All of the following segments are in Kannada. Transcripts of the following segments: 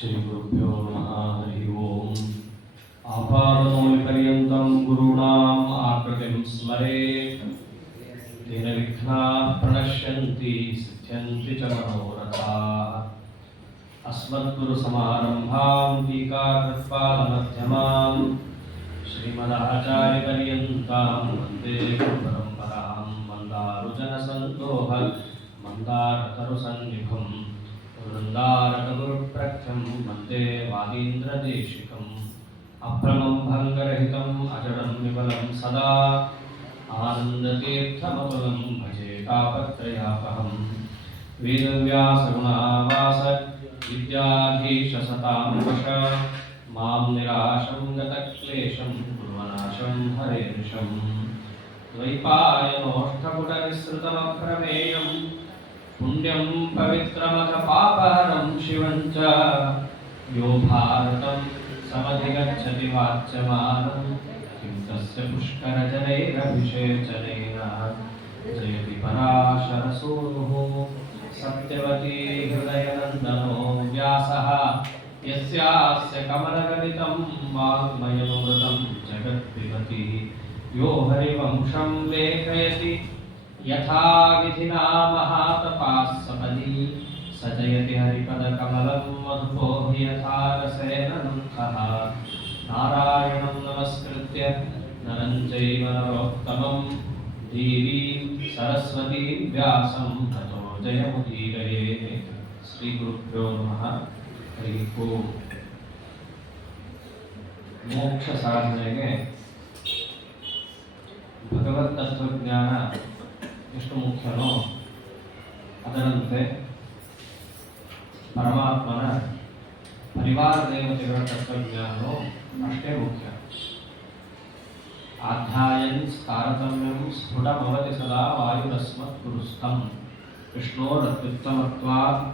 श्रीगुरुभ्यो नमः। हरि ओम्। आपादमौलिपर्यन्तं गुरूणाम् आकृतिं स्मरेत् तेन विघ्नाः प्रणश्यन्ति सिद्ध्यन्ति च मनोरथाः। अस्मद्गुरुसमारम्भां टीकाकृत्पादमध्यमां श्रीमदाचार्यपर्यन्तां वन्दे गुरुपरम्परां। मन्दारुजनसन्दोह मन्दारतरुसन्निभम् वृन्दारकगुरुप्रख्यं वन्दे वादीन्द्रदेशिकम्। अभ्रमं भङ्गरहितम् अजडं विमलं सदा आनन्दतीर्थमतुलं भजे तापत्रयापहम्। वेदव्यासगुणावास विद्याधीशसतां वश मां निराशं गतक्लेशं कुर्वनाशं हरेर्निशम्। द्वैपायनोष्ठपुटनिःसृतमप्रमेयम् पुण्यं पवित्रमथ पापहरं शिवं च यो भारतं समधिगच्छति वाच्यमानं किं तस्य पुष्करजनैरभिषेचनेन। जयति पराशरसूनुः सत्यवती हृदयनन्दनो व्यासः यस्यास्य कमलगलितं वाङ्मयमृतं जगत्पिबति। यो हरिवंशं लेखयति यथा विधिना महातपाः सपदि सजयति हरिपदकमलं मधुपो यथा रसेन नुक्तः। नारायणं नमस्कृत्य नरं चैव नरोत्तमं देवीं सरस्वतीं व्यासं ततो जयमुदीरयेत्। श्रीगुरुभ्यो नमः। हरि ओम्। ಮೋಕ್ಷ ಸಾಧನೆಗೆ ಭಗವತ್ ತತ್ವಜ್ಞಾನ ಎಷ್ಟು ಮುಖ್ಯನೋ ಅದರಂತೆ ಪರಮಾತ್ಮನ ಪರಿವಾರ ದೇವತೆಗಳ ತತ್ವಜ್ಞಾನವು ಅಷ್ಟೇ ಮುಖ್ಯ. ಆಧ್ಯಾಯನ್ ತಾರತಮ್ಯಂ ಸ್ಫುಟಮವತಿ ಸದಾ ವಾಯುರಸ್ಮತ್ ಗುರುಸ್ಥಂ ವಿಷ್ಣೋರತ್ಯುತ್ತಮತ್ವಾತ್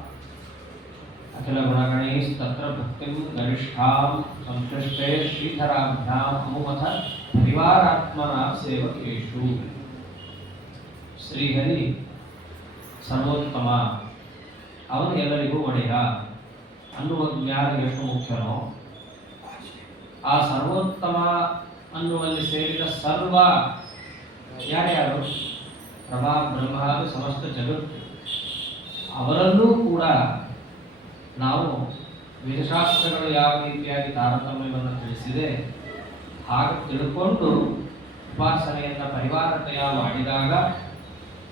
ಅಖಿಲ ಗುಣಗಣೈಸ್ತತ್ರ ಭಕ್ತಿಂ ಗರಿಷ್ಠಾಂ ಸಂಕೃಷ್ಟೇ ಶ್ರೀಧರಾಭ್ಯಾಂ ಅಮುಮಥ ಪರಿವಾರಾತ್ಮನ ಸೇವಕೇಶು. ಶ್ರೀಹರಿ ಸರ್ವೋತ್ತಮ, ಅವನು ಎಲ್ಲರಿಗೂ ಒಡೆಯ ಅನ್ನುವ ಜ್ಞಾನ ಎಷ್ಟು ಮುಖ್ಯನೋ ಆ ಸರ್ವೋತ್ತಮ ಅನ್ನುವಲ್ಲಿ ಸೇರಿದ ಸರ್ವ ಯಾರ್ಯಾರು ಪ್ರಭಾ ಬ್ರಹ್ಮಾದಿ ಸಮಸ್ತ ಜಗತ್ತು ಅವರಲ್ಲೂ ಕೂಡ ನಾವು ವೇದಶಾಸ್ತ್ರಗಳು ಯಾವ ರೀತಿಯಾಗಿ ತಾರತಮ್ಯವನ್ನು ತಿಳಿಸಿದೆ ಹಾಗೆ ತಿಳ್ಕೊಂಡು ಉಪಾಸನೆಯನ್ನು ಪರಿವಾರತೆಯ ಮಾಡಿದಾಗ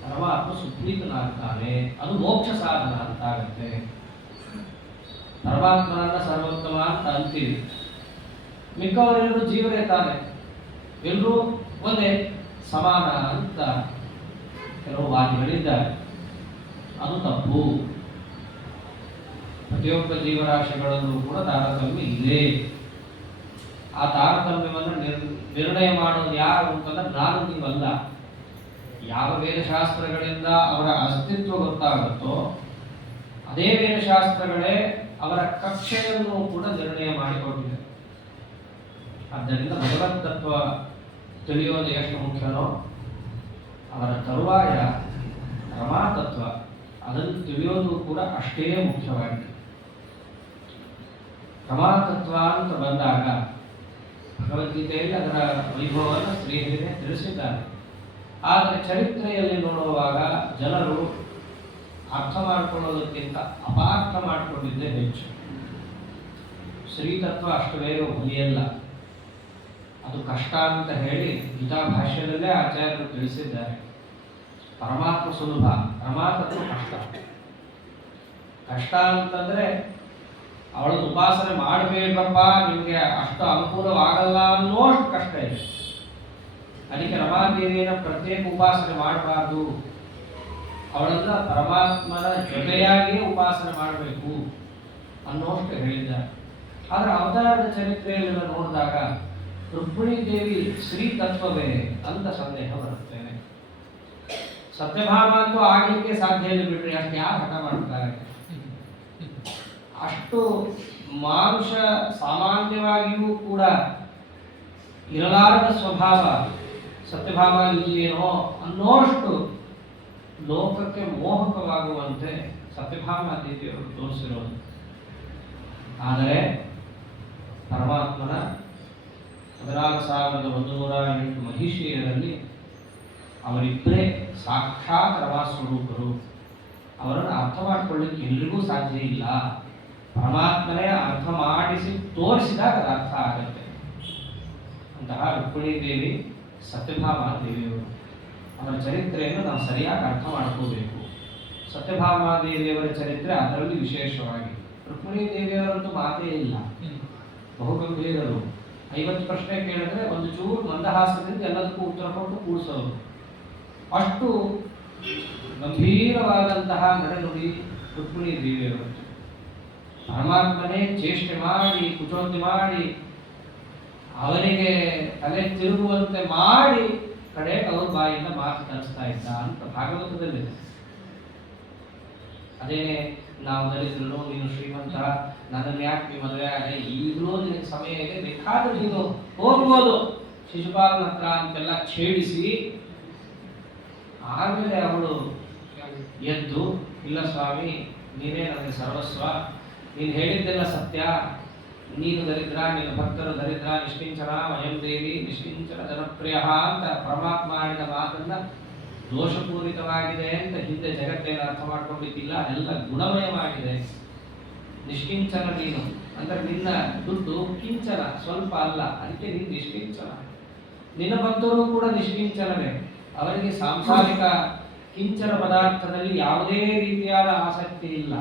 ಪರಮಾತ್ಮ ಸುಪ್ರೀತನಾಗ್ತಾನೆ. ಅದು ಮೋಕ್ಷ ಸಾಧನ ಅಂತಾಗತ್ತೆ. ಪರಮಾತ್ಮನನ್ನ ಸರ್ವೋತ್ತಮ ಅಂತ ಅಂತೀವಿ, ಮಿಕ್ಕವರೆಲ್ಲರೂ ಜೀವರೇ ತಾನೆ, ಎಲ್ಲರೂ ಒಂದೇ ಸಮಾನ ಅಂತ ಕೆಲವು ವಾದಿಗಳಿದ್ದಾರೆ. ಅದು ತಪ್ಪು. ಪ್ರತಿಯೊಬ್ಬ ಜೀವರಾಶಿಗಳಲ್ಲೂ ಕೂಡ ತಾರತಮ್ಯ ಇದೆ. ಆ ತಾರತಮ್ಯವನ್ನು ನಿರ್ಣಯ ಮಾಡೋದು ಯಾರು ಅಂತಂದ್ರೆ ನಾನು ನೀವಲ್ಲ. ಯಾವ ವೇದಶಾಸ್ತ್ರಗಳಿಂದ ಅವರ ಅಸ್ತಿತ್ವ ಗೊತ್ತಾಗುತ್ತೋ ಅದೇ ವೇದಶಾಸ್ತ್ರಗಳೇ ಅವರ ಕಕ್ಷೆಯನ್ನು ಕೂಡ ನಿರ್ಣಯ ಮಾಡಿಕೊಟ್ಟಿದೆ. ಆದ್ದರಿಂದ ಭಗವತ್ ತತ್ವ ತಿಳಿಯೋದು ಎಷ್ಟು ಮುಖ್ಯನೋ ಅವರ ತರುವಾಯ ರಮಾತತ್ವ ಅದನ್ನು ತಿಳಿಯೋದು ಕೂಡ ಅಷ್ಟೇ ಮುಖ್ಯವಾಗಿದೆ. ರಮಾತತ್ವ ಅಂತ ಬಂದಾಗ ಭಗವದ್ಗೀತೆಯಲ್ಲಿ ಅದರ ವೈಭವವನ್ನು ಶ್ರೀಹರಿನೇ ತಿಳಿಸಿದ್ದಾರೆ. ಆದರೆ ಚರಿತ್ರೆಯಲ್ಲಿ ನೋಡುವಾಗ ಜನರು ಅರ್ಥ ಮಾಡಿಕೊಳ್ಳೋದಕ್ಕಿಂತ ಅಪಾರ್ಥ ಮಾಡಿಕೊಂಡಿದ್ದೇ ಹೆಚ್ಚು. ಶ್ರೀತತ್ವ ಅಷ್ಟು ಬೇಗ ಒಲಿಯಲ್ಲ, ಅದು ಕಷ್ಟ ಅಂತ ಹೇಳಿ ಗೀತಾ ಭಾಷ್ಯದಲ್ಲೇ ಆಚಾರ್ಯರು ತಿಳಿಸಿದ್ದಾರೆ. ಪರಮಾತ್ಮ ಸುಲಭ, ರಮಾತತ್ವ ಕಷ್ಟ. ಕಷ್ಟ ಅಂತಂದ್ರೆ ಅವಳದ್ದು ಉಪಾಸನೆ ಮಾಡಬೇಕಪ್ಪ, ನಿಮಗೆ ಅಷ್ಟು ಅನುಕೂಲವಾಗಲ್ಲ ಅನ್ನೋಷ್ಟು ಕಷ್ಟ ಇದೆ. ಅದಕ್ಕೆ ರಮಾದೇವಿಯನ್ನು ಪ್ರತ್ಯೇಕ ಉಪಾಸನೆ ಮಾಡಬಾರ್ದು, ಅವಳನ್ನ ಪರಮಾತ್ಮನ ಜೊತೆಯಾಗಿಯೇ ಉಪಾಸನೆ ಮಾಡಬೇಕು ಅನ್ನೋಷ್ಟು ಹೇಳಿದ್ದಾರೆ. ಆದರೆ ಅವತಾರದ ಚರಿತ್ರೆಯಲ್ಲಿ ನೋಡಿದಾಗ ರುಕ್ಮಿಣೀ ದೇವಿ ಶ್ರೀ ತತ್ವವೇ ಅಂತ ಸಂದೇಹ ಬರುತ್ತೇನೆ. ಸತ್ಯಭಾಮ ಅಂತೂ ಆಗಲಿಕ್ಕೆ ಸಾಧ್ಯ ಇಲ್ಲ ಬಿಟ್ರೆ, ಅಷ್ಟು ಯಾರು ಹಠ ಮಾಡ್ತಾರೆ? ಅಷ್ಟು ಮಾನುಷ ಸಾಮಾನ್ಯವಾಗಿಯೂ ಕೂಡ ಇರಲಾರದ ಸ್ವಭಾವ ಸತ್ಯಭಾಮ ಇದೆಯೇನೋ ಅನ್ನೋಷ್ಟು ಲೋಕಕ್ಕೆ ಮೋಹಕವಾಗುವಂತೆ ಸತ್ಯಭಾಮ ದೇವಿಯವರು ತೋರಿಸಿರೋದು. ಆದರೆ ಪರಮಾತ್ಮನ 16,108 ಮಹಿಷಿಯರಲ್ಲಿ ಅವರಿಬ್ಬರೇ ಸಾಕ್ಷಾತ್ ರಮಾಸ್ವರೂಪರು. ಅವರನ್ನು ಅರ್ಥ ಮಾಡಿಕೊಳ್ಳಿಕ್ಕೆ ಎಲ್ರಿಗೂ ಸಾಧ್ಯ ಇಲ್ಲ. ಪರಮಾತ್ಮನೇ ಅರ್ಥ ಮಾಡಿಸಿ ತೋರಿಸಿದಾಗ ಅದು ಅರ್ಥ ಆಗುತ್ತೆ. ಅಂತಹ ರುಕ್ಮಿಣೀ ದೇವಿ, ಸತ್ಯಭಾಮ ದೇವಿಯವರು, ಅವರ ಚರಿತ್ರೆಯನ್ನು ನಾವು ಸರಿಯಾಗಿ ಅರ್ಥ ಮಾಡ್ಕೋಬೇಕು. ಸತ್ಯಭಾಮ ದೇವಿಯವರ ಚರಿತ್ರೆ ಅದರಲ್ಲಿ ವಿಶೇಷವಾಗಿ. ರುಕ್ಮಿಣೀ ದೇವಿಯವರಂತೂ ಮಾತೇ ಇಲ್ಲ, ಬಹುಗಂಭೀರರು. 50 ಪ್ರಶ್ನೆ ಕೇಳಿದ್ರೆ ಒಂದು ಚೂರು ಮಂದಹಾಸದಿಂದ ಎಲ್ಲದಕ್ಕೂ ಉತ್ತರ ಕೊಟ್ಟು ಕೂಡಿಸೋರು. ಅಷ್ಟು ಗಂಭೀರವಾದಂತಹ ನಡೆನುಡಿ ರುಕ್ಮಿಣೀ ದೇವಿಯವರು. ಪರಮಾತ್ಮನೇ ಚೇಷ್ಟೆ ಮಾಡಿ, ಕುಚೋದ್ಯ ಮಾಡಿ, ಅವನಿಗೆ ತಲೆ ತಿರುಗುವಂತೆ ಮಾಡಿ ಕಡೆ ಅವ್ರ ಬಾಯಿಂದ ಮಾತು ಕಲಿಸ್ತಾ ಇದ್ದ ಅಂತ ಭಾಗವತದಲ್ಲಿದೆ. ಅದೇನೆ ನಾವು ದಲಿತರು, ನೀನು ಶ್ರೀಮಂತ, ನನ್ನನ್ನು ಯಾಕೆ ನೀವು ಮದುವೆ ಆಗಿ, ಈಗಲೂ ನಿನಗೆ ಸಮಯ ಇದೆ, ಬೇಕಾದ್ರೆ ನೀನು ಹೋಗ್ಬೋದು ಶಿಶುಪಾಲನ ಹತ್ರ ಅಂತೆಲ್ಲ ಛೇಡಿಸಿ, ಆಮೇಲೆ ಅವಳು ಎದ್ದು, ಇಲ್ಲ ಸ್ವಾಮಿ ನೀನೇ ನನಗೆ ಸರ್ವಸ್ವ, ನೀನು ಹೇಳಿದ್ದೆಲ್ಲ ಸತ್ಯ, ನೀನು ದರಿದ್ರ, ನಿನ್ನ ಭಕ್ತರು ದರಿದ್ರ, ನಿಷ್ಕಿಂಚನ ವಯಂ ದೇವಿ ನಿಷ್ಕಿಂಚನ ಜನಪ್ರಿಯ ಅಂತ ಪರಮಾತ್ಮ ಆಡಿದ ಮಾತನ್ನ ದೋಷಪೂರಿತವಾಗಿದೆ ಅಂತ ಹಿಂದೆ ಜಗತ್ತೇನು ಅರ್ಥ ಮಾಡ್ಕೊಂಡಿದ್ದಿಲ್ಲ, ಅದೆಲ್ಲ ಗುಣಮಯವಾಗಿದೆ. ನಿಷ್ಕಿಂಚನ ನೀನು ಅಂದ್ರೆ ನಿನ್ನ ದುಡ್ಡು ಕಿಂಚನ, ಸ್ವಲ್ಪ ಅಲ್ಲ, ಅದಕ್ಕೆ ನೀನು ನಿಷ್ಕಿಂಚನ. ನಿನ್ನ ಭಕ್ತರು ಕೂಡ ನಿಷ್ಕಿಂಚನವೇ, ಅವರಿಗೆ ಸಾಂಸಾರಿಕ ಕಿಂಚನ ಪದಾರ್ಥದಲ್ಲಿ ಯಾವುದೇ ರೀತಿಯಾದ ಆಸಕ್ತಿ ಇಲ್ಲ.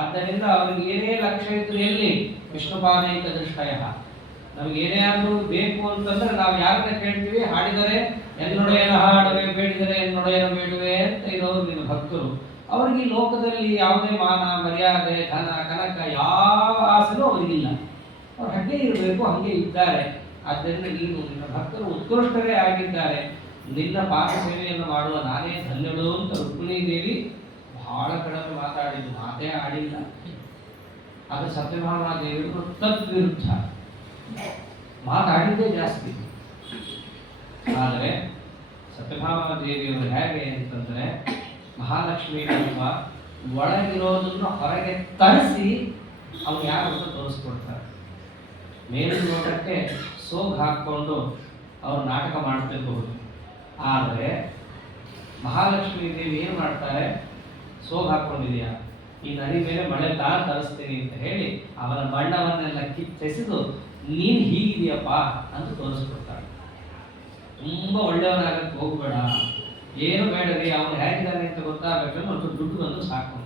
ಆದ್ದರಿಂದ ಅವರಿಗೆ ಏನೇ ಲಕ್ಷ್ಯ ಇದ್ರು ಎಲ್ಲಿ ವಿಷ್ಣುಪಾದೈಕ ದೃಷ್ಟಯ, ನಮ್ಗೆ ಏನೇ ಆದ್ರೂ ಬೇಕು ಅಂತಂದ್ರೆ ನಾವು ಯಾರನ್ನ ಕೇಳ್ತೀವಿ, ಹಾಡಿದರೆ ಎನ್ನೊಡೆಯನ ಹಾಡುವೆ, ಬೇಡಿದರೆ ಎನ್ನೊಡೆಯನ ಬೇಡುವೆ ಅಂತ ಇರೋರು ನಿನ್ನ ಭಕ್ತರು. ಅವರಿಗೆ ಲೋಕದಲ್ಲಿ ಯಾವುದೇ ಮಾನ ಮರ್ಯಾದೆ ಧನ ಕನಕ ಯಾವ ಆಸೆನೂ ಅವರಿಗಿಲ್ಲ, ಅವ್ರು ಹಾಗೆ ಇರಬೇಕು, ಹಾಗೆ ಇದ್ದಾರೆ. ಆದ್ದರಿಂದ ನೀನು ನಿನ್ನ ಭಕ್ತರು ಉತ್ಕೃಷ್ಟರೇ ಆಗಿದ್ದಾರೆ, ನಿನ್ನ ಪಾದ ಸೇವೆಯನ್ನು ಮಾಡುವ ನಾನೇ ಧನ್ಯಳು ಅಂತ ರುಕ್ಮಿಣೀ ದೇವಿ ಬಹಳ ಕಡಿಮೆ ಮಾತಾಡಿದ್ದು, ಮಾತೇ ಆಡಿಲ್ಲ. ಅದು ಸತ್ಯಭಾಮ ದೇವಿಯವರು ತದ್ವಿರುದ್ಧ ಮಾತಾಡಿದ್ದೇ ಜಾಸ್ತಿ. ಆದರೆ ಸತ್ಯಭಾಮ ದೇವಿಯವರು ಹೇಗೆ ಅಂತಂದ್ರೆ, ಮಹಾಲಕ್ಷ್ಮಿ ರೂಪ ಒಳಗಿರೋದನ್ನು ಹೊರಗೆ ತರಿಸಿ ಅವ್ನು ಯಾರು ಅಂತ ತೋರಿಸ್ಕೊಡ್ತಾರೆ. ಮೇಲಿನ ನೋಟಕ್ಕೆ ಸೋಗ್ ಹಾಕ್ಕೊಂಡು ಅವ್ರು ನಾಟಕ ಮಾಡ್ತಿರಬಹುದು. ಆದರೆ ಮಹಾಲಕ್ಷ್ಮೀ ದೇವಿ ಏನು ಮಾಡ್ತಾರೆ, ಸೋಗ್ ಹಾಕ್ಕೊಂಡಿದೆಯಾ, ಈ ನರಿ ಮೇಲೆ ಮಳೆ ತಾನು ತರಿಸ್ತೀನಿ ಅಂತ ಹೇಳಿ ಅವನ ಬಣ್ಣವನ್ನೆಲ್ಲ ಕಿತ್ತೆಸೆದು ನೀನು ಹೀಗಿದೆಯಪ್ಪ ಅಂತ ತೋರಿಸ್ಕೊಡ್ತಾಳೆ. ತುಂಬ ಒಳ್ಳೆಯವನಾಗಕ್ಕೆ ಹೋಗ್ಬೇಡ, ಏನು ಬೇಡರಿ, ಅವನು ಹೇಗಿದ್ದಾನೆ ಅಂತ ಗೊತ್ತಾಗಬೇಕು, ಮತ್ತು ದುಡ್ಡು ಬಂದು ಸಾಕು,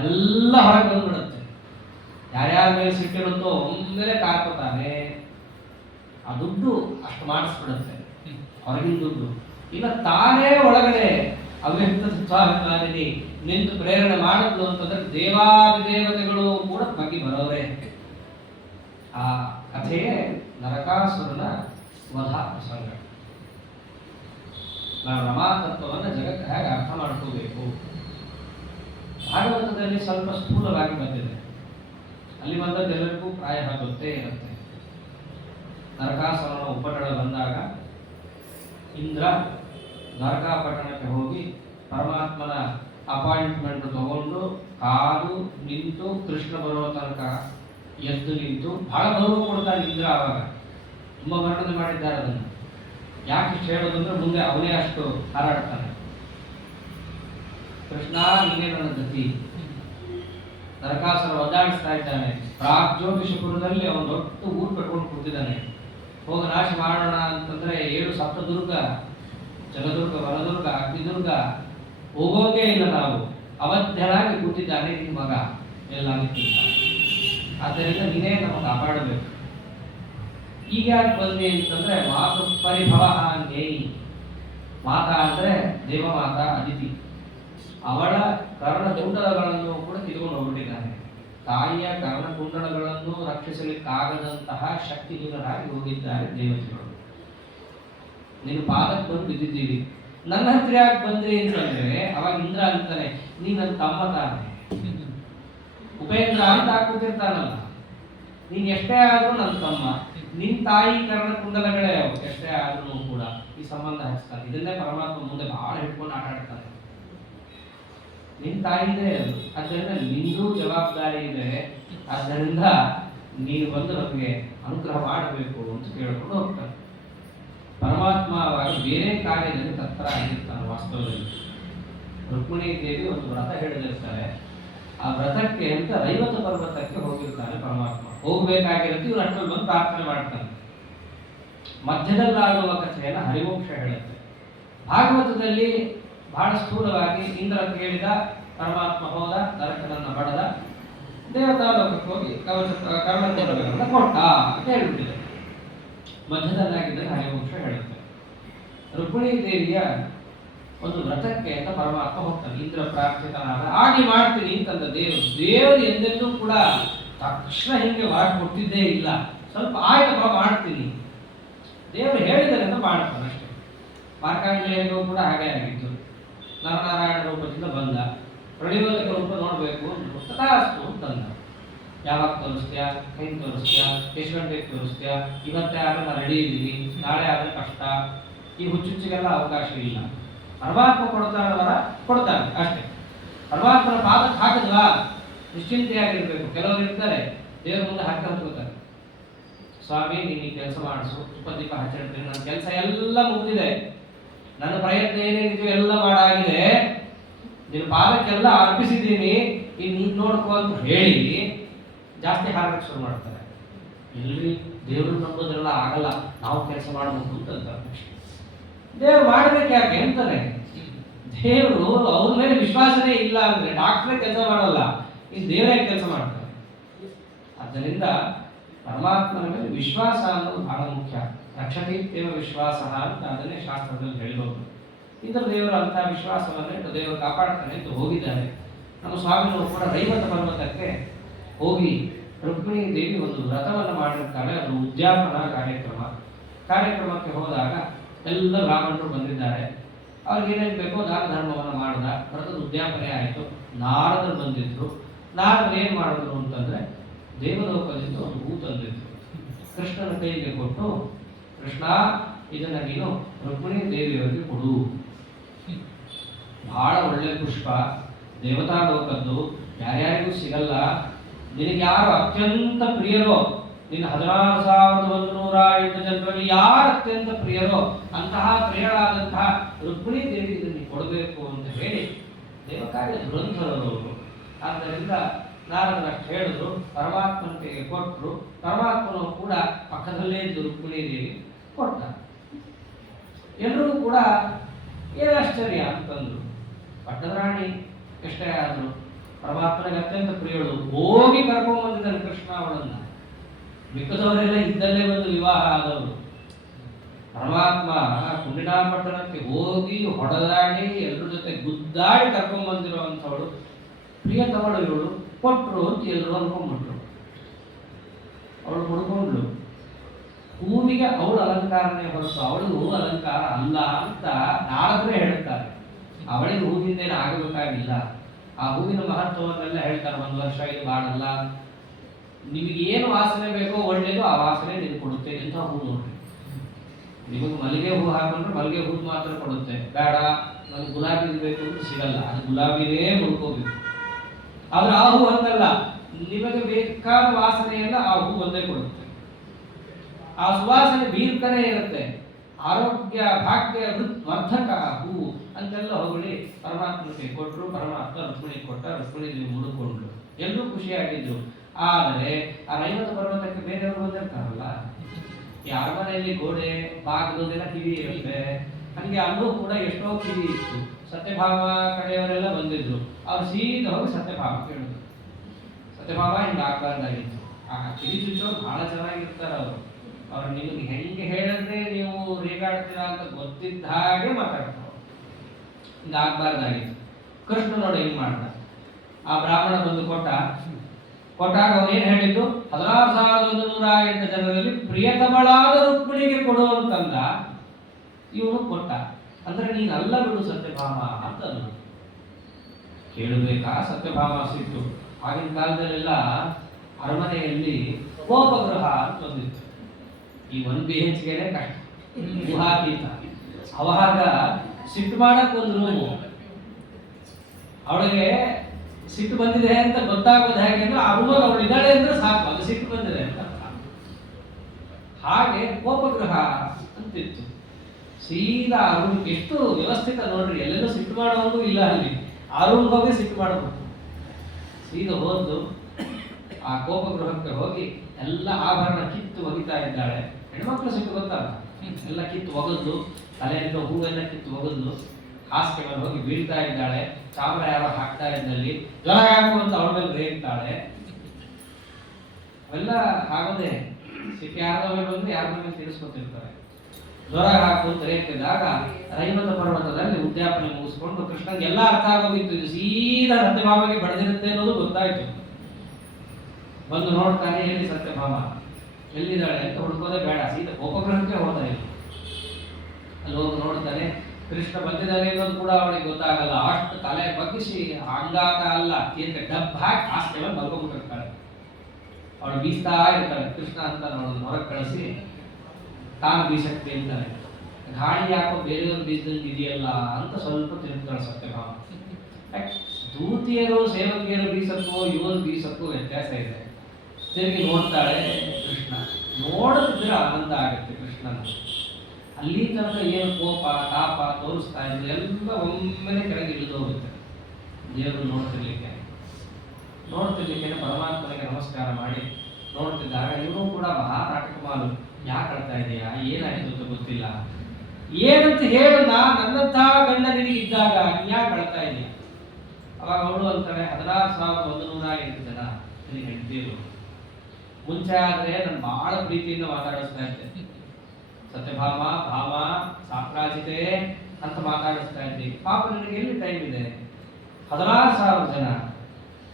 ಎಲ್ಲ ಹೊರಗೆ ಬಂದ್ಬಿಡುತ್ತೆ. ಯಾರ್ಯಾರ ಮೇಲೆ ಸಿಟ್ಟಿರುತ್ತೋ ಒಮ್ಮೆಲೆ ಕಾರ್ಕೋತಾನೆ, ಆ ದುಡ್ಡು ಅಷ್ಟು ಮಾಡಿಸ್ಬಿಡುತ್ತೆ, ಹೊರಗಿನ ದುಡ್ಡು. ಇಲ್ಲ ತಾನೇ ಒಳಗಡೆ ಅವ್ಯಕ್ತ ಸ್ವಾಭಿಮಾನಿನಿ ನಿಂತು ಪ್ರೇರಣೆ ಮಾಡಿದ್ಲು ಅಂತಂದ್ರೆ ದೇವಾದಿದೇವತೆಗಳು ಕೂಡ ಬಗ್ಗೆ ಬರೋರೆ. ಆ ಕಥೆಯೇ ನರಕಾಸುರನ ವಧ ಪ್ರಸಂಗ. ನಾವು ರಮಾತತ್ವವನ್ನು ಜಗತ್ತು ಹೇಗೆ ಅರ್ಥ ಮಾಡ್ಕೋಬೇಕು. ಭಾಗವತದಲ್ಲಿ ಸ್ವಲ್ಪ ಸ್ಥೂಲವಾಗಿ ಬಂದಿದೆ, ಅಲ್ಲಿ ಬಂದದ್ದೆಲ್ಲರಿಗೂ ಪ್ರಾಯ ಗೊತ್ತೇ ಇರುತ್ತೆ. ನರಕಾಸುರನ ಉಪಟಳ ಬಂದಾಗ ಇಂದ್ರ ನರಕಾಪಟ್ಟಣಕ್ಕೆ ಹೋಗಿ ಪರಮಾತ್ಮನ ಅಪಾಯಿಂಟ್ಮೆಂಟ್ ತಗೊಂಡು ಕಾದು ನಿಂತು ಕೃಷ್ಣ ಬರೋ ತನಕ ಎದ್ದು ನಿಂತು ಬಹಳ ಗೌರವ ಕೊಡ್ತಾನೆ ಇಂದ್ರ. ಆವಾಗ ತುಂಬ ವರ್ಣನೆ ಮಾಡಿದ್ದಾರೆ ಅದನ್ನು. ಯಾಕೆ ಇಷ್ಟು ಹೇಳೋದಂದ್ರೆ ಮುಂದೆ ಅವನೇ ಅಷ್ಟು ಹಾರಾಡ್ತಾನೆ. ಕೃಷ್ಣ ನೀನೇ ನನ್ನ ಗತಿ, ನರಕಾಸುರ ಒದ್ದಾಡಿಸ್ತಾ ಇದ್ದಾನೆ. ಪ್ರಾಗ್ಜ್ಯೋತಿಷಪುರದಲ್ಲಿ ಅವನು ದೊಡ್ಡ ಊರು ಕಟ್ಕೊಂಡು ಕೂತಿದ್ದಾನೆ. ಹೋಗ ನಾಶ ಮಾಡೋಣ ಅಂತಂದ್ರೆ 7 ಸಪ್ತದುರ್ಗ, ಜಲದುರ್ಗ, ವರದುರ್ಗ, ಅಗ್ನಿದುರ್ಗ, ಹೋಗೋದೇ ಇಲ್ಲ. ನಾವು ಅವಧ್ಯರಾಗಿ ಕೂತಿದ್ದಾನೆ ನಿನ್ನ ಮಗ ಎಲ್ಲಕ್ಕಿಂತ. ಆದ್ದರಿಂದ ನೀನೇ ನಮ್ಮ ಕಾಪಾಡಬೇಕು. ಈಗ ಯಾಕೆ ಬಂದಿ ಅಂತಂದ್ರೆ ಮಾತು ಪರಿಭವ ನೇಯಿ. ಮಾತಾ ಅಂದ್ರೆ ದೇವಮಾತಾ ಅದಿತಿ, ಅವಳ ಕರ್ಣಕುಂಡಲಗಳನ್ನು ಕೂಡ ಕಿತ್ಕೊಂಡು ಹೋಗ್ಬಿಟ್ಟಿದ್ದಾನೆ. ತಾಯಿಯ ಕರ್ಣಕುಂಡಲಗಳನ್ನು ರಕ್ಷಿಸಲಿಕ್ಕಾಗದಂತಹ ಶಕ್ತಿಹೀನರಾಗಿ ಹೋಗಿದ್ದಾರೆ ದೇವತೆಗಳು. ನೀನು ಪಾದಕ್ಕೆ ಬಂದು ಬಿದ್ದಿದ್ದೀವಿ, ನನ್ನ ಹತ್ರ ಯಾಕೆ ಬಂದ್ರಿ ಅಂತಂದ್ರೆ ಅವಾಗ ಇಂದ್ರ ಅಂತಾನೆ, ನೀ ನನ್ನ ತಮ್ಮ ತಾನೆ, ಉಪೇಂದ್ರ ಅಂತ ಹಾಕ್ಬಿಟ್ಟಿರ್ತಾನಲ್ಲ, ನೀನ್ ಎಷ್ಟೇ ಆದ್ರೂ ನನ್ನ ತಮ್ಮ, ನಿನ್ ತಾಯಿ ಕರ್ಣಕುಂಡಲಗಳೇ ಅವು, ಎಷ್ಟೇ ಆದ್ರೂ ಕೂಡ ಈ ಸಂಬಂಧ ಹಚ್ತಾನೆ. ಇದನ್ನೇ ಪರಮಾತ್ಮ ಮುಂದೆ ಬಹಳ ಹಿಡ್ಕೊಂಡು ಆಟ ಆಡ್ತಾನೆ. ನಿನ್ ತಾಯಿದೆ ಅದು, ಅದರಿಂದ ನಿಂದು ಜವಾಬ್ದಾರಿ ಇದೆ. ಆದ್ದರಿಂದ ನೀನು ಬಂದು ನಮಗೆ ಅನುಗ್ರಹ ಮಾಡಬೇಕು ಅಂತ ಕೇಳ್ಕೊಂಡು ಹೋಗ್ತಾನೆ. ಪರಮಾತ್ಮ ಅವಾಗ ಬೇರೆ ಕಾರ್ಯದಲ್ಲಿ ತತ್ಪರ ಆಗಿರ್ತಾನೆ. ವಾಸ್ತವದಲ್ಲಿ ರುಕ್ಮಿಣಿ ದೇವಿ ಒಂದು ವ್ರತ ಹೇಳಿದಿರ್ತಾರೆ. ಆ ವ್ರತಕ್ಕೆ ಅಂತ ರೈವತ ಪರ್ವತಕ್ಕೆ ಹೋಗಿರ್ತಾನೆ ಪರಮಾತ್ಮ. ಹೋಗ್ಬೇಕಾಗಿರುತ್ತೆ, ಇವ್ರು ಅಷ್ಟೊಂದು ಬಂದು ಪ್ರಾರ್ಥನೆ ಮಾಡ್ತಾನೆ. ಮಧ್ಯದಲ್ಲಾಗುವ ಕಥೆಯನ್ನು ಹರಿವಂಶ ಹೇಳುತ್ತೆ. ಭಾಗವತದಲ್ಲಿ ಬಹಳ ಸ್ಥೂಲವಾಗಿ ಇಂದ್ರ ಕೇಳಿದ, ಪರಮಾತ್ಮ ಹೋದ, ನರಕನನ್ನ ಬಡದ, ದೇವತಾ ಲೋಕಕ್ಕೆ ಹೋಗಿ ಕರ್ಮಗಳನ್ನು ಕೊಟ್ಟ ಅಂತ ಹೇಳ್ಬಿಟ್ಟಿದೆ. ಮಧ್ಯದಲ್ಲಾಗಿದ್ದರೆ ಹರಿವಂಶ ಹೇಳುತ್ತೆ. ರುಕ್ಮಿಣಿ ದೇವಿಯ ಒಂದು ವ್ರತಕ್ಕೆ ಅಂತ ಪರಮಾತ್ಮ ಹೋಗ್ತಾನೆ. ಇಂದ್ರ ಪ್ರಾರ್ಥಿತನಾದ ಆಗಿ ಮಾಡ್ತೀನಿ ಅಂತಂದ ದೇವರು ಎಂದೆಂದೂ ಕೂಡ ತಕ್ಷಣ ಹಿಂಗೆ ಮಾಡಿಕೊಟ್ಟಿದ್ದೇ ಇಲ್ಲ. ಸ್ವಲ್ಪ ಆಯ್ತಪ್ಪ ಮಾಡ್ತೀನಿ, ದೇವರು ಹೇಳಿದರೆ ಅಂತ ಮಾಡ್ತಾನೆ ಅಷ್ಟೇ. ಮಾರ್ಕಾಂಡೇಯನಿಗೂ ಕೂಡ ಹಾಗೆ ಆಗಿತ್ತು. ನರನಾರಾಯಣ ರೂಪದಿಂದ ಬಂದ, ಪ್ರಳಿಯೋದಕ ರೂಪ ನೋಡಬೇಕು ಅಂದ್ರು, ತಥಾಸ್ತು ಅಂತಂದ. ಯಾವಾಗ ತೋರಿಸ್ತೀಯ, ಹೆಂಗೆ ತೋರಿಸ್ತೀಯ, ಎಷ್ಟು ಗಂಟೆಗೆ ತೋರಿಸ್ತೀಯ, ಇವತ್ತೇ ಆದ್ರೆ ನಾನು ರೆಡಿ ಇದ್ದೀನಿ, ನಾಳೆ ಆದರೆ ಕಷ್ಟ. ಈ ಹುಚ್ಚುಚ್ಚಿಗೆಲ್ಲ ಅವಕಾಶ ಇಲ್ಲ. ಪರಮಾತ್ಮ ಕೊಡ್ತಾನವರ ಕೊಡ್ತಾನೆ ಅಷ್ಟೇ. ಪರಮಾತ್ಮನ ಪಾದಕ್ಕೆ ಹಾಕಿದ್ವಾ ನಿಶ್ಚಿಂತೆಯಾಗಿರ್ಬೇಕು. ಕೆಲವರು ಇರ್ತಾರೆ ದೇವ್ರ ಮುಂದೆ ಹಾಕಿ ಹತ್ಕೋತಾರೆ, ಸ್ವಾಮಿ ನೀನು ಈ ಕೆಲಸ ಮಾಡಿಸು, ತುಪ್ಪದೀಪ ಹಚ್ಚಿಡ್ತೀನಿ, ನನ್ನ ಕೆಲಸ ಎಲ್ಲ ಮುಗಿದಿದೆ, ನನ್ನ ಪ್ರಯತ್ನ ಏನೇನಿದೆಯೋ ಎಲ್ಲ ಮಾಡಾಗಿದೆ, ನಿನ್ನ ಪಾದಕ್ಕೆಲ್ಲ ಅರ್ಪಿಸಿದ್ದೀನಿ, ಈಗ ನೀನು ನೋಡ್ಕೋ ಅಂತ ಹೇಳಿ ಜಾಸ್ತಿ ಹಾರಕ್ಕೆ ಶುರು ಮಾಡ್ತಾರೆ. ಎಲ್ಲಿ ದೇವರು ನಂಬೋದೆಲ್ಲ ಆಗಲ್ಲ, ನಾವು ಕೆಲಸ ಮಾಡಬೇಕು ಅಂತಂತಾರೆ. ದೇವ್ರು ಮಾಡ್ಬೇಕು ಯಾಕೆ ಅಂತಾನೆ. ದೇವರು ಅವ್ರ ಮೇಲೆ ವಿಶ್ವಾಸನೇ ಇಲ್ಲ ಅಂದ್ರೆ ಡಾಕ್ಟ್ರೇ ಕೆಲಸ ಮಾಡಲ್ಲ, ಇನ್ನು ದೇವರೇ ಕೆಲಸ ಮಾಡ್ತಾರೆ. ಆದ್ದರಿಂದ ಪರಮಾತ್ಮನ ಮೇಲೆ ವಿಶ್ವಾಸ ಅನ್ನೋದು ಬಹಳ ಮುಖ್ಯ. ರಕ್ಷತೀತ್ಯವ ವಿಶ್ವಾಸ ಅಂತ ಅದನ್ನೇ ಶಾಸ್ತ್ರದಲ್ಲಿ ಹೇಳಿರೋದು. ಇಂದ್ರ ದೇವರು ಅಂತಹ ವಿಶ್ವಾಸವನ್ನೇ ದೇವರು ಕಾಪಾಡ್ತಾನೆ ಅಂತ ಹೋಗಿದ್ದಾರೆ. ನಮ್ಮ ಸ್ವಾಮಿನವರು ಕೂಡ ರೈವತ ಪರ್ವತಕ್ಕೆ ಹೋಗಿ ರುಕ್ಮಿಣಿ ದೇವಿ ಒಂದು ವ್ರತವನ್ನು ಮಾಡಿರ್ತಾಳೆ. ಅದು ಉದ್ಯಾಪನಾ ಕಾರ್ಯಕ್ರಮಕ್ಕೆ ಹೋದಾಗ ಎಲ್ಲ ಬ್ರಾಹ್ಮಣರು ಬಂದಿದ್ದಾರೆ. ಅವ್ರಿಗೆ ಏನೇನು ಬೇಕೋ ದಾನ ಧರ್ಮವನ್ನು ಮಾಡಿದ. ವ್ರತದ ಉದ್ಯಾಪನೆ ಆಯಿತು. ನಾರದರು ಬಂದಿದ್ರು. ನಾರದರು ಏನು ಮಾಡಿದ್ರು ಅಂತಂದ್ರೆ ದೇವಲೋಕದಿಂದ ಒಂದು ಹೂ ತಂದಿದ್ರು. ಕೃಷ್ಣನ ಕೈಗೆ ಕೊಟ್ಟು, ಕೃಷ್ಣ ಇದನ್ನ ನೀನು ರುಕ್ಮಿಣಿ ದೇವಿಯವರಿಗೆ ಕೊಡು, ಬಹಳ ಒಳ್ಳೆ ಪುಷ್ಪ, ದೇವತಾ ಲೋಕದ್ದು, ಯಾರ್ಯಾರಿಗೂ ಸಿಗಲ್ಲ, ನಿನಗೆ ಯಾರು ಅತ್ಯಂತ ಪ್ರಿಯರೋ, ನಿನ್ನ 16,108 ಜನರಲ್ಲಿ ಯಾರು ಅತ್ಯಂತ ಪ್ರಿಯರೋ ಅಂತಹ ಪ್ರಿಯರಾದಂತಹ ರುಕ್ಮಿಣಿ ದೇವಿ ಇದನ್ನು ಕೊಡಬೇಕು ಅಂತ ಹೇಳಿ ದೇವಕಾರ್ಯ ದುರಂಧರವರು. ಆದ್ದರಿಂದ ನಾರದರಷ್ಟು ಹೇಳಿದ್ರು, ಪರಮಾತ್ಮನ ಕೈಗೆ ಕೊಟ್ಟರು. ಪರಮಾತ್ಮನು ಕೂಡ ಪಕ್ಕದಲ್ಲೇ ಇದ್ದು ರುಕ್ಮಿಣಿ ದೇವಿ ಕೊಟ್ಟ. ಎಲ್ಲರೂ ಕೂಡ ಏನು ಆಶ್ಚರ್ಯ ಅಂತಂದ್ರು. ಪಟ್ಟದ ರಾಣಿ ಎಷ್ಟೇ ಆದ್ರು ಪರಮಾತ್ಮನಿಗೆ ಅತ್ಯಂತ ಪ್ರಿಯಳು, ಹೋಗಿ ಕರ್ಕೊಂಡು ಬಂದಿದ್ದಾನೆ ಕೃಷ್ಣ ಅವಳನ್ನ. ಮಿಕ್ಕದವರೆಲ್ಲ ಇದ್ದಲ್ಲೇ ಬಂದು ವಿವಾಹ ಆದವರು. ಪರಮಾತ್ಮ ಕುಂಡಿನಾಪಟ್ಟಣಕ್ಕೆ ಹೋಗಿ ಹೊಡೆದಾಡಿ ಎಲ್ಲರ ಜೊತೆ ಗುದ್ದಾಡಿ ಕರ್ಕೊಂಡ್ ಬಂದಿರುವಂಥವಳು ಪ್ರಿಯತಮಳು ಇವಳು, ಕೊಟ್ಟರು ಅಂತ ಎಲ್ಲರೂ ಅನ್ಕೊಂಡ್ಬಿಟ್ರು. ಅವಳು ಹುಡ್ಕೊಂಡ್ಳು. ಹೂವಿಗೆ ಅವಳು ಅಲಂಕಾರನೇ ಹೊರತು ಅವಳಿಗೂ ಅಲಂಕಾರ ಅಲ್ಲ ಅಂತ ನಾರದ್ರೆ ಹೇಳ್ತಾರೆ. ಅವಳಿಗೆ ಹೂವಿಂದೇನು ಆಗಬೇಕಾಗಿಲ್ಲ. ಆ ಹೂವಿನ ಮಹತ್ವವನ್ನೆಲ್ಲ ಹೇಳ್ತಾರೆ. 1 ವರ್ಷ ಇದು ಮಾಡಲ್ಲ, ನಿಮಗೆ ಏನು ವಾಸನೆ ಬೇಕೋ ಒಳ್ಳೇದು ಆ ವಾಸನೆ ನಿಮ್ಗೆ ಕೊಡುತ್ತೆ ಅಂತ ಹೂ ನೋಡ್ರಿ. ನಿಮಗೆ ಮಲ್ಲಿಗೆ ಹೂ ಹಾಕೊಂಡ್ರೆ ಮಲ್ಲಿಗೆ ಹೂ ಮಾತ್ರ ಕೊಡುತ್ತೆ, ಬೇಡ ನನಗೆ ಗುಲಾಬಿ ಬೇಕು ಅಂತ ಸಿಗಲ್ಲ, ಅದು ಗುಲಾಬಿನೇ ಹುಡ್ಕೋಬೇಕು. ಆದ್ರೆ ಆ ಹೂ ಹಂಗಲ್ಲ, ನಿಮಗೆ ಬೇಕಾದ ವಾಸನೆಯನ್ನ ಆ ಹೂ ಒಂದೇ ಕೊಡುತ್ತೆ. ಆ ಸುವಾಸನೆ ಬೀರ್ತಾನೆ ಇರುತ್ತೆ. ಆರೋಗ್ಯ ಭಾಗ್ಯ ವರ್ಧಕ ಹೂವು ಅಂತೆಲ್ಲ ಹೊಗಳಿ ಪರಮಾತ್ಮನಿಗೆ ಕೊಟ್ಟರು. ಪರಮಾತ್ಮ ರುಕ್ಮಿಣಿ ಕೊಟ್ಟ. ರುಕ್ಮಿಣಿ ನೀವು ಮುಡುಕೊಂಡ್ರು, ಎಲ್ಲರೂ ಖುಷಿಯಾಗಿದ್ರು. ಆದರೆ ಆ ರೈವತ ಪರ್ವತಕ್ಕೆ ಬೇರೆಯವರು ಬಂದಿರ್ತಾರಲ್ಲ, ಯಾರ ಮನೆಯಲ್ಲಿ ಗೋಡೆ ಬಾಗಿಲುದೆಲ್ಲ ಕಿವಿ ಇರುತ್ತೆ, ಹಂಗೆ ಅಲ್ಲೂ ಕೂಡ ಎಷ್ಟೋ ಕಿವಿ ಇತ್ತು. ಸತ್ಯಭಾಮ ಕಡೆಯವರೆಲ್ಲ ಬಂದಿದ್ರು. ಅವ್ರು ಸೀದಾ ಹೋಗಿ ಸತ್ಯಭಾಮ ಕೇಳಿದ್ರು, ಸತ್ಯಭಾಮ ಹಿಂಗೆ ಆಗ್ಬಾರ್ದಾಗಿತ್ತು. ಆ ಕಿವಿ ಚುಚ್ಚೋರು ಬಹಳ ಚೆನ್ನಾಗಿರ್ತಾರ ಅವರು. ಅವ್ರು ನಿಮಗೆ ಹೆಂಗೆ ಹೇಳಿದ್ರೆ ನೀವು ರೇಗಾಡ್ತೀರಾ ಅಂತ ಗೊತ್ತಿದ್ದ ಹಾಗೆ ಮಾತಾಡ್ತಾರೆ. ಹಿಂಗೆ ಆಗ್ಬಾರ್ದಾಗಿತ್ತು. ಕೃಷ್ಣ ನೋಡಿ ಹೆಂಗ್ ಮಾಡ್ದ. ಆ ಬ್ರಾಹ್ಮಣ ಬಂದು ಕೊಟ್ಟಾಗ ಅವ್ರು ಏನ್ ಹೇಳಿದ್ದು, 16,108 ಜನರಲ್ಲಿ ಪ್ರಿಯತಮಳಾದ ರುಕ್ಮಿಣಿಗೆ ಕೊಡು ಅಂತಂದ. ಇವನು ಕೊಟ್ಟ. ಅಂದ್ರೆ ನೀನ್ ಅಲ್ಲ ಬಿಡು ಸತ್ಯಭಾಮ ಅಂತ ಅಂದ್ರು. ಕೇಳಬೇಕಾ ಸತ್ಯಭಾಮ ಸಿಟ್ಟು. ಆಗಿನ ಕಾಲದಲ್ಲೆಲ್ಲ ಅರಮನೆಯಲ್ಲಿ ಗೋಪಗೃಹ ಅಂತ ಬಂದಿತ್ತು. ಈ 1 BHK ಕಷ್ಟ, ಗುಹಾತೀತ. ಅವಾಗ ಸಿಟ್ಟು ಮಾಡಕ್ ಒಂದು ರೂಮು. ಅವಳಿಗೆ ಸಿಟ್ಟು ಬಂದಿದೆ ಅಂತ ಗೊತ್ತಾಗೋದು ಹೇಗೆ ಅಂದ್ರೆ ಆ ರೂಮಲ್ಲಿ ಅವಳು ಇದ್ದಾಳೆ ಅಂದ್ರೆ ಸಾಕು, ಅದು ಸಿಟ್ಟು ಬಂದಿದೆ ಅಂತ. ಹಾಗೆ ಕೋಪಗೃಹ ಅಂತಿತ್ತು. ಸೀದಾ ಆ ರೂಮ್ ಎಷ್ಟು ವ್ಯವಸ್ಥಿತ ನೋಡ್ರಿ, ಎಲ್ಲೆಲ್ಲೂ ಸಿಟ್ಟು ಮಾಡೋದು ಇಲ್ಲ ಅಲ್ಲಿ. ಆ ರೂಮ್ ಹೋಗಿ ಸಿಟ್ಟು ಮಾಡಬೇಕು. ಸೀದಾ ಹೋದ್ದು ಆ ಕೋಪಗೃಹಕ್ಕೆ ಹೋಗಿ ಎಲ್ಲ ಆಭರಣ ಕಿತ್ತು ಒಗಿತಾ ಇದ್ದಾಳೆ. ಹೆಣ್ಮಕ್ಳು ಸಿಟ್ಟು ಗೊತ್ತಲ್ಲ, ಎಲ್ಲ ಕಿತ್ತು ಒಗದ್ದು, ತಲೆಯಿಂದ ಹೂವೆಲ್ಲ ಕಿತ್ತು ಒಗದ್ದು ಹಾಸಿಗೆ ಮೇಲೆ ಹೋಗಿ ಬೀಳ್ತಾ ಇದ್ದಾಳೆ. ಚಾಮರ ಯಾರೋ ಹಾಕ್ತಾ ಇದ್ದಲ್ಲಿ ಜ್ವರ ಹಾಕು ಅಂತ ಅವಳ ಮೇಲೆ ರೇಗ್ತಾಳೆ. ಅವೆಲ್ಲ ಆಗೋದೇ ಸಿಟ್ಟು ಯಾರ್ದೋ ಬಂದು ಯಾರ ಮೇಲೆ ತಿಳಿಸ್ಕೊತಿರ್ತಾರೆ. ಜ್ವರ ಹಾಕು ಅಂತ ರೇಗ್ತಿದ್ದಾಗ ರೈವತ ಪರ್ವತದಲ್ಲಿ ಉದ್ಯಾಪನೆ ಮುಗಿಸ್ಕೊಂಡು ಕೃಷ್ಣನ್ಗೆ ಎಲ್ಲ ಅರ್ಥ ಆಗೋಗಿತ್ತು, ಇದು ಸೀದಾ ಸತ್ಯಭಾಮಗೆ ಬಡದಿರುತ್ತೆ ಅನ್ನೋದು ಗೊತ್ತಾಯ್ತು. ಬಂದು ನೋಡ್ತಾನೆ, ಎಲ್ಲಿ ಸತ್ಯಭಾಮ ಎಲ್ಲಿದ್ದಾಳೆ ಅಂತ ಹುಡ್ಕೋದೇ ಬೇಡ, ಸೀದಾ ಕೋಪಗೃಹಕ್ಕೆ ಹೋದ. ಅಲ್ಲಿ ಹೋಗಿ ನೋಡ್ತಾನೆ, ಕೃಷ್ಣ ಬಂದಿದ್ದಾನೆ ಅನ್ನೋದು ಕೂಡ ಅವಳಿಗೆ ಗೊತ್ತಾಗಲ್ಲ. ಅಷ್ಟು ತಲೆ ಬಗ್ಗಿಸಿ ಅಂಗಾತ ಅಲ್ಲ ಏಕೆ ಡಬ್ ಹಾಕಿ ಹಾಸಿಗೆ ಮೇಲೆ ಮಲ್ಕೊಂಡ್ಬಿಟ್ಟಿರ್ತಾಳೆ. ಅವಳು ಬೀಸ್ತಾ ಇರ್ತಾಳೆ. ಕೃಷ್ಣ ಅಂತ ಅವಳನ್ನು ಹೊರಗೆ ಕಳಿಸಿ ತಾನು ಬೀಸಕ್ಕೆ ಇರ್ತಾನೆ. ಗಾಳಿ ಯಾಕೋ ಬೇರೆಯವ್ರು ಬೀಸದಂಗೆ ಇದೆಯಲ್ಲ ಅಂತ ಸ್ವಲ್ಪ ತಿರುಗ್ತಾಳೆ ಸತ್ಯಭಾಮ. ದೂತಿಯರು ಸೇವಕಿಯರು ಬೀಸಕ್ಕೂ ಇವರು ಬೀಸಕ್ಕೂ ವ್ಯತ್ಯಾಸ ಇದೆ. ತಿರುಗಿ ನೋಡ್ತಾಳೆ ಕೃಷ್ಣ. ನೋಡದಿದ್ರೆ ಆನಂದ ಆಗುತ್ತೆ ಕೃಷ್ಣನ. ಅಲ್ಲಿ ತನಕ ಏನು ಕೋಪ ತಾಪ ತೋರಿಸ್ತಾ ಇದ್ರು ಎಲ್ಲ ಒಮ್ಮೆಲೆ ಕೆಳಗೆ ಇಳಿದು ಹೋಗುತ್ತೆ. ದೇವರು ನೋಡ್ತಿರ್ಲಿಕ್ಕೆ ಪರಮಾತ್ಮನಿಗೆ ನಮಸ್ಕಾರ ಮಾಡಿ ನೋಡ್ತಿದ್ದಾಗ ಇವನು ಕೂಡ ಮಹಾ ನಾಟಕಮಾಲು. ಯಾಕೆ ಅಳ್ತಾ ಇದೆಯಾ, ಏನಾಯ್ತು ಅಂತ ಗೊತ್ತಿಲ್ಲ, ಏನಂತ ಹೇಳು, ನನ್ನಂಥ ಗಂಡ ನಿನಗಿದ್ದಾಗ ನೀನು ಯಾಕೆ ಅಳ್ತಾ ಇದೆಯಾ? ಅವಾಗ ಅವಳು ಅಂತಾಳೆ, 16,108 ಜನ ನಿನಗೆ ಹೆಂಡತಿರು. ಮುಂಚೆ ಆದ್ರೆ ನಾನು ಬಹಳ ಪ್ರೀತಿಯಿಂದ ಮಾತಾಡಿಸ್ತಾ ಇದ್ದೆ. ಸತ್ಯಭಾಮ, ಭಾಮ, ಸಾಪ್ರಾಜಿತೆ ಅಂತ ಮಾತಾಡಿಸ್ತಾ ಇದ್ದೆ. ಪಾಪ ನನಗೆ ಎಲ್ಲಿ ಟೈಮ್ ಇದೆ? 16,000 ಜನ,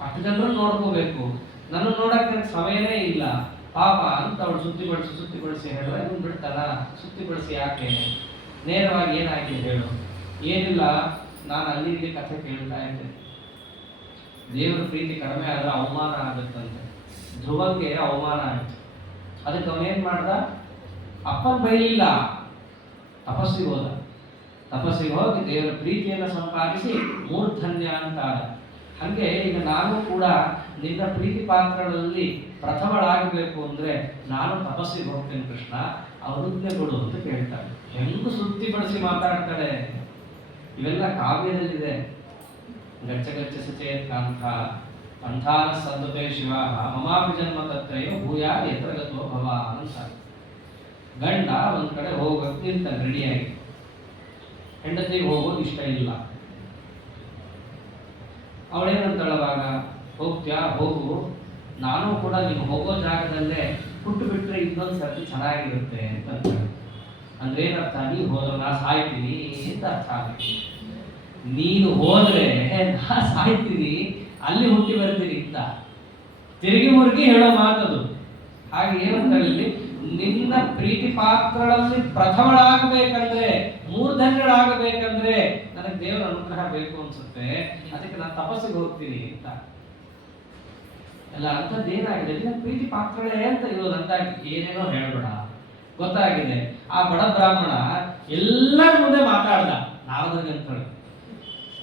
ಅಷ್ಟು ಜನರನ್ನು ನೋಡ್ಕೋಬೇಕು, ನನ್ನ ನೋಡಕ್ಕೆ ನನಗೆ ಸಮಯನೇ ಇಲ್ಲ ಪಾಪ ಅಂತ ಅವಳು ಸುತ್ತಿಗೊಳಿಸಿ ಹೇಳಿದ್ರೆ ಇವನು ಬಿಡ್ತಾನ? ಸುತ್ತಿಗೊಳಿಸಿ ಯಾಕೆ? ನೇರವಾಗಿ ಏನಾಗಿದೆ ಹೇಳು. ಏನಿಲ್ಲ, ನಾನು ಅಲ್ಲಿ ಇಲ್ಲಿ ಕಥೆ ಕೇಳ್ತಾ ಇದ್ದೆ. ದೇವರ ಪ್ರೀತಿ ಕಡಿಮೆ ಆದ್ರೆ ಅವಮಾನ ಆಗುತ್ತಂತೆ. ಧ್ರುವಂಗೆ ಅವಮಾನ ಆಯ್ತು. ಅದಕ್ಕೆ ಅವನೇನ್ ಮಾಡ್ದ? ಅಪ್ಪನ ಬೈಲಿಲ್ಲ, ತಪಸ್ಸಿಗೆ ಹೋದ. ತಪಸ್ಸಿಗೆ ಹೋಗಿ ದೇವರ ಪ್ರೀತಿಯನ್ನು ಸಂಪಾದಿಸಿ ಮೂರ್ಧನ್ಯ ಅಂತ ಆದ. ಹಾಗೆ ಈಗ ನಾನು ಕೂಡ ನಿನ್ನ ಪ್ರೀತಿ ಪಾತ್ರಗಳಲ್ಲಿ ಪ್ರಥಮಳಾಗಬೇಕು ಅಂದ್ರೆ ನಾನು ತಪಸ್ಸಿಗೆ ಹೋಗ್ತೇನೆ ಕೃಷ್ಣ, ಅವರನ್ನೇ ಕೊಡು ಅಂತ ಕೇಳ್ತಾಳೆ. ಹೆಂಗು ಸುತ್ತಿ ಬಳಸಿ ಮಾತಾಡ್ತಾಳೆ. ಇವೆಲ್ಲ ಕಾವ್ಯದಲ್ಲಿದೆ. ಗಚ್ಚ ಗಚ್ಚ ಸಚೇತ್ ಕಾಂತ ಪಂಥಾನ ಸಂತತೆ ಶಿವ ಮಮಾಪಿ ಜನ್ಮ ತತ್ರಯೋ ಭೂಯ ಯತ್ರಗತೋ ಭವ ಅಂತ. ಗಂಡ ಒಂದ್ ಕಡೆ ಹೋಗಕ್ಕೆ ನಿಂತಾನೆ ರೆಡಿಯಾಗಿ. ಹೆಂಡತಿಗೆ ಹೋಗೋದು ಇಷ್ಟ ಇಲ್ಲ. ಅವಳೇನಂತಳವಾಗ, ಹೋಗ್ತ್ಯಾ ಹೋಗು, ನಾನು ಕೂಡ ನೀನು ಹೋಗೋ ಜಾಗದಲ್ಲೇ ಹುಟ್ಟು ಬಿಟ್ರೆ ಇನ್ನೊಂದು ಸರ್ತಿ ಚೆನ್ನಾಗಿರುತ್ತೆ ಅಂತ ಅಂತಾಳೆ. ಅಂದ್ರೆ ಏನರ್ಥ? ನೀನು ಹೋದ್ರೆ ನಾ ಸಾಯ್ತೀನಿ ಅಂತ ಅರ್ಥ ಆಗುತ್ತೆ. ನೀನು ಹೋದ್ರೆ ನಾ ಸಾಯ್ತೀನಿ, ಅಲ್ಲಿ ಹುಟ್ಟಿ ಬರ್ತೀನಿ ಅಂತ ತಿರುಗಿ ಮುರುಗಿ ಹೇಳೋ ಮಾತದು. ಹಾಗೆ ಏನಂತಾರೆ ಇಲ್ಲಿ, ನಿನ್ನ ಪ್ರೀತಿ ಪಾತ್ರಗಳಲ್ಲಿ ಪ್ರಥಮಳಾಗಬೇಕಂದ್ರೆ, ಮೂರ್ಧನ್ಯಳಾಗಬೇಕಂದ್ರೆ ನನಗೆ ದೇವರ ಅನುಗ್ರಹ ಬೇಕು ಅನ್ಸುತ್ತೆ. ಅದಕ್ಕೆ ನಾನು ತಪಸ್ಸಿಗೆ ಹೋಗ್ತೀನಿ ಅಂತ. ಎಲ್ಲ ಅಂಥದ್ದೇನಾಗಿದೆ, ನಿನ್ನ ಪ್ರೀತಿ ಪಾತ್ರಗಳೇ ಅಂತ ಇರೋದು ಅಂತಾಗಿ ಏನೇನೋ ಹೇಳ್ಬೇಡ. ಗೊತ್ತಾಗಿದೆ. ಆ ಬಡ ಬ್ರಾಹ್ಮಣ ಎಲ್ಲರ ಮುಂದೆ ಮಾತಾಡ್ದ. ನಾರದನಿಗೆ ಅಂತಾಳೆ,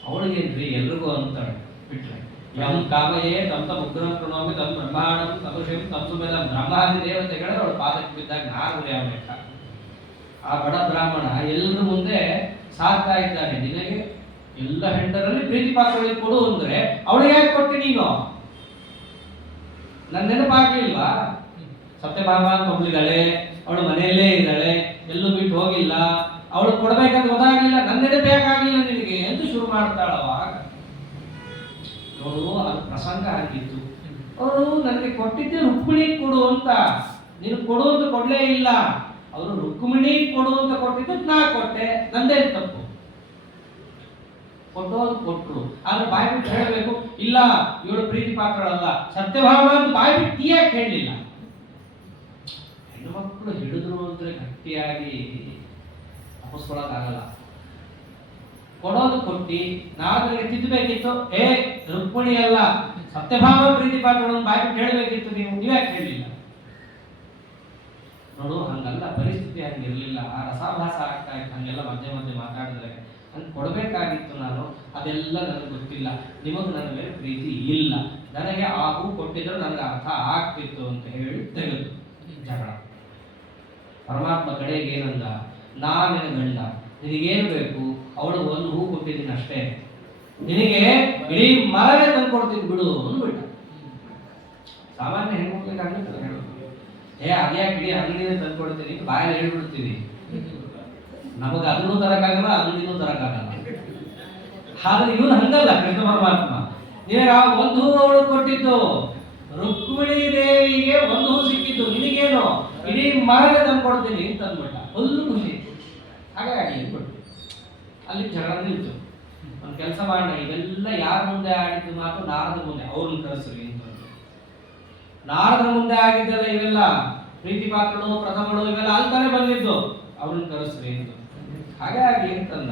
ಅವಳಿಗೇನ್ರಿ ಎಲ್ರಿಗೂ ಅಂತಾಳೆ ಬಿಟ್ರೆ. ಯಂ ಕಾಮಯೇ ತಮ್ ತಮ್ ಉಗ್ರಂ ಪ್ರಣೋಮಿ ತಮ್ ಬ್ರಹ್ಮಾಂಡಂ ತಪಶಿಂ ತಮ್ ಸುಮೇಧ ಬ್ರಹ್ಮಾದಿ ದೇವತೆಗಳ ಅವಳು ಪಾದಕ್ಕೆ ಬಿದ್ದಾಗ ನಾರದುಡಿ ಆಗ್ಬೇಕ. ಆ ಬಡ ಬ್ರಾಹ್ಮಣ ಎಲ್ಲರ ಮುಂದೆ ಸಾಕ್ತಾ ಇದ್ದಾನೆ. ನಿನಗೆ ಎಲ್ಲ ಹೆಂಡರಲ್ಲಿ ಪ್ರೀತಿ ಪಾತ್ರಗಳಿಗೆ ಕೊಡು ಅಂದ್ರೆ ಅವಳಿಗೆ ಯಾಕೆ ಕೊಟ್ಟೆ ನೀನು? ನನ್ನ ನೆನಪಾಗ್ಲಿಲ್ವಾ? ಸತ್ಯಭಾಮ ಅಂತ ಒಬ್ಳಿದ್ದಾಳೆ, ಅವಳು ಮನೆಯಲ್ಲೇ ಇದ್ದಾಳೆ, ಎಲ್ಲೂ ಬಿಟ್ಟು ಹೋಗಿಲ್ಲ, ಅವಳು ಕೊಡ್ಬೇಕಂತ ಗೊತ್ತಾಗ್ಲಿಲ್ಲ, ನನ್ನ ನೆನಪು ಯಾಕಾಗ್ಲಿಲ್ಲ ನಿನಗೆ ಎಂದು ಶುರು ಮಾಡ್ತಾಳ. ಅವಾಗ ನೋಡು, ಅದು ಪ್ರಸಂಗ ಆಗಿತ್ತು. ಅವರು ನನಗೆ ಕೊಟ್ಟಿದ್ದೆ ರುಕ್ಮಿಣಿ ಕೊಡು ಅಂತ, ನೀನು ಕೊಡು ಅಂತ ಕೊಡ್ಲೇ ಇಲ್ಲ. ಅವರು ರುಕ್ಮಿಣಿ ಕೊಡು ಅಂತ ಕೊಟ್ಟಿದ್ದು ನಾ ಕೊಟ್ಟೆ, ನಂದೇ ತಪ್ಪು. ಕೊಟ್ಟೋದು ಕೊಟ್ರು, ಆದ್ರೆ ಬಾಯಿ ಬಿಟ್ಟು ಹೇಳಬೇಕು, ಇಲ್ಲ ಇವಳು ಪ್ರೀತಿ ಪಾತ್ರಳಲ್ಲ ಸತ್ಯಭಾಮ ಅಂತ ಬಾಯಿ ಬಿಟ್ಟು ಯಾಕೆ ಹೇಳಲಿಲ್ಲ? ಹೆಣ್ಣು ಮಕ್ಕಳು ಹಿಡಿದ್ರು ಅಂದ್ರೆ ಗಟ್ಟಿಯಾಗಿ ತಪ್ಪಿಸ್ಕೊಳಕ್ಕಾಗಲ್ಲ. ಕೊಡೋದು ಕೊಟ್ಟಿ ನಾಗರಿಗೆ ತಿದ್ದಬೇಕಿತ್ತು. ರುಕ್ಮಿಣಿ ಅಲ್ಲ ಸತ್ಯಭಾಮ ಪ್ರೀತಿ ಪಾತ್ರಗಳನ್ನು ಬಾಯಿ ಬಿಟ್ಟು ಹೇಳಬೇಕಿತ್ತು, ನೀವ್ಯಾಕೆ ಹೇಳಲಿಲ್ಲ? ನೋಡು, ಹಂಗಲ್ಲ, ಪರಿಸ್ಥಿತಿ ಹಂಗಿರ್ಲಿಲ್ಲ. ಆ ರಸಾಭಾಸ ಆಗ್ತಾ ಇತ್ತು, ಹಂಗೆಲ್ಲ ಮಧ್ಯೆ ಮಧ್ಯೆ ಮಾತಾಡಿದ್ರೆ ಹಂಗೆ ಕೊಡಬೇಕಾಗಿತ್ತು ನಾನು, ಅದೆಲ್ಲ ನನಗೆ ಗೊತ್ತಿಲ್ಲ, ನಿಮಗೆ ನನ್ನ ಮೇಲೆ ಪ್ರೀತಿ ಇಲ್ಲ, ನನಗೆ ಆ ಹೂ ಕೊಟ್ಟಿದ್ರು ನನಗೆ ಅರ್ಥ ಆಗ್ತಿತ್ತು ಅಂತ ಹೇಳಿ ತೆಗೆದು ಜಗಳ. ಪರಮಾತ್ಮ ಕಡೆಗೆ ಏನಂದ, ನಾನಿನ ಗಂಡ, ನಿನಗೇನು ಬೇಕು, ಅವಳು ಒಂದು ಹೂ ಕೊಟ್ಟಿದ್ದೀನಿ ಅಷ್ಟೇ, ನಿನಗೆ ಇಡೀ ಮರವೇ ತಂದು ಕೊಡ್ತೀನಿ ಬಿಡು ಅಂದ್ಬಿಟ್ಟ. ಸಾಮಾನ್ಯ ಹೆಣ್ಮಕ್ಳಿಗೆ ಹಂಗೆ ಹೇಳೋದು, ಅದ್ಯಾಕೆ ಇಡೀ ಅಂಗಡಿನ ತಂದು ಕೊಡ್ತೀನಿ ಬಾಯಲ್ಲಿ ಹೇಳ್ಬಿಡ್ತೀವಿ, ನಮಗೆ ಅದನ್ನು ತರಕ್ಕಾಗಲ್ಲ ಅಂಗಡಿನೂ ತರಕ್ಕಾಗಲ್ಲ. ಆದ್ರೆ ಇವನು ಹಂಗಲ್ಲ ಕೃಷ್ಣ ಪರಮಾತ್ಮ, ನಿನಗೆ ಆ ಒಂದು ಹೂ ಅವಳು ಕೊಟ್ಟಿದ್ದು, ರುಕ್ಮಿಣಿ ದೇವಿಗೆ ಒಂದು ಹೂ ಸಿಕ್ಕಿದ್ದು, ನಿನಗೇನು ಇಡೀ ಮರವೇ ತಂದು ಕೊಡ್ತೀನಿ ಅಂತ ಅಂದ್ಬಿಟ್ಟ. ಫುಲ್ಲು ಖುಷಿ. ಹಾಗಾಗಿ ಕೊಟ್ಟು ಅಲ್ಲಿ ಜಗಳ ನಿಲ್ತು. ಒಂದು ಕೆಲಸ ಮಾಡೋಣ, ಇವೆಲ್ಲ ಯಾರ ಮುಂದೆ ಆಡಿದ್ದು ಮಾತು, ನಾರದ ಮುಂದೆ, ಅವ್ರನ್ನ ಕರೆಸ್ರಿ ಅಂತ. ನಾರದ್ರ ಮುಂದೆ ಆಗಿದ್ದಲ್ಲ ಇವೆಲ್ಲ, ಪ್ರೀತಿ ಪಾತ್ರಗಳು ಪ್ರಥಮಗಳು ಇವೆಲ್ಲ ಅಲ್ತಾನೆ ಬಂದಿದ್ದು, ಅವ್ರನ್ನ ಕರೆಸ್ರಿ ಅಂತ. ಹಾಗಾಗಿ ಅಂತಂದ,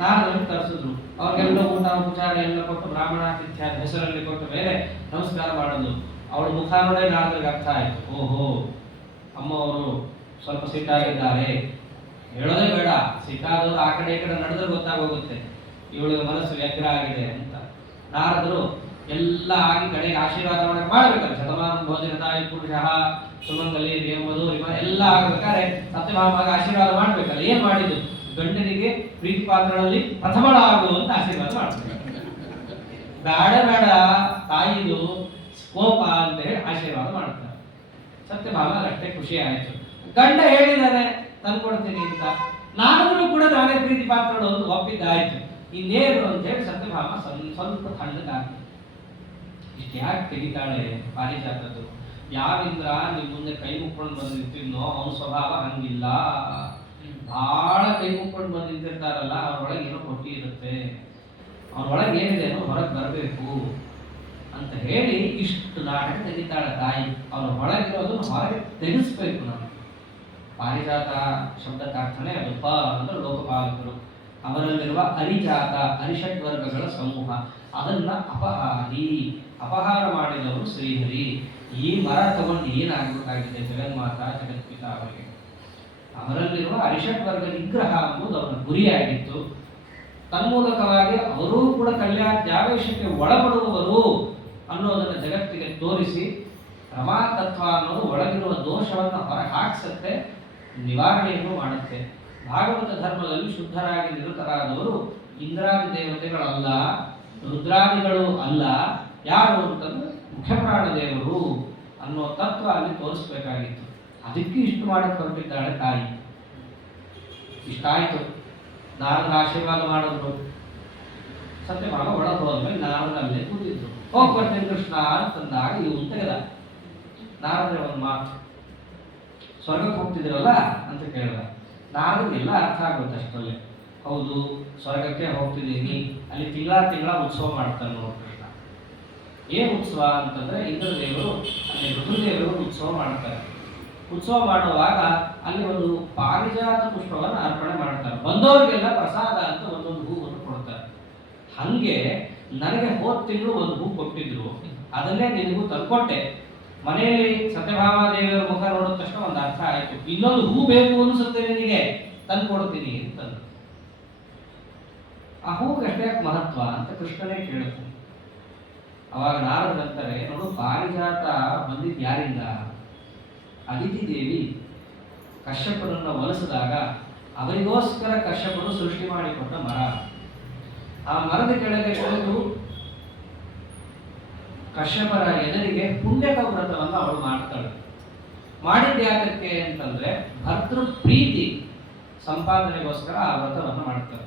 ನಾರದನ್ನು ಕರೆಸಿದ್ರು. ಅವ್ರಿಗೆಲ್ಲ ಊಟ ಉಪಚಾರ ಎಲ್ಲ ಕೊಟ್ಟು ಬ್ರಾಹ್ಮಣಾತಿಥ್ಯ ಹೆಸರಲ್ಲಿ ಕೊಟ್ಟು ಮೇಲೆ ನಮಸ್ಕಾರ ಮಾಡೋದು. ಅವಳ ಮುಖ ನೋಡೇ ನಾರದ್ರಿಗೆ ಅರ್ಥ ಆಯ್ತು, ಓಹೋ ಅಮ್ಮ ಅವರು ಸ್ವಲ್ಪ ಸಿಟ್ಟಾಗಿದ್ದಾರೆ, ಹೇಳೋದೇ ಬೇಡ, ಸಿಟ್ಟಾದವರು ಆ ಕಡೆ ಈ ಕಡೆ ನಡೆದ್ರೆ ಗೊತ್ತಾಗೋಗುತ್ತೆ ಇವಳಿಗೆ ಮನಸ್ಸು ವ್ಯಗ್ರ ಆಗಿದೆ ಅಂತ. ನಾರದರು ಎಲ್ಲ ಆಗಿ ಕಡೆಗೆ ಆಶೀರ್ವಾದ ಮಾಡ್ಬೇಕಲ್ಲ, ಶತಮಾನ ಭೋಜನತಾಯಿ ಪುರುಷಃ ಸುಮಂಗಲಿ ಎಂಬುದು ಎಲ್ಲ ಆಗ್ಬೇಕಾದ್ರೆ ಸತ್ಯಭಾಮಾಗ ಆಶೀರ್ವಾದ ಮಾಡ್ಬೇಕಲ್ಲ. ಏನ್ ಮಾಡಿದ್ದು, ಗಂಡನಿಗೆ ಪ್ರೀತಿ ಪಾತ್ರಗಳಲ್ಲಿ ಪ್ರಥಮಳಾಗು ಅಂತ ಆಶೀರ್ವಾದ ಮಾಡ್ಬೇಕು. ಬೇಡ ಬೇಡ ತಾಯಿದು ಕೋಪ ಅಂತ ಹೇಳಿ ಆಶೀರ್ವಾದ ಮಾಡ್ತಾರೆ. ಸತ್ಯಭಾಮ ಅಷ್ಟೇ ಖುಷಿ ಆಯ್ತು, ಗಂಡ ಹೇಳಿದಾನೆ ತಂದ್ಕೊಡ್ತೀನಿ ಅಂತ, ನಾನೂ ಕೂಡ ನಾನೇ ಪ್ರೀತಿ ಪಾತ್ರಗಳು ಅಂತ ಒಪ್ಪಿದ್ದಾಯ್ತು, ಇನ್ನೇನು ಅಂತ ಹೇಳಿ ಸತ್ಯಭಾಮ ಸ್ವಲ್ಪ ತಣ್ಣಗಾಗ್ತದೆ. ಇಷ್ಟು ಯಾಕೆ ತೆಗಿತಾಳೆ ಪಾರಿಜಾತದ್ದು, ಯಾವಿಂದ್ರ ನಿಮ್ ಮುಂದೆ ಕೈ ಮುಕ್ಕೊಂಡು ಬಂದು ನಿಂತಿದ್ನೋ ಅವನ ಸ್ವಭಾವ ಹಂಗಿಲ್ಲ, ಬಹಳ ಕೈ ಮುಕ್ಕೊಂಡು ಬಂದು ನಿಂತಿರ್ತಾರಲ್ಲ ಅವ್ರೊಳಗೆ ಏನೋ ಕೊಟ್ಟಿ ಇರುತ್ತೆ, ಅವ್ರೊಳಗೆ ಏನಿದೆ ಅನ್ನೋ ಹೊರಗೆ ಬರಬೇಕು ಅಂತ ಹೇಳಿ ಇಷ್ಟು ನಾಟಕ ತೆಗಿತಾಳೆ ತಾಯಿ. ಅವ್ರ ಒಳಗಿರೋದು ಹೊರಗೆ ತೆಗೆಸ್ಬೇಕು ನಾವು. ಪಾರಿಜಾತ ಶಬ್ದಕ್ಕೆ ಅರ್ಥನೇ ಅದು, ಪ ಅಂದ್ರೆ ಲೋಕಪಾಲಕರು, ಅವರಲ್ಲಿರುವ ಅರಿಜಾತ ಅರಿಷಡ್ ವರ್ಗಗಳ ಸಮೂಹ, ಅದನ್ನ ಅಪಹಾರ ಮಾಡಿದವರು ಶ್ರೀಹರಿ. ಈ ಮರ ತಗೊಂಡು ಏನಾಗಬೇಕಾಗಿದೆ ಜಗನ್ಮಾತ ಜಗತ್ಪಿತ ಅವರಿಗೆ, ಅವರಲ್ಲಿರುವ ಅರಿಷಡ್ ವರ್ಗ ನಿಗ್ರಹ ಎಂಬುದು ಅವರ ಗುರಿಯಾಗಿತ್ತು. ತನ್ಮೂಲಕವಾಗಿ ಅವರೂ ಕೂಡ ಕಲ್ಯಾಣಾವೇಶಕ್ಕೆ ಒಳಪಡುವವರು ಅನ್ನೋದನ್ನು ಜಗತ್ತಿಗೆ ತೋರಿಸಿ, ರಮಾತತ್ವ ಅನ್ನೋದು ಒಳಗಿರುವ ದೋಷವನ್ನು ಹೊರ ಹಾಕಿಸುತ್ತೆ, ನಿವಾರಣೆಯನ್ನು ಮಾಡುತ್ತೆ. ಭಾಗವತ ಧರ್ಮದಲ್ಲಿ ಶುದ್ಧರಾಗಿ ನಿರತರಾದವರು ಇಂದ್ರಾದಿ ದೇವತೆಗಳಲ್ಲ, ರುದ್ರಾದಿಗಳು ಅಲ್ಲ, ಯಾರು ಅಂತಂದ್ರೆ ಮುಖ್ಯಪ್ರಾಣ ದೇವರು ಅನ್ನೋ ತತ್ವ ಅಲ್ಲಿ ತೋರಿಸ್ಬೇಕಾಗಿತ್ತು. ಅದಕ್ಕೆ ಇಷ್ಟು ಮಾಡಕ್ಕೆ ಹೊರಟಿದ್ದಾಳೆ ತಾಯಿ. ಇಷ್ಟಾಯ್ತು, ನಾರದ ಆಶೀರ್ವಾದ ಮಾಡಿದ್ರು. ಸತ್ಯಭಾಮ ಒಳಗೆ ಹೋದ್ಮೇಲೆ ನಾರದ ಅಲ್ಲೇ ಕೂತಿದ್ರು. ಹೋಗ್ಬರ್ತೇನೆ ಕೃಷ್ಣ ಅಂತಂದಾಗ ಇವನು ತೆಗೆದ. ನಾರದ್ರೆ ಒಂದು ಮಾತು, ಸ್ವರ್ಗಕ್ಕೆ ಹೋಗ್ತಿದ್ದೀರಲ್ಲ ಅಂತ ಕೇಳಿದ. ನಾರದಿಗೆಲ್ಲ ಅರ್ಥ ಆಗುತ್ತೆ ಅಷ್ಟರಲ್ಲೇ, ಹೌದು ಸ್ವರ್ಗಕ್ಕೆ ಹೋಗ್ತಿದ್ದೀನಿ, ಅಲ್ಲಿ ತಿಂಗಳ ಉತ್ಸವ ಮಾಡ್ತಾರೆ ನೋಡಿ ಕೃಷ್ಣ. ಏನು ಉತ್ಸವ ಅಂತಂದ್ರೆ ಇಂದ್ರ ದೇವರು ಅಲ್ಲಿ ರುದ್ರದೇವರು ಉತ್ಸವ ಮಾಡ್ತಾರೆ. ಉತ್ಸವ ಮಾಡುವಾಗ ಅಲ್ಲಿ ಒಂದು ಪಾರಿಜಾತ ಪುಷ್ಪವನ್ನು ಅರ್ಪಣೆ ಮಾಡ್ತಾರೆ. ಬಂದವರಿಗೆಲ್ಲ ಪ್ರಸಾದ ಅಂತ ಒಂದೊಂದು ಹೂವನ್ನು ಕೊಡ್ತಾರೆ. ಹಂಗೆ ನನಗೆ ಹೋದ ತಿಂಗಳು ಒಂದು ಹೂ ಕೊಟ್ಟಿದ್ರು, ಅದನ್ನೇ ನಿನಗೂ ತಂದ್ಕೊಟ್ಟೆ. ಮನೆಯಲ್ಲಿ ಸತ್ಯಭಾಮಾದೇವಿಯವರ ಮುಖ ನೋಡಿದ ತಕ್ಷಣ ಒಂದು ಅರ್ಥ ಆಯ್ತು, ಇನ್ನೊಂದು ಹೂ ಬೇಕು ಅನ್ಸುತ್ತೆ ನಿನಗೆ, ತಂದ್ಕೊಡ್ತೀನಿ ಅಂತಂದು. ಆ ಹೂಗೆ ಅಷ್ಟೇ ಮಹತ್ವ ಅಂತ ಕೃಷ್ಣನೇ ಕೇಳುತ್ತೆ. ಅವಾಗ ನಾರದಂತಾರೆ, ನೋಡು ಪಾರಿಜಾತ ಬಂದಿದ್ದು ಯಾರಿಂದ, ಅದಿತಿ ದೇವಿ ಕಶ್ಯಪನನ್ನು ಒಲಿಸಿದಾಗ ಅವರಿಗೋಸ್ಕರ ಕಶ್ಯಪನು ಸೃಷ್ಟಿ ಮಾಡಿಕೊಟ್ಟ ಮರ. ಆ ಮರದ ಕೆಳಗೆ ಕುಳಿತು ಕಶ್ಯಪರ ಎದುರಿಗೆ ಪುಣ್ಯಕ ವ್ರತವನ್ನು ಅವಳು ಮಾಡ್ತಾಳೆ. ಮಾಡಿದ್ದ ಯಾತಕ್ಕೆ ಅಂತಂದ್ರೆ ಭರ್ತೃ ಪ್ರೀತಿ ಸಂಪಾದನೆಗೋಸ್ಕರ ಆ ವ್ರತವನ್ನು ಮಾಡ್ತಾರೆ,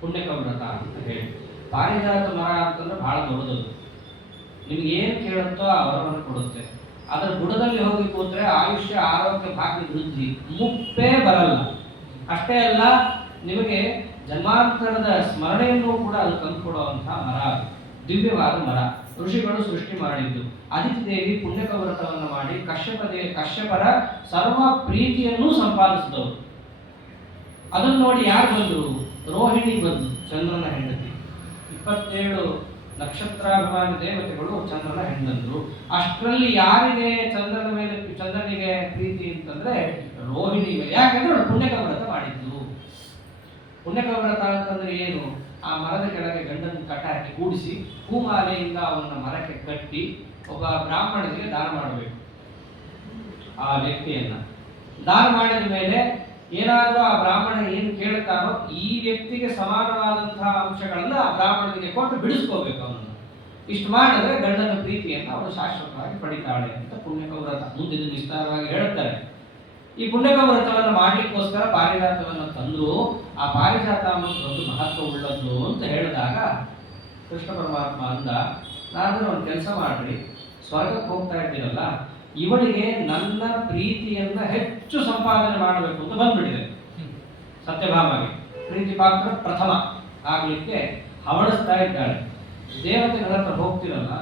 ಪುಣ್ಯಕ ವ್ರತ ಅಂತ ಹೇಳಿ. ಪಾರಿಜಾತ ಮರ ಅಂತಂದ್ರೆ ಬಹಳ ದೊಡ್ಡದು, ನಿಮ್ಗೆ ಏನು ಕೇಳುತ್ತೋ ಆ ವರವನ್ನು ಕೊಡುತ್ತೆ. ಅದರ ಬುಡದಲ್ಲಿ ಹೋಗಿ ಕೂತ್ರೆ ಆಯುಷ್ಯ ಆರೋಗ್ಯ ಭಾಗ್ಯ ವೃದ್ಧಿ, ಮುಪ್ಪೇ ಬರಲ್ಲ. ಅಷ್ಟೇ ಅಲ್ಲ, ನಿಮಗೆ ಜನ್ಮಾಂತರದ ಸ್ಮರಣೆಯನ್ನು ಕೂಡ ಅದು ತಂದುಕೊಡುವಂತಹ ಮರ, ದಿವ್ಯವಾದ ಮರ. ಋಷಿಗಳು ಸೃಷ್ಟಿ ಮಾಡಿದ್ದು. ಅದಿತಿ ದೇವಿ ಪುಣ್ಯಕ ವ್ರತವನ್ನು ಮಾಡಿ ಕಶ್ಯಪರ ಸರ್ವ ಪ್ರೀತಿಯನ್ನು ಸಂಪಾದಿಸಿದವರು. ಅದನ್ನು ನೋಡಿ ಯಾರು ಬಂದರು, ರೋಹಿಣಿ ಬಂದು, ಚಂದ್ರನ ಹೆಂಡತಿ. 27 ನಕ್ಷತ್ರಾಭಿಮಾನಿ ದೇವತೆಗಳು ಚಂದ್ರನ ಹೆಂಡಂದ್ರು. ಅಷ್ಟರಲ್ಲಿ ಯಾರಿಗೆ ಚಂದ್ರನಿಗೆ ಪ್ರೀತಿ ಅಂತಂದ್ರೆ ರೋಹಿಣಿ ಮೇಲೆ, ಯಾಕಂದ್ರೆ ಅವಳು ಪುಣ್ಯಕ ವ್ರತ ಮಾಡಿದ್ದು. ಪುಣ್ಯಕ ವ್ರತ ಅಂತಂದ್ರೆ ಏನು? ಆ ಮರದ ಕೆಳಗೆ ಗಂಡನ ಕಟ್ಟ ಹಾಕಿ ಕೂಡಿಸಿ ಹೂಮಾಲೆಯಿಂದ ಅವನ್ನ ಮರಕ್ಕೆ ಕಟ್ಟಿ ಒಬ್ಬ ಬ್ರಾಹ್ಮಣನಿಗೆ ದಾನ ಮಾಡಬೇಕು. ಆ ವ್ಯಕ್ತಿಯನ್ನ ದಾನ ಮಾಡಿದ ಮೇಲೆ ಏನಾದರೂ ಆ ಬ್ರಾಹ್ಮಣ ಏನು ಕೇಳ್ತಾನೋ ಈ ವ್ಯಕ್ತಿಗೆ ಸಮಾನವಾದಂತಹ ಅಂಶಗಳನ್ನ ಆ ಬ್ರಾಹ್ಮಣನಿಗೆ ಕೊಟ್ಟು ಬಿಡಿಸ್ಕೋಬೇಕು ಅವನನ್ನು. ಇಷ್ಟು ಮಾಡಿದ್ರೆ ಗಂಡನ ಪ್ರೀತಿಯನ್ನು ಅವನು ಶಾಶ್ವತವಾಗಿ ಪಡಿತಾಳೆ ಅಂತ ಪುಣ್ಯಕ ವ್ರತ ಮುಂದಿನ ವಿಸ್ತಾರವಾಗಿ ಹೇಳುತ್ತಾರೆ. ಈ ಪುಣ್ಯಕ ವ್ರತವನ್ನು ಮಾಡ್ಲಿಕ್ಕೋಸ್ಕರ ಪಾರಿಜಾತವನ್ನು ತಂದ್ರು. ಆ ಪಾರಿಜಾತ ಅನ್ನೋದು ಒಂದು ಮಹತ್ವ ಉಳ್ಳದ್ದು ಅಂತ ಹೇಳಿದಾಗ ಕೃಷ್ಣ ಪರಮಾತ್ಮ ಅಂದ, ನಾನು ಒಂದು ಕೆಲಸ ಮಾಡ್ರಿ, ಸ್ವರ್ಗಕ್ಕೆ ಹೋಗ್ತಾ ಇದ್ದೀರಲ್ಲ, ಇವಳಿಗೆ ನನ್ನ ಪ್ರೀತಿಯನ್ನ ಹೆಚ್ಚು ಸಂಪಾದನೆ ಮಾಡಬೇಕು ಅಂತ ಬಂದ್ಬಿಟ್ಟಿದೆ. ಸತ್ಯಭಾಮಗೆ ಪ್ರೀತಿ ಪಾತ್ರ ಪ್ರಥಮ ಆಗ್ಲಿಕ್ಕೆ ಹವಣಿಸ್ತಾ ಇದ್ದಾಳೆ. ದೇವತೆಗಳ ಹತ್ರ ಹೋಗ್ತಿರಲ್ಲ,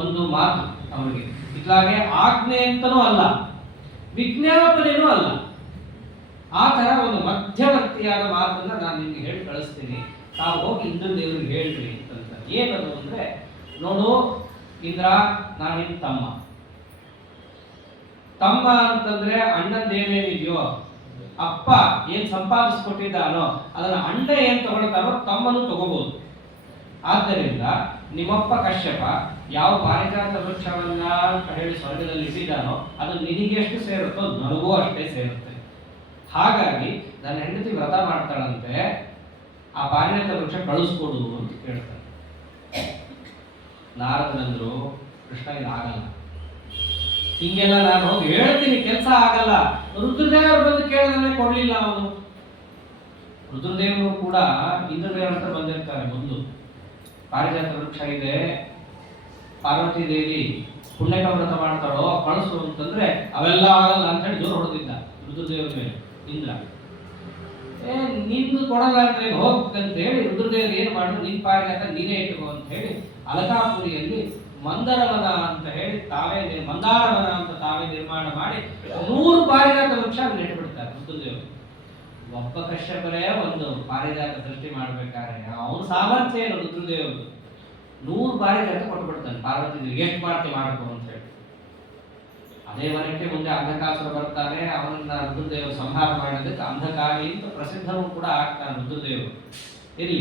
ಒಂದು ಮಾತು ಅವರಿಗೆ ಇತ್ಲಾಗೆ ಆಜ್ಞೆ ಅಂತನೂ ಅಲ್ಲ, ವಿಜ್ಞಾಪನೆಯೂ ಅಲ್ಲ, ಆ ತರ ಒಂದು ಮಧ್ಯವರ್ತಿಯಾದ ಮಾತನ್ನ ನಾನು ನಿಮ್ಗೆ ಹೇಳಿ ಕಳಿಸ್ತೀನಿ, ತಾವು ಹೋಗಿ ಇಂದ್ರ ದೇವರಿಗೆ ಹೇಳ್ರಿ ಅಂತ. ಏನದು ಅಂದ್ರೆ, ನೋಡು ಇಂದ್ರ, ನಾನು ನಿನ್ ತಮ್ಮ ಅಂತಂದ್ರೆ ಅಣ್ಣಂದೇನೇನಿದೆಯೋ, ಅಪ್ಪ ಏನ್ ಸಂಪಾದಿಸ್ಕೊಟ್ಟಿದ್ದಾನೋ ಅದನ್ನ ಅಣ್ಣ ಏನ್ ತಗೊಳ್ತಾನೋ ತಮ್ಮನು ತಗೋಬಹುದು. ಆದ್ದರಿಂದ ನಿಮ್ಮಪ್ಪ ಕಶ್ಯಪ ಯಾವ ಪಾರಿಜಾತ ವೃಕ್ಷವನ್ನ ಅಂತ ಹೇಳಿ ಸ್ವರ್ಗದಲ್ಲಿ ಇಟ್ಟಿದ್ದಾನೋ ಅದು ನಿನಗೆ ಎಷ್ಟು ಸೇರುತ್ತೋ ನನಗೂ ಅಷ್ಟೇ ಸೇರುತ್ತೆ. ಹಾಗಾಗಿ ನನ್ನ ಹೆಂಡತಿ ವ್ರತ ಮಾಡ್ತಾಳಂತೆ, ಆ ಪಾರಿಜಾತ ವೃಕ್ಷ ಕಳಿಸ್ಕೊಡು ಅಂತ ಕೇಳ್ತಾರೆ. ನಾರದನಂದ್ರು, ಕೃಷ್ಣ ಇದಾಗಲ್ಲ, ಹಿಂಗೆಲ್ಲ ನಾನು ಹೋಗಿ ಹೇಳ್ತೀನಿ, ಕೆಲಸ ಆಗಲ್ಲ. ರುದ್ರದೇವರು ಬಂದು ಕೇಳಿದ್ರೆ ಕೊಡ್ಲಿಲ್ಲ ಅವನು. ರುದ್ರದೇವರು ಕೂಡ ಇಂದ್ರದೇವರ ಹತ್ರ ಬಂದಿರ್ತಾರೆ. ಮೊದಲು ಪಾರಿಜಾತ ವೃಕ್ಷ ಇದೆ, ಪಾರ್ವತಿ ದೇವಿ ಪುಣ್ಯಕ ವ್ರತ ಮಾಡ್ತಾಳೋ ಕಳಿಸು ಅಂತಂದ್ರೆ ಅವೆಲ್ಲ ಆಗಲ್ಲ ಅಂತ ಹೇಳಿ ಜೋರು ಹೊಡೆದಿದ್ದ ರುದ್ರದೇವ್ರ ಮೇಲೆ ಇಂದ್ರ. ನಿಂದು ಕೊಡಲ್ಲ ಅಂದ್ರೆ ಹೋಗ್ಬೇಕಂತ ಹೇಳಿ ರುದ್ರದೇವರು ಏನ್ ಮಾಡಿದ್ರು, ನಿನ್ ಪಾರಿಜಾತ ನೀನೇ ಇಟ್ಟುಕೋ ಅಂತ ಹೇಳಿ ಅಲಕಾಪುರಿಯಲ್ಲಿ ಮಂದರವನ ಅಂತ ಹೇಳಿ ಮಂದಾರವನ ಅಂತ ತಾವೇ ನಿರ್ಮಾಣ ಮಾಡಿ 100 ಪಾರಿಜಾತ ವೃಕ್ಷ ನೆಟ್ಬಿಡ್ತಾರೆ ರುದ್ರದೇವರು. ಒಬ್ಬ ಕಶ್ಯಪರೇ ಒಂದು ಪಾರಿಜಾತ ಸೃಷ್ಟಿ ಮಾಡ್ಬೇಕಾದ್ರೆ ಅವನ ಸಾಮರ್ಥ್ಯ ಏನು ರುದ್ರದೇವರು 100 ಪಾರಿಜಾತ ಕೊಟ್ಬಿಡ್ತಾನೆ ಪಾರ್ವತಿ ದೇವಿ. ಎಷ್ಟು ಮಾಡ್ತಿ ಮಾಡ್ಕೊ ಅಂತ ಹೇಳಿ. ಅದೇ ವರಕ್ಕೆ ಮುಂದೆ ಅಂಧಕಾಸುರ ಬರ್ತಾನೆ, ಅವನನ್ನ ರುದ್ರದೇವರು ಸಂಹಾರ ಮಾಡೋದಕ್ಕೆ ಅಂಧಕಾರಿ ಅಂತ ಪ್ರಸಿದ್ಧವೂ ಕೂಡ ಆಗ್ತಾನೆ ರುದ್ರದೇವರು. ಇರ್ಲಿ,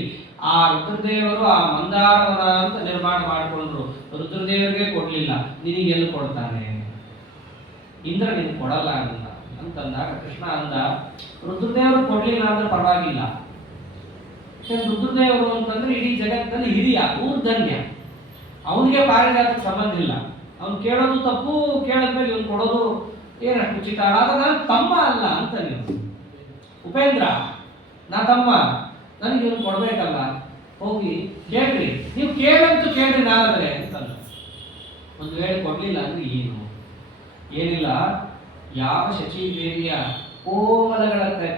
ಆ ರುದ್ರದೇವರು ಆ ಮಂದಾರವನ ಅಂತ ನಿರ್ಮಾಣ ಮಾಡಿಕೊಂಡ್ರು, ರುದ್ರದೇವರಿಗೆ ಕೊಡ್ಲಿಲ್ಲ, ನಿನಗೆಲ್ಲಿ ಕೊಡ್ತಾನೆ? ಇಂದ್ರ ನಿನ್ ಕೊಡಲ್ಲ ಅಂತಂದಾಗ ಕೃಷ್ಣ ಅಂದ, ರುದ್ರದೇವರು ಕೊಡ್ಲಿಲ್ಲ ಅಂದ್ರೆ ಪರವಾಗಿಲ್ಲ, ರುದ್ರದೇವರು ಅಂತಂದ್ರೆ ಇಡೀ ಜಗತ್ತಿನಲ್ಲಿ ಹಿರಿಯ ಊರ್ಧನ್ಯ, ಅವನಿಗೆ ಪಾರಿಜಾತಕ್ಕೆ ಸಂಬಂಧ ಇಲ್ಲ. ಅವ್ನು ಕೇಳೋದು ತಪ್ಪು, ಕೇಳಿದ್ಮೇಲೆ ಇವನು ಕೊಡೋದು ಏನಷ್ಟು ಉಚಿತ? ಆಗ ನಾನು ತಮ್ಮ ಅಲ್ಲ ಅಂತ ನೀವು ಉಪೇಂದ್ರ, ನಾ ತಮ್ಮ, ನನಗೆ ಇವನು ಕೊಡ್ಬೇಕಲ್ಲ, ಹೋಗಿ ಕೇಳ್ರಿ, ನೀವು ಕೇಳಂತೂ ಕೇಳ್ರಿ ನಾರಾದ್ರೆ ಅಂತಲ್ಲ. ಒಂದು ವೇಳೆ ಕೊಡ್ಲಿಲ್ಲ ಅಂದ್ರೆ ಏನು? ಏನಿಲ್ಲ, ಯಾವ ಶಚೀದೇವಿಯ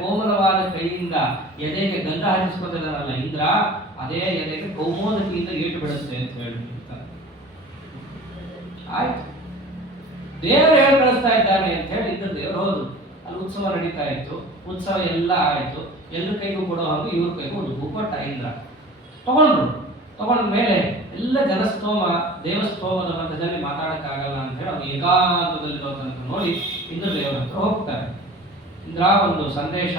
ಕೋಮಲವಾದ ಕೈಯಿಂದ ಎದೆಗೆ ಗಂಧ ಹಚ್ಚಿಸ್ಕೊತಿದ್ದಾರಲ್ಲ ಇಂದ್ರ, ಅದೇ ಎದೆಗೆ ಕೌಮೋದಕಿಯಿಂದ ಏಟು ಬಿಡುತ್ತೆ ಅಂತ ಹೇಳ್ತಾರೆ. ಆಯ್ತು, ದೇವರು ಹೇಳಿ ಕಳಿಸ್ತಾ ಇದ್ದಾನೆ ಅಂತ ಹೇಳಿ ಇದ್ರ ದೇವರು ಹೋದ್ರು. ಅಲ್ಲಿ ಉತ್ಸವ ನಡೀತಾ ಇತ್ತು, ಉತ್ಸವ ಎಲ್ಲ ಆಯ್ತು, ಎಲ್ಲರ ಕೈಗೂ ಕೊಡೋ ಹಾಗೆ ಇವ್ರ ಕೈಗೂ ಒಂದು ಭೂಪಟ್ಟ ಇಂದ್ರ ತಗೊಂಡ ಮೇಲೆ ಎಲ್ಲ ಜನಸ್ತೋಮ ದೇವಸ್ತೋಮದ ಮಧ್ಯದಲ್ಲಿ ಮಾತಾಡಕ್ಕಾಗಲ್ಲ ಅಂತ ಹೇಳಿ ಅವ್ನು ಏಕಾಂತದಲ್ಲಿರೋ ತನಕ ನೋಡಿ ಇಂದ್ರ ದೇವರ ಹತ್ರ ಹೋಗ್ತಾರೆ. ಇಂದ್ರ, ಒಂದು ಸಂದೇಶ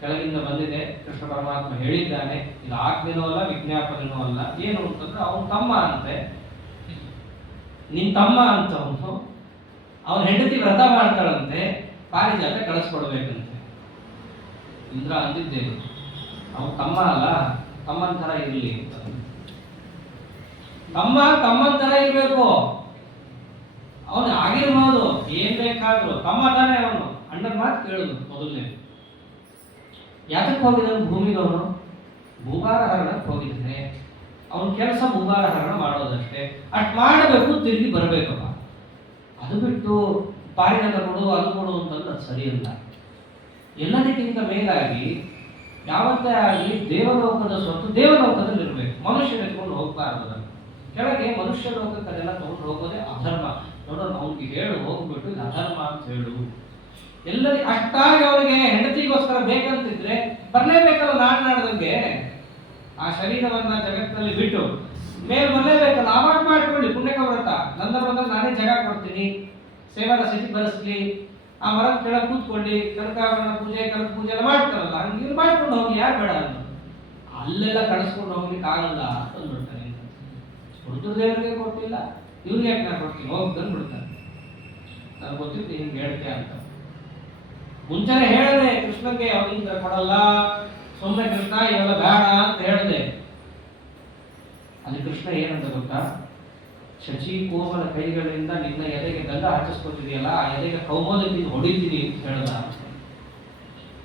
ಕೆಳಗಿಂದ ಬಂದಿದೆ, ಕೃಷ್ಣ ಪರಮಾತ್ಮ ಹೇಳಿದ್ದಾನೆ, ಇದು ಆಜ್ಞೆನೂ ಅಲ್ಲ ವಿಜ್ಞಾಪನೆನೂ ಅಲ್ಲ. ಏನು ಅಂತಂದ್ರೆ ಅವನು ತಮ್ಮ ಅಂತೆ, ನಿನ್ ತಮ್ಮ ಅಂತ ಅವನ ಹೆಂಡತಿ ವ್ರತ ಮಾಡ್ತಾಳಂತೆ, ಪಾರಿಜಾತ ಕಳಿಸ್ಕೊಡ್ಬೇಕಂತೆ. ಇಂದ್ರ ಅಂದಿದ್ದೇನು, ಅವನು ತಮ್ಮ ಅಲ್ಲ, ತಮ್ಮನ ತರ ಇರಲಿ ಅಂತ. ತಮ್ಮನ ತರ ಇರ್ಬೇಕು, ಅವನು ಆಗಿರ್ಬೋದು, ಏನ್ ಬೇಕಾದ್ರು ತಮ್ಮ ತಾನೇ ಅವನು. ಅಣ್ಣನ ಮಾತು ಕೇಳುದು ಮೊದಲನೇ. ಯಾತಕ್ಕೆ ಹೋಗಿದ್ದಾನೆ ಭೂಮಿಗೆ? ಅವನು ಭೂಭಾರ ಹರಣಕ್ಕೆ ಹೋಗಿದ್ದಾನೆ. ಅವನ ಕೆಲಸ ಭೂಭಾರ ಹರಣ ಮಾಡೋದಷ್ಟೇ, ಅಷ್ಟು ಮಾಡಬೇಕು, ತಿರುಗಿ ಬರಬೇಕಪ್ಪ. ಅದು ಬಿಟ್ಟು ಪಾರಿಜಾತ ಕೊಡು ಅದು ಕೊಡು ಅಂತಂದ್ರೆ ಅದು ಸರಿಯಲ್ಲ. ಎಲ್ಲದಕ್ಕಿಂತ ಮೇಲಾಗಿ ಯಾವತ್ತೇ ಆಗಲಿ ದೇವಲೋಕದ ಸ್ವತ್ತು ದೇವಲೋಕದಲ್ಲಿ ಇರಬೇಕು, ಮನುಷ್ಯರು ಎತ್ಕೊಂಡು ಹೋಗ್ಬಾರ್ದು. ಕೆಳಗೆ ಮನುಷ್ಯ ಲೋಕಕ್ಕೆ ಅದೆಲ್ಲ ತಗೊಂಡು ಹೋಗೋದೇ ಅಧರ್ಮ. ನೋಡೋಣ, ಅವ್ನಿಗೆ ಹೇಳು ಹೋಗ್ಬಿಟ್ಟು ಇದು ಅಧರ್ಮ ಅಂತ ಹೇಳು. ಎಲ್ಲರಿಗೂ ಅಷ್ಟಾಗಿ ಅವನಿಗೆ ಹೆಂಡತಿಗೋಸ್ಕರ ಬೇಕಂತಿದ್ರೆ ಬರ್ಲೇಬೇಕಲ್ಲ. ನಾಡ್ದಂಗೆ ಆ ಶರೀರವನ್ನ ಜಗತ್ತಿನಲ್ಲಿ ಬಿಟ್ಟು ಮೇಲೆ ಬರ್ಲೇಬೇಕಲ್ಲ. ಅವಾಗ ಮಾಡ್ಕೊಳ್ಳಿ ಪುಣ್ಯಕ ವ್ರತ. ನನ್ನ ವ್ರತ ನಾನೇ ಜಾಗ ಕೊಡ್ತೀನಿ, ಸೇವಾ ಸ್ಥಿತಿ ಬರೆಸ್ಲಿ, ಆ ಮರದ ಕೆಳಗೆ ಕೂತ್ಕೊಳ್ಳಿ, ಕನಕಾಭರಣ ಪೂಜೆ ಕನಕ ಪೂಜೆ ಎಲ್ಲ ಮಾಡ್ತಾರಲ್ಲ, ಹಂಗೆ ಇವ್ರು ಮಾಡ್ಕೊಂಡು ಹೋಗಿ, ಯಾರು ಬೇಡ ಅನ್ನೋದು. ಅಲ್ಲೆಲ್ಲ ಕಳಿಸ್ಕೊಂಡು ಹೋಗ್ಲಿಕ್ಕೆ ಆಗಲ್ಲ ಅಂದ್ಬಿಡ್ತಾನೆ. ರುದ್ರದೇವರಿಗೆ ಕೊಟ್ಟಿಲ್ಲ, ಇವ್ರಿಗೆ ಯಾಕೆ ನಾ ಕೊಡ್ತೀನಿ, ಹೋಗಿ ತಂದ್ಬಿಡ್ತಾನೆ. ನನಗೆ ಗೊತ್ತಿತ್ತು ಹಿಂಗೆ ಹೇಳ್ತೆ ಅಂತ. ಮುಂಚೆನೆ ಹೇಳಿದೆ ಕೃಷ್ಣಂಗೆ, ಅವನಿಂದ ಕೊಡಲ್ಲ, ಸುಮ್ಮನೆ ಕೃಷ್ಣ ಇವೆಲ್ಲ ಬೇಡ ಅಂತ ಹೇಳಿದೆ. ಅಲ್ಲಿ ಕೃಷ್ಣ ಏನಂತ ಗೊತ್ತಾ, ಶಚಿ ಕೋಮಲ ಕೈಗಳಿಂದ ನಿನ್ನ ಎದೆಗೆ ಗಂಧ ಹಚ್ಚಿಸ್ಕೊತಿದೆಯಲ್ಲ, ಆ ಎದೆಗೆ ಕೌಮೋದಕ್ಕೆ ಹೊಡಿತೀನಿ ಅಂತ ಹೇಳ್ದ.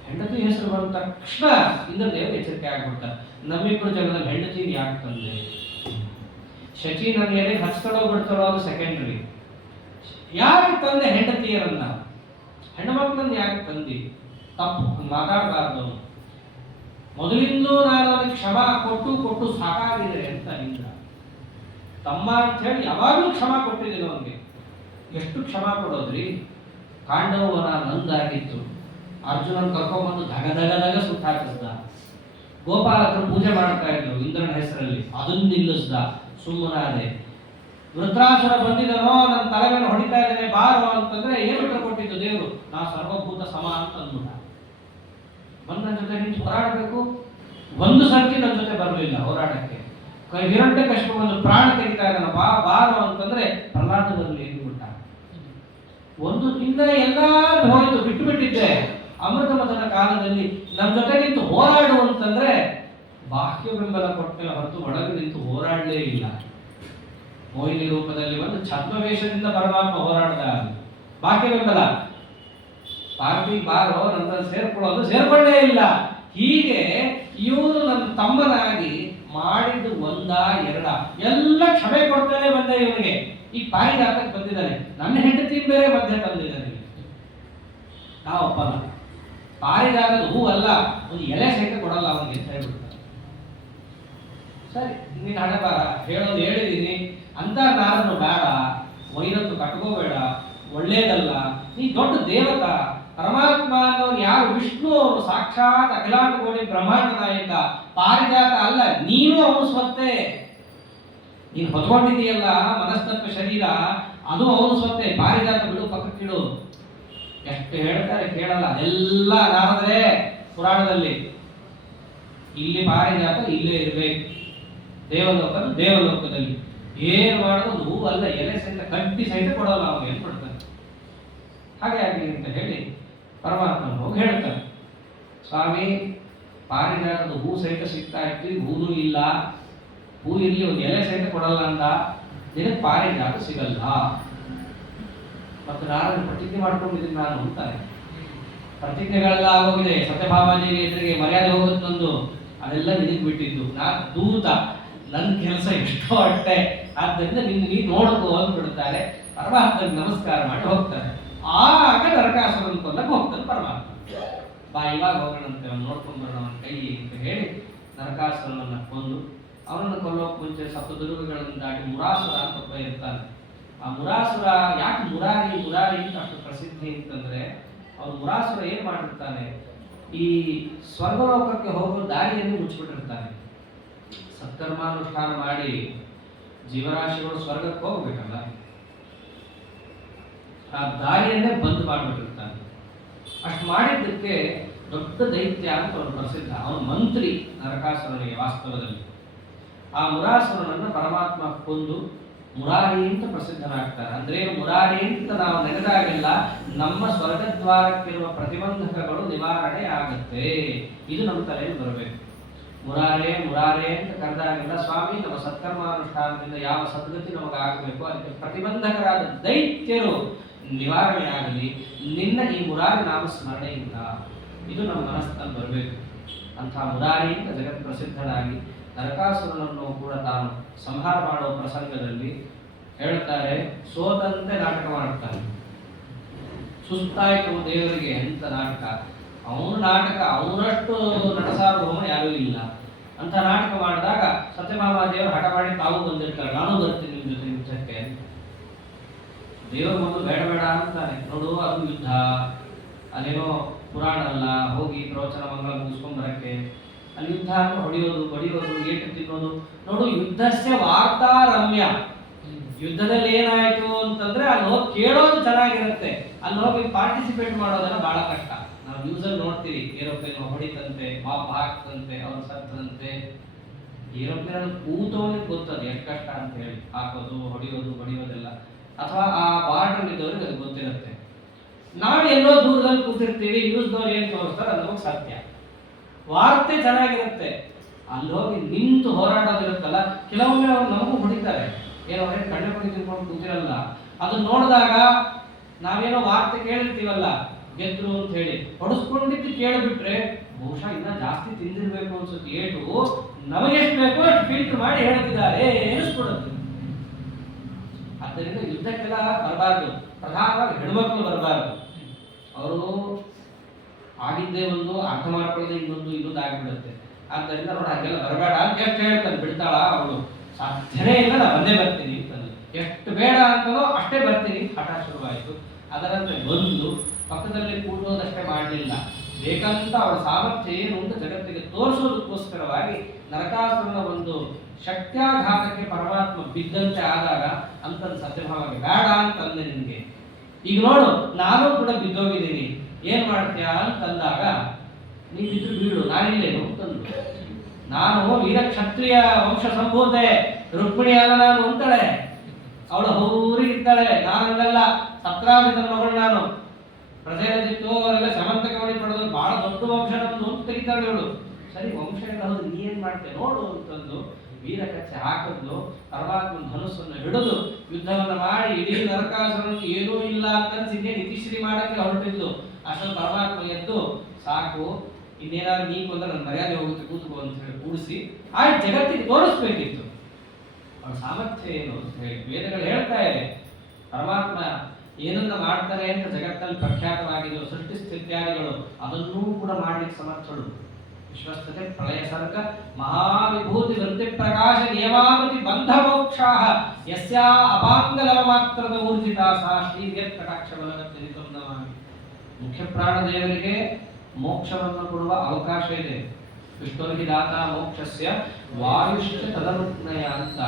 ಹೆಂಡತಿ ಹೆಸರು ಬಂದ ತಕ್ಷಣ ಇಂದ್ರದೇವರು ಎಚ್ಚರಿಕೆ ಆಗ್ಬಿಡ್ತಾರೆ. ನಮ್ಮಿಬ್ಬರು ಜಗದಲ್ಲಿ ಹೆಂಡತಿ ಯಾಕೆ ತಂದೆ, ಶಚಿ ನನ್ನ ಎದೆಗೆ ಹಚ್ಕೊಳ್ಳೋ ಬಿಡ್ತಾರೋ ಅದು ಸೆಕೆಂಡ್ರಿ. ಯಾಕೆ ತಂದೆ ಹೆಂಡತಿಯರನ್ನ, ಹೆಣ್ಣು ಮಕ್ಕಳನ್ನ ಯಾಕೆ ತಂದಿ, ತಪ್ಪು ಮಾತಾಡಬಾರ್ದು. ಮೊದಲಿಂದೂ ನಾನು ಅವನಿಗೆ ಕ್ಷಮ ಕೊಟ್ಟು ಸಾಕಾಗಿದೆ ಅಂತ ಇಂದ್ರ. ತಮ್ಮ ಅಂತ ಹೇಳಿ ಯಾವಾಗಲೂ ಕ್ಷಮ ಕೊಟ್ಟಿದ್ದೀನಿ ಅವನಿಗೆ. ಎಷ್ಟು ಕ್ಷಮ ಕೊಡೋದ್ರಿ. ಕಾಂಡವನ ನಂದಾಗಿತ್ತು, ಅರ್ಜುನನ್ ಕರ್ಕೊಂಡ್ಬಂದು ಧಗ ಸುತ್ತ ಹಾಕಿಸ್ದ. ಗೋಪಾಲಕರು ಪೂಜೆ ಮಾಡ್ತಾ ಇದ್ರು ಇಂದ್ರನ ಹೆಸರಲ್ಲಿ, ಅದನ್ನ ನಿಲ್ಲಿಸ್ದ, ಸುಮ್ಮನಾದೆ. ವೃತ್ರಾಸುರ ಬಂದಿದನೋ, ನನ್ನ ತಲೆ ಮೇಲೆ ಹೊಡಿತಾ ಇದ್ದೇನೆ ಬಾರೋ ಅಂತಂದ್ರೆ ಏನು ಉತ್ತರ ಕೊಟ್ಟಿದ್ದು ದೇವರು, ನಾ ಸರ್ವಭೂತ ಸಮ ಅಂತ ಅಂದ್ಬಿಟ್ಟ. ಬಂದು ನನ್ನ ಜೊತೆ ನಿಂತು ಹೋರಾಡಬೇಕು, ಒಂದು ಸರ್ತಿ ನನ್ನ ಜೊತೆ ಬರಲಿಲ್ಲ ಹೋರಾಟಕ್ಕೆ. ಹಿರಣ್ಯಕಶಿಪು ಒಂದು ಪ್ರಾಣ ತೆಗಿತಾ ಇದ್ದಾನ, ಬಾರೋ ಅಂತಂದ್ರೆ ಪ್ರಹ್ಲಾದ ಬರಲಿ ಎಂದುಬಿಟ್ಟ. ಒಂದು ಇನ್ನ ಎಲ್ಲ ಹೋಯ್ತು, ಬಿಟ್ಟು ಬಿಟ್ಟಿದ್ದೆ. ಅಮೃತ ಮದನ ಕಾಲದಲ್ಲಿ ನಮ್ಮ ಜೊತೆ ನಿಂತು ಹೋರಾಡು ಅಂತಂದ್ರೆ ಬಾಹ್ಯ ಬೆಂಬಲ ಕೊಟ್ಟೆ ಹೊರತು ಒಳಗೆ ನಿಂತು ಹೋರಾಡಲೇ ಇಲ್ಲ. ಮೋಹಿನಿ ರೂಪದಲ್ಲಿ ಬಂದು ಛದ್ಮವೇಷದಿಂದ ಪರಮಾತ್ಮ ಹೋರಾಡ್ದ. ಬಾಹ್ಯ ಬೆಂಬಲ, ಪಾರ್ಟಿ ಬಾರೋ ನನ್ನ ಸೇರ್ಕೊಳ್ಳೋದು ಸೇರ್ಕೊಳ್ಳೇ ಇಲ್ಲ. ಹೀಗೆ ಇವರು ನನ್ನ ತಮ್ಮನಾಗಿ ಮಾಡಿದ್ದು ಒಂದ ಎರಡ ಎಲ್ಲ ಕ್ಷಮೆ ಕೊಡ್ತಾನೆ ಬಂದ ಇವನಿಗೆ. ಈ ಪಾರಿಜಾತಕ್ಕೆ ಬಂದಿದ್ದಾನೆ, ನನ್ನ ಹೆಂಡತಿ ಬೇರೆ ಮಧ್ಯೆ ತಂದಿದ್ದಾನೆ. ನಾವು ಒಪ್ಪಲ್ಲ, ಪಾರಿಜಾತದ ಹೂ ಅಲ್ಲ, ಒಂದು ಎಲೆ ಸಹಿತ ಕೊಡಲ್ಲ ಅವನಿಗೆ ಅಂತ ಹೇಳ್ಬಿಡ್ತಾರೆ. ಸರಿ, ನೀನು ಹಣ ಬಾರ ಹೇಳೋದು ಹೇಳಿದೀನಿ ಅಂತ ನಾನು ಬೇಡ, ವೈರತ್ತು ಕಟ್ಕೋಬೇಡ, ಒಳ್ಳೇದಲ್ಲ. ನೀ ದೊಡ್ಡ ದೇವತ ಪರಮಾತ್ಮ ಅನ್ನೋನು ಯಾರು, ವಿಷ್ಣು ಅವನು ಸಾಕ್ಷಾತ್ ಅಖಿಲಾಂಡ ಕೋಟಿ ಬ್ರಹ್ಮಾಂಡ ನಾಯಕ. ಪಾರಿಜಾತ ಅಲ್ಲ, ನೀನು ಅವನು ಸ್ವತ್ತೆ. ನೀನು ಹೊತ್ಕೊಂಡಿದೆಯಲ್ಲ ಮನಸ್ತತ್ವ ಶರೀರ, ಅದು ಅವನು ಸ್ವತ್ತೆ. ಪಾರಿಜಾತ ಬಿಡು, ಪಕ್ಕಕ್ಕಿಡು. ಎಷ್ಟು ಹೇಳ್ತಾರೆ ಕೇಳಲ್ಲ, ಅದೆಲ್ಲ ನಾರದ್ರೆ ಪುರಾಣದಲ್ಲಿ. ಇಲ್ಲಿ ಪಾರಿಜಾತ ಇಲ್ಲೇ ಇರಬೇಕು, ದೇವಲೋಕದಲ್ಲಿ ಏನು ಮಾಡೋದು ಹೂ ಅಲ್ಲ, ಎಲೆ ಸಹಿತ ಕಡ್ಡಿ ಸಹಿತ ಕೊಡೋಲ್ಲ ಅವನು, ಏನು ಕೊಡ್ತಾನೆ. ಹಾಗೆ ಆಗಲಿ ಅಂತ ಹೇಳಿ ಪರಮಾತ್ಮನು ಹೋಗಿ ಹೇಳ್ತಾನೆ, ಸ್ವಾಮಿ ಪಾರಿಜಾತದ ಹೂ ಸಹಿತ ಸಿಗ್ತಾ ಇತ್ತು, ಹೂನು ಇಲ್ಲ, ಹೂ ಇರಲಿ ಒಂದು ಎಲೆ ಸಹಿತ ಕೊಡಲ್ಲ ಅಂದ, ನಿನಗೆ ಪಾರಿಜಾತ ಸಿಗಲ್ಲ. ಮತ್ತು ನಾನು ಪ್ರತಿಜ್ಞೆ ಮಾಡ್ಕೊಂಡಿದ್ದೀನಿ ನಾನು ಅಂತಾರೆ. ಪ್ರತಿಜ್ಞೆಗಳೆಲ್ಲ ಆಗೋಗಿದೆ, ಸತ್ಯಭಾಮಾಜಿ ಎದುರಿಗೆ ಮರ್ಯಾದೆ ಹೋಗುತ್ತೊಂದು, ಅದೆಲ್ಲ ನಿನಗೆ ಬಿಟ್ಟಿದ್ದು. ನಾನು ದೂತ, ನನ್ನ ಕೆಲಸ ಎಷ್ಟೋ ಅಷ್ಟೇ, ಆದ್ದರಿಂದ ನೀನು ನೋಡ್ಕೋ ಅಂದ್ಬಿಡ್ತಾರೆ. ಪರಮಾತ್ಮನಿಗೆ ನಮಸ್ಕಾರ ಮಾಡಿ ಹೋಗ್ತಾರೆ. ಆಗ ನರಕಾಸುರನ ಕೊಲ್ಲಕ್ಕೆ ಹೋಗ್ತಾನೆ ಪರಮಾತ್ಮ. ಬಾ ಇವಾಗ ಹೋಗೋಣಂತೆ, ಅವ್ನು ನೋಡ್ಕೊಂಡು ಬರೋಣ ಅವನ ಕೈ ಅಂತ ಹೇಳಿ ನರಕಾಸುರನನ್ನ ಕೊಂದು, ಅವನನ್ನು ಕೊಲ್ಲೋಕೆ ಮುಂಚೆ ಸಪ್ತ ದುರ್ಗಗಳನ್ನು ದಾಟಿ ಮುರಾಸುರ ಅಂತ ಒಬ್ಬ ಇರ್ತಾನೆ. ಆ ಮುರಾಸುರ ಯಾಕೆ ಮುರಾರಿ ಅಂತ ಅಷ್ಟು ಪ್ರಸಿದ್ಧಿ ಅಂತಂದ್ರೆ, ಅವನು ಮುರಾಸುರ ಏನ್ ಮಾಡಿರ್ತಾನೆ, ಈ ಸ್ವರ್ಗಲೋಕಕ್ಕೆ ಹೋಗೋ ದಾರಿಯನ್ನು ಮುಚ್ಚಿಬಿಟ್ಟಿರ್ತಾನೆ. ಸತ್ಕರ್ಮಾನುಷ್ಠಾನ ಮಾಡಿ ಜೀವರಾಶಿಗಳು ಸ್ವರ್ಗಕ್ಕೆ ಹೋಗ್ಬೇಕಲ್ಲ, ಆ ದಾರಿಯನ್ನೇ ಬಂದ್ ಮಾಡಿಬಿಟ್ಟಿರ್ತಾನೆ. ಅಷ್ಟು ಮಾಡಿದ್ದಕ್ಕೆ ದೊಡ್ಡ ದೈತ್ಯ ಅಂತ ಅವನು ಪ್ರಸಿದ್ಧ. ಅವನು ಮಂತ್ರಿ ನರಕಾಸುರನಿಗೆ ವಾಸ್ತವದಲ್ಲಿ. ಆ ಮುರಾಸುರನನ್ನು ಪರಮಾತ್ಮ ಕೊಂದು ಮುರಾರಿ ಅಂತ ಪ್ರಸಿದ್ಧನಾಗ್ತಾರೆ. ಅಂದ್ರೆ ಮುರಾರಿ ಅಂತ ನಾವು ನೆನೆದಾಗೆಲ್ಲ ನಮ್ಮ ಸ್ವರ್ಗದ್ವಾರಕ್ಕಿರುವ ಪ್ರತಿಬಂಧಕಗಳು ನಿವಾರಣೆ ಆಗುತ್ತೆ. ಇದು ನಮ್ಮ ತಲೆಯಲ್ಲಿ ಬರಬೇಕು. ಮುರಾರೇ ಅಂತ ಕರೆದಾಗೆಲ್ಲ ಸ್ವಾಮಿ ನಮ್ಮ ಸತ್ಕರ್ಮಾನುಷ್ಠಾನದಿಂದ ಯಾವ ಸದ್ಗತಿ ನಮಗಾಗಬೇಕು, ಅದಕ್ಕೆ ಪ್ರತಿಬಂಧಕರಾದ ದೈತ್ಯರು ನಿವಾರಣೆ ಆಗಲಿ, ನಿನ್ನ ಈ ಮುರಾರಿ ನಾಮ ಸ್ಮರಣೆಯಿಂದ. ಇದು ನಮ್ಮ ಮನಸ್ಸಿನಲ್ಲಿ ಬರಬೇಕು. ಅಂಥ ಮುರಾರಿ ಅಂತ ಜಗತ್ ಪ್ರಸಿದ್ಧನಾಗಿ ನರಕಾಸುರನನ್ನು ಕೂಡ ತಾನು ಸಂಹಾರ ಮಾಡುವ ಪ್ರಸಂಗದಲ್ಲಿ ಹೇಳ್ತಾರೆ, ಸೋತಂತೆ ನಾಟಕ ಮಾಡ್ತಾನೆ. ಸುಸ್ತಾಯ್ತು ದೇವರಿಗೆ ಅಂತ ನಾಟಕ. ಅವನಷ್ಟು ನಟಸಾರ್ವಭೌಮ ಯಾರೂ ಇಲ್ಲ ಅಂತ ನಾಟಕ ಮಾಡಿದಾಗ ಸತ್ಯಭಾಮಾದೇವರು ಹಠ ಮಾಡಿ ತಾವು ಬಂದಿರ್ತಾರೆ, ನಾನು ಬರ್ತೀನಿ ನಿಮ್ಮ ಜೊತೆ ಯುದ್ಧಕ್ಕೆ ಅಂತ. ದೇವರು ಮೊದಲು ಬೇಡ ಅಂತಾನೆ. ನೋಡು, ಅದು ಯುದ್ಧ, ಅದೇನೋ ಪುರಾಣ ಅಲ್ಲ, ಹೋಗಿ ಪ್ರವಚನ ಮಂಗಳ ಮುಗಿಸ್ಕೊಂಡ್ ಬರಕ್ಕೆ. ಅಲ್ಲಿ ಯುದ್ಧ ಅಂದ್ರೆ ಹೊಡೆಯೋದು ಬಡಿಯೋದು ಏಟು ತಿನ್ನೋದು. ನೋಡು, ಯುದ್ಧಸ್ಯ ವಾರ್ತಾ ರಮ್ಯ. ಯುದ್ಧದಲ್ಲಿ ಏನಾಯ್ತು ಅಂತಂದ್ರೆ ಅಲ್ಲಿ ಹೋಗಿ ಕೇಳೋದು ಚೆನ್ನಾಗಿರುತ್ತೆ. ಅಲ್ಲಿ ಹೋಗಿ ಪಾರ್ಟಿಸಿಪೇಟ್ ಮಾಡೋದೆಲ್ಲ ಬಹಳ ಕಷ್ಟ. ನಾವು ನ್ಯೂಸಲ್ಲಿ ನೋಡ್ತೀವಿ, ಏರೋಪ್ಲೇನ್ ಹೊಡಿತಂತೆ, ಬಾಂಬ್ ಹಾಕ್ತಂತೆ, ಅವ್ರು ಸತ್ತಂತೆ. ಏರೋಪ್ಲೇನ್ ಕೂತವನಿಗೆ ಗೊತ್ತದು ಎಷ್ಟು ಕಷ್ಟ ಅಂತ ಹೇಳಿ, ಹಾಕೋದು, ಹೊಡಿಯೋದು, ಬಡಿಯೋದೆಲ್ಲ. ಅಥವಾ ಆ ಬಾರ್ಡರ್ ಇದ್ದವ್ರಿಗೆ ಅದು ಗೊತ್ತಿರುತ್ತೆ. ನಾವು ಎಲ್ಲೋ ದೂರದಲ್ಲಿ ಕೂತಿರ್ತೀವಿ, ನ್ಯೂಸ್ದವ್ರು ಏನು ತೋರಿಸ್ತಾರೆ ಅದು ನಮಗೆ ಸತ್ಯ, ವಾರ್ತೆ ಚೆನ್ನಾಗಿರುತ್ತೆ. ಅಲ್ಲಿ ಹೋಗಿ ನಿಂತು ಹೋರಾಡೋದಿರುತ್ತಲ್ಲ, ಕೆಲವೊಮ್ಮೆ ಅವ್ರು ನಮಗೂ ಹೊಡಿತಾರೆ, ಏನೋ ಕಣ್ಣೆ ಹೊಡಿ ತಿನ್ಕೊಂಡು ಕೂತಿರಲ್ಲ. ಅದನ್ನ ನೋಡಿದಾಗ ನಾವೇನೋ ವಾರ್ತೆ ಕೇಳಿರ್ತೀವಲ್ಲ, ಗೆದ್ರು ಅಂತ ಹೇಳಿ ಹೊಡಿಸ್ಕೊಂಡಿದ್ದು ಕೇಳಿಬಿಟ್ರೆ ಬಹುಶಃ ಇನ್ನ ಜಾಸ್ತಿ ತಿಂದಿರ್ಬೇಕು ಅನ್ಸುತ್ತೆ. ಏಟು ನಮಗೆಷ್ಟು ಬೇಕೋ ಅಷ್ಟು ಫಿಲ್ಟರ್ ಮಾಡಿ ಹೇಳ್ತಿದ್ದಾರೆ ಎನಿಸ್ಬಿಡುತ್ತೆ. ಆದ್ದರಿಂದ ಯುದ್ಧಕ್ಕೆಲ್ಲ ಬರಬಾರ್ದು, ಪ್ರಧಾನವಾಗಿ ಹೆಣ್ಮಕ್ಳು ಬರಬಾರ್ದು. ಅವರು ಆಗಿದ್ದೇ ಒಂದು, ಅರ್ಥ ಮಾಡ್ಕೊಳ್ಳದೆ ಇನ್ನೊಂದು ಆಗಿಬಿಡುತ್ತೆ. ಆದ್ದರಿಂದ ನೋಡಿ ಹಾಗೆಲ್ಲ ಬರಬೇಡ ಅಂತ ಎಷ್ಟು ಹೇಳ್ತಾನೆ, ಬಿಡ್ತಾಳ ಅವಳು, ಸಾಧ್ಯನೇ ಇಲ್ಲ ನಾ ಬಂದೇ ಬರ್ತೀನಿ ಅಂತಂದು. ಎಷ್ಟು ಬೇಡ ಅಂತನೋ ಅಷ್ಟೇ ಬರ್ತೀನಿ ಹಠ ಶುರುವಾಯಿತು. ಅದರಂತೆ ಬಂದು ಪಕ್ಕದಲ್ಲಿ ಕೂಡೋದಷ್ಟೇ ಮಾಡಲಿಲ್ಲ, ಬೇಕಂತ ಅವಳ ಸಾಮರ್ಥ್ಯ ಏನು ಅಂತ ಜಗತ್ತಿಗೆ ತೋರಿಸೋದಕ್ಕೋಸ್ಕರವಾಗಿ ನರಕಾಸುರನ ಒಂದು ಶಕ್ತ್ಯಾಘಾತಕ್ಕೆ ಪರಮಾತ್ಮ ಬಿದ್ದಂತೆ ಆದಾಗ ಅಂತಂದು ಸತ್ಯಭಾವಕ್ಕೆ ಬೇಡ ಅಂತಂದೆ ನಿನಗೆ. ಈಗ ನೋಡು ನಾನು ಕೂಡ ಬಿದ್ದೋಗಿದ್ದೀನಿ, ಏನ್ ಮಾಡ್ತೀಯಾ ಅಂತಂದಾಗ ನೀವಿದ್ರು ಬೀಳು, ನಾನಿಲ್ಲೇನು ಅಂತಂದು. ನಾನು ವೀರ ಕ್ಷತ್ರಿಯ ವಂಶ ಸಂಭೂತೆ, ರುಕ್ಮಿಣಿಯಾಗ ನಾನು ಅಂತಾಳೆ. ಅವಳು ಹೌರಿಗಿರ್ತಾಳೆ, ನಾನಲ್ಲೆಲ್ಲ ಸತ್ರಾಜಿತನ ಮಗಳು, ನಾನು ಪ್ರಸೇನದಿತ್ತು ಅವರೆಲ್ಲ ಸಮಂತಕವಣಿ ಪಡೆದು ಬಹಳ ದೊಡ್ಡ ವಂಶ ನಮ್ದು ಅಂತ ತೆಗಿತಾಳೆ ಇವಳು. ಸರಿ ವಂಶ ಎಲ್ಲ ಹೌದು, ನೀ ಏನ್ ಮಾಡ್ತೇವೆ ನೋಡು ಅಂತಂದು ವೀರ ಕಚ್ಚೆ ಹಾಕಿದ್ಲು. ಪರಮಾತ್ಮನ ಧನುಸ್ಸನ್ನು ಹಿಡಿದು ಯುದ್ಧವನ್ನು ಮಾಡಿ ಇಡೀ ನರಕಾಸುರನಿಗೆ ಏನೂ ಇಲ್ಲ ಅಂತ ಸಿದ್ಧೆ ನಿತಿಶ್ರೀ ಮಾಡಕ್ಕೆ ಹೊರಟಿದ್ಲು. ಅಷ್ಟೊಂದು ಪರಮಾತ್ಮ ಎದ್ದು ಸಾಕು, ಇನ್ನೇನಾದ್ರು ನೀ ಕೊಂದ್ರೆ ನನ್ನ ಮರ್ಯಾದೆ ಹೋಗುತ್ತೆ, ಕೂತ್ಕೋ ಅಂತ ಹೇಳಿ ಕೂಡಿಸಿ ಆಯ್ತು ಜಗತ್ತಿಗೆ ತೋರಿಸ್ಬೇಕಿತ್ತು ಅವಳ ಸಾಮರ್ಥ್ಯ ಏನು ಅಂತ ಹೇಳಿ. ವೇದಗಳು ಹೇಳ್ತಾ ಇದೆ ಪರಮಾತ್ಮ ಏನನ್ನ ಮಾಡ್ತಾರೆ ಅಂತ ಜಗತ್ತಲ್ಲಿ ಪ್ರಖ್ಯಾತವಾಗಿದ್ದು ಸೃಷ್ಟಿ ಸ್ಥಿತ್ಯಾದಿಗಳು, ಅದನ್ನೂ ಕೂಡ ಮಾಡ್ಲಿಕ್ಕೆ ಸಮರ್ಥಳು. ವಿಶ್ವಸ್ಥತೆ ಪ್ರಳಯ ಸರ್ಗ ಮಹಾವಿಭೂತಿ ವೃತ್ತಿ ಪ್ರಕಾಶ ನಿಯಮಾವತಿ ಬಂಧ ಮೋಕ್ಷಾ ಯಸ್ಯಾ ಅಪಾಂಗಲವ ಮಾತ್ರದ ಊರ್ಜಿತ ಸಾ ಶ್ರೀವ್ಯತ್ ಕಟಾಕ್ಷ ಬಲಗತ್ತಿನಿತಂ ನಮಾಮಿ. ಮುಖ್ಯ ಪ್ರಾಣ ದೇವರಿಗೆ ಮೋಕ್ಷವನ್ನು ಕೊಡುವ ಅವಕಾಶ ಇದೆ. ವಿಷ್ಣುವಿಗೆ ದಾತ ಮೋಕ್ಷಸ್ಯ ವಾಯುಶ್ಚ ತದನುಜ್ಞಯ ಅಂತ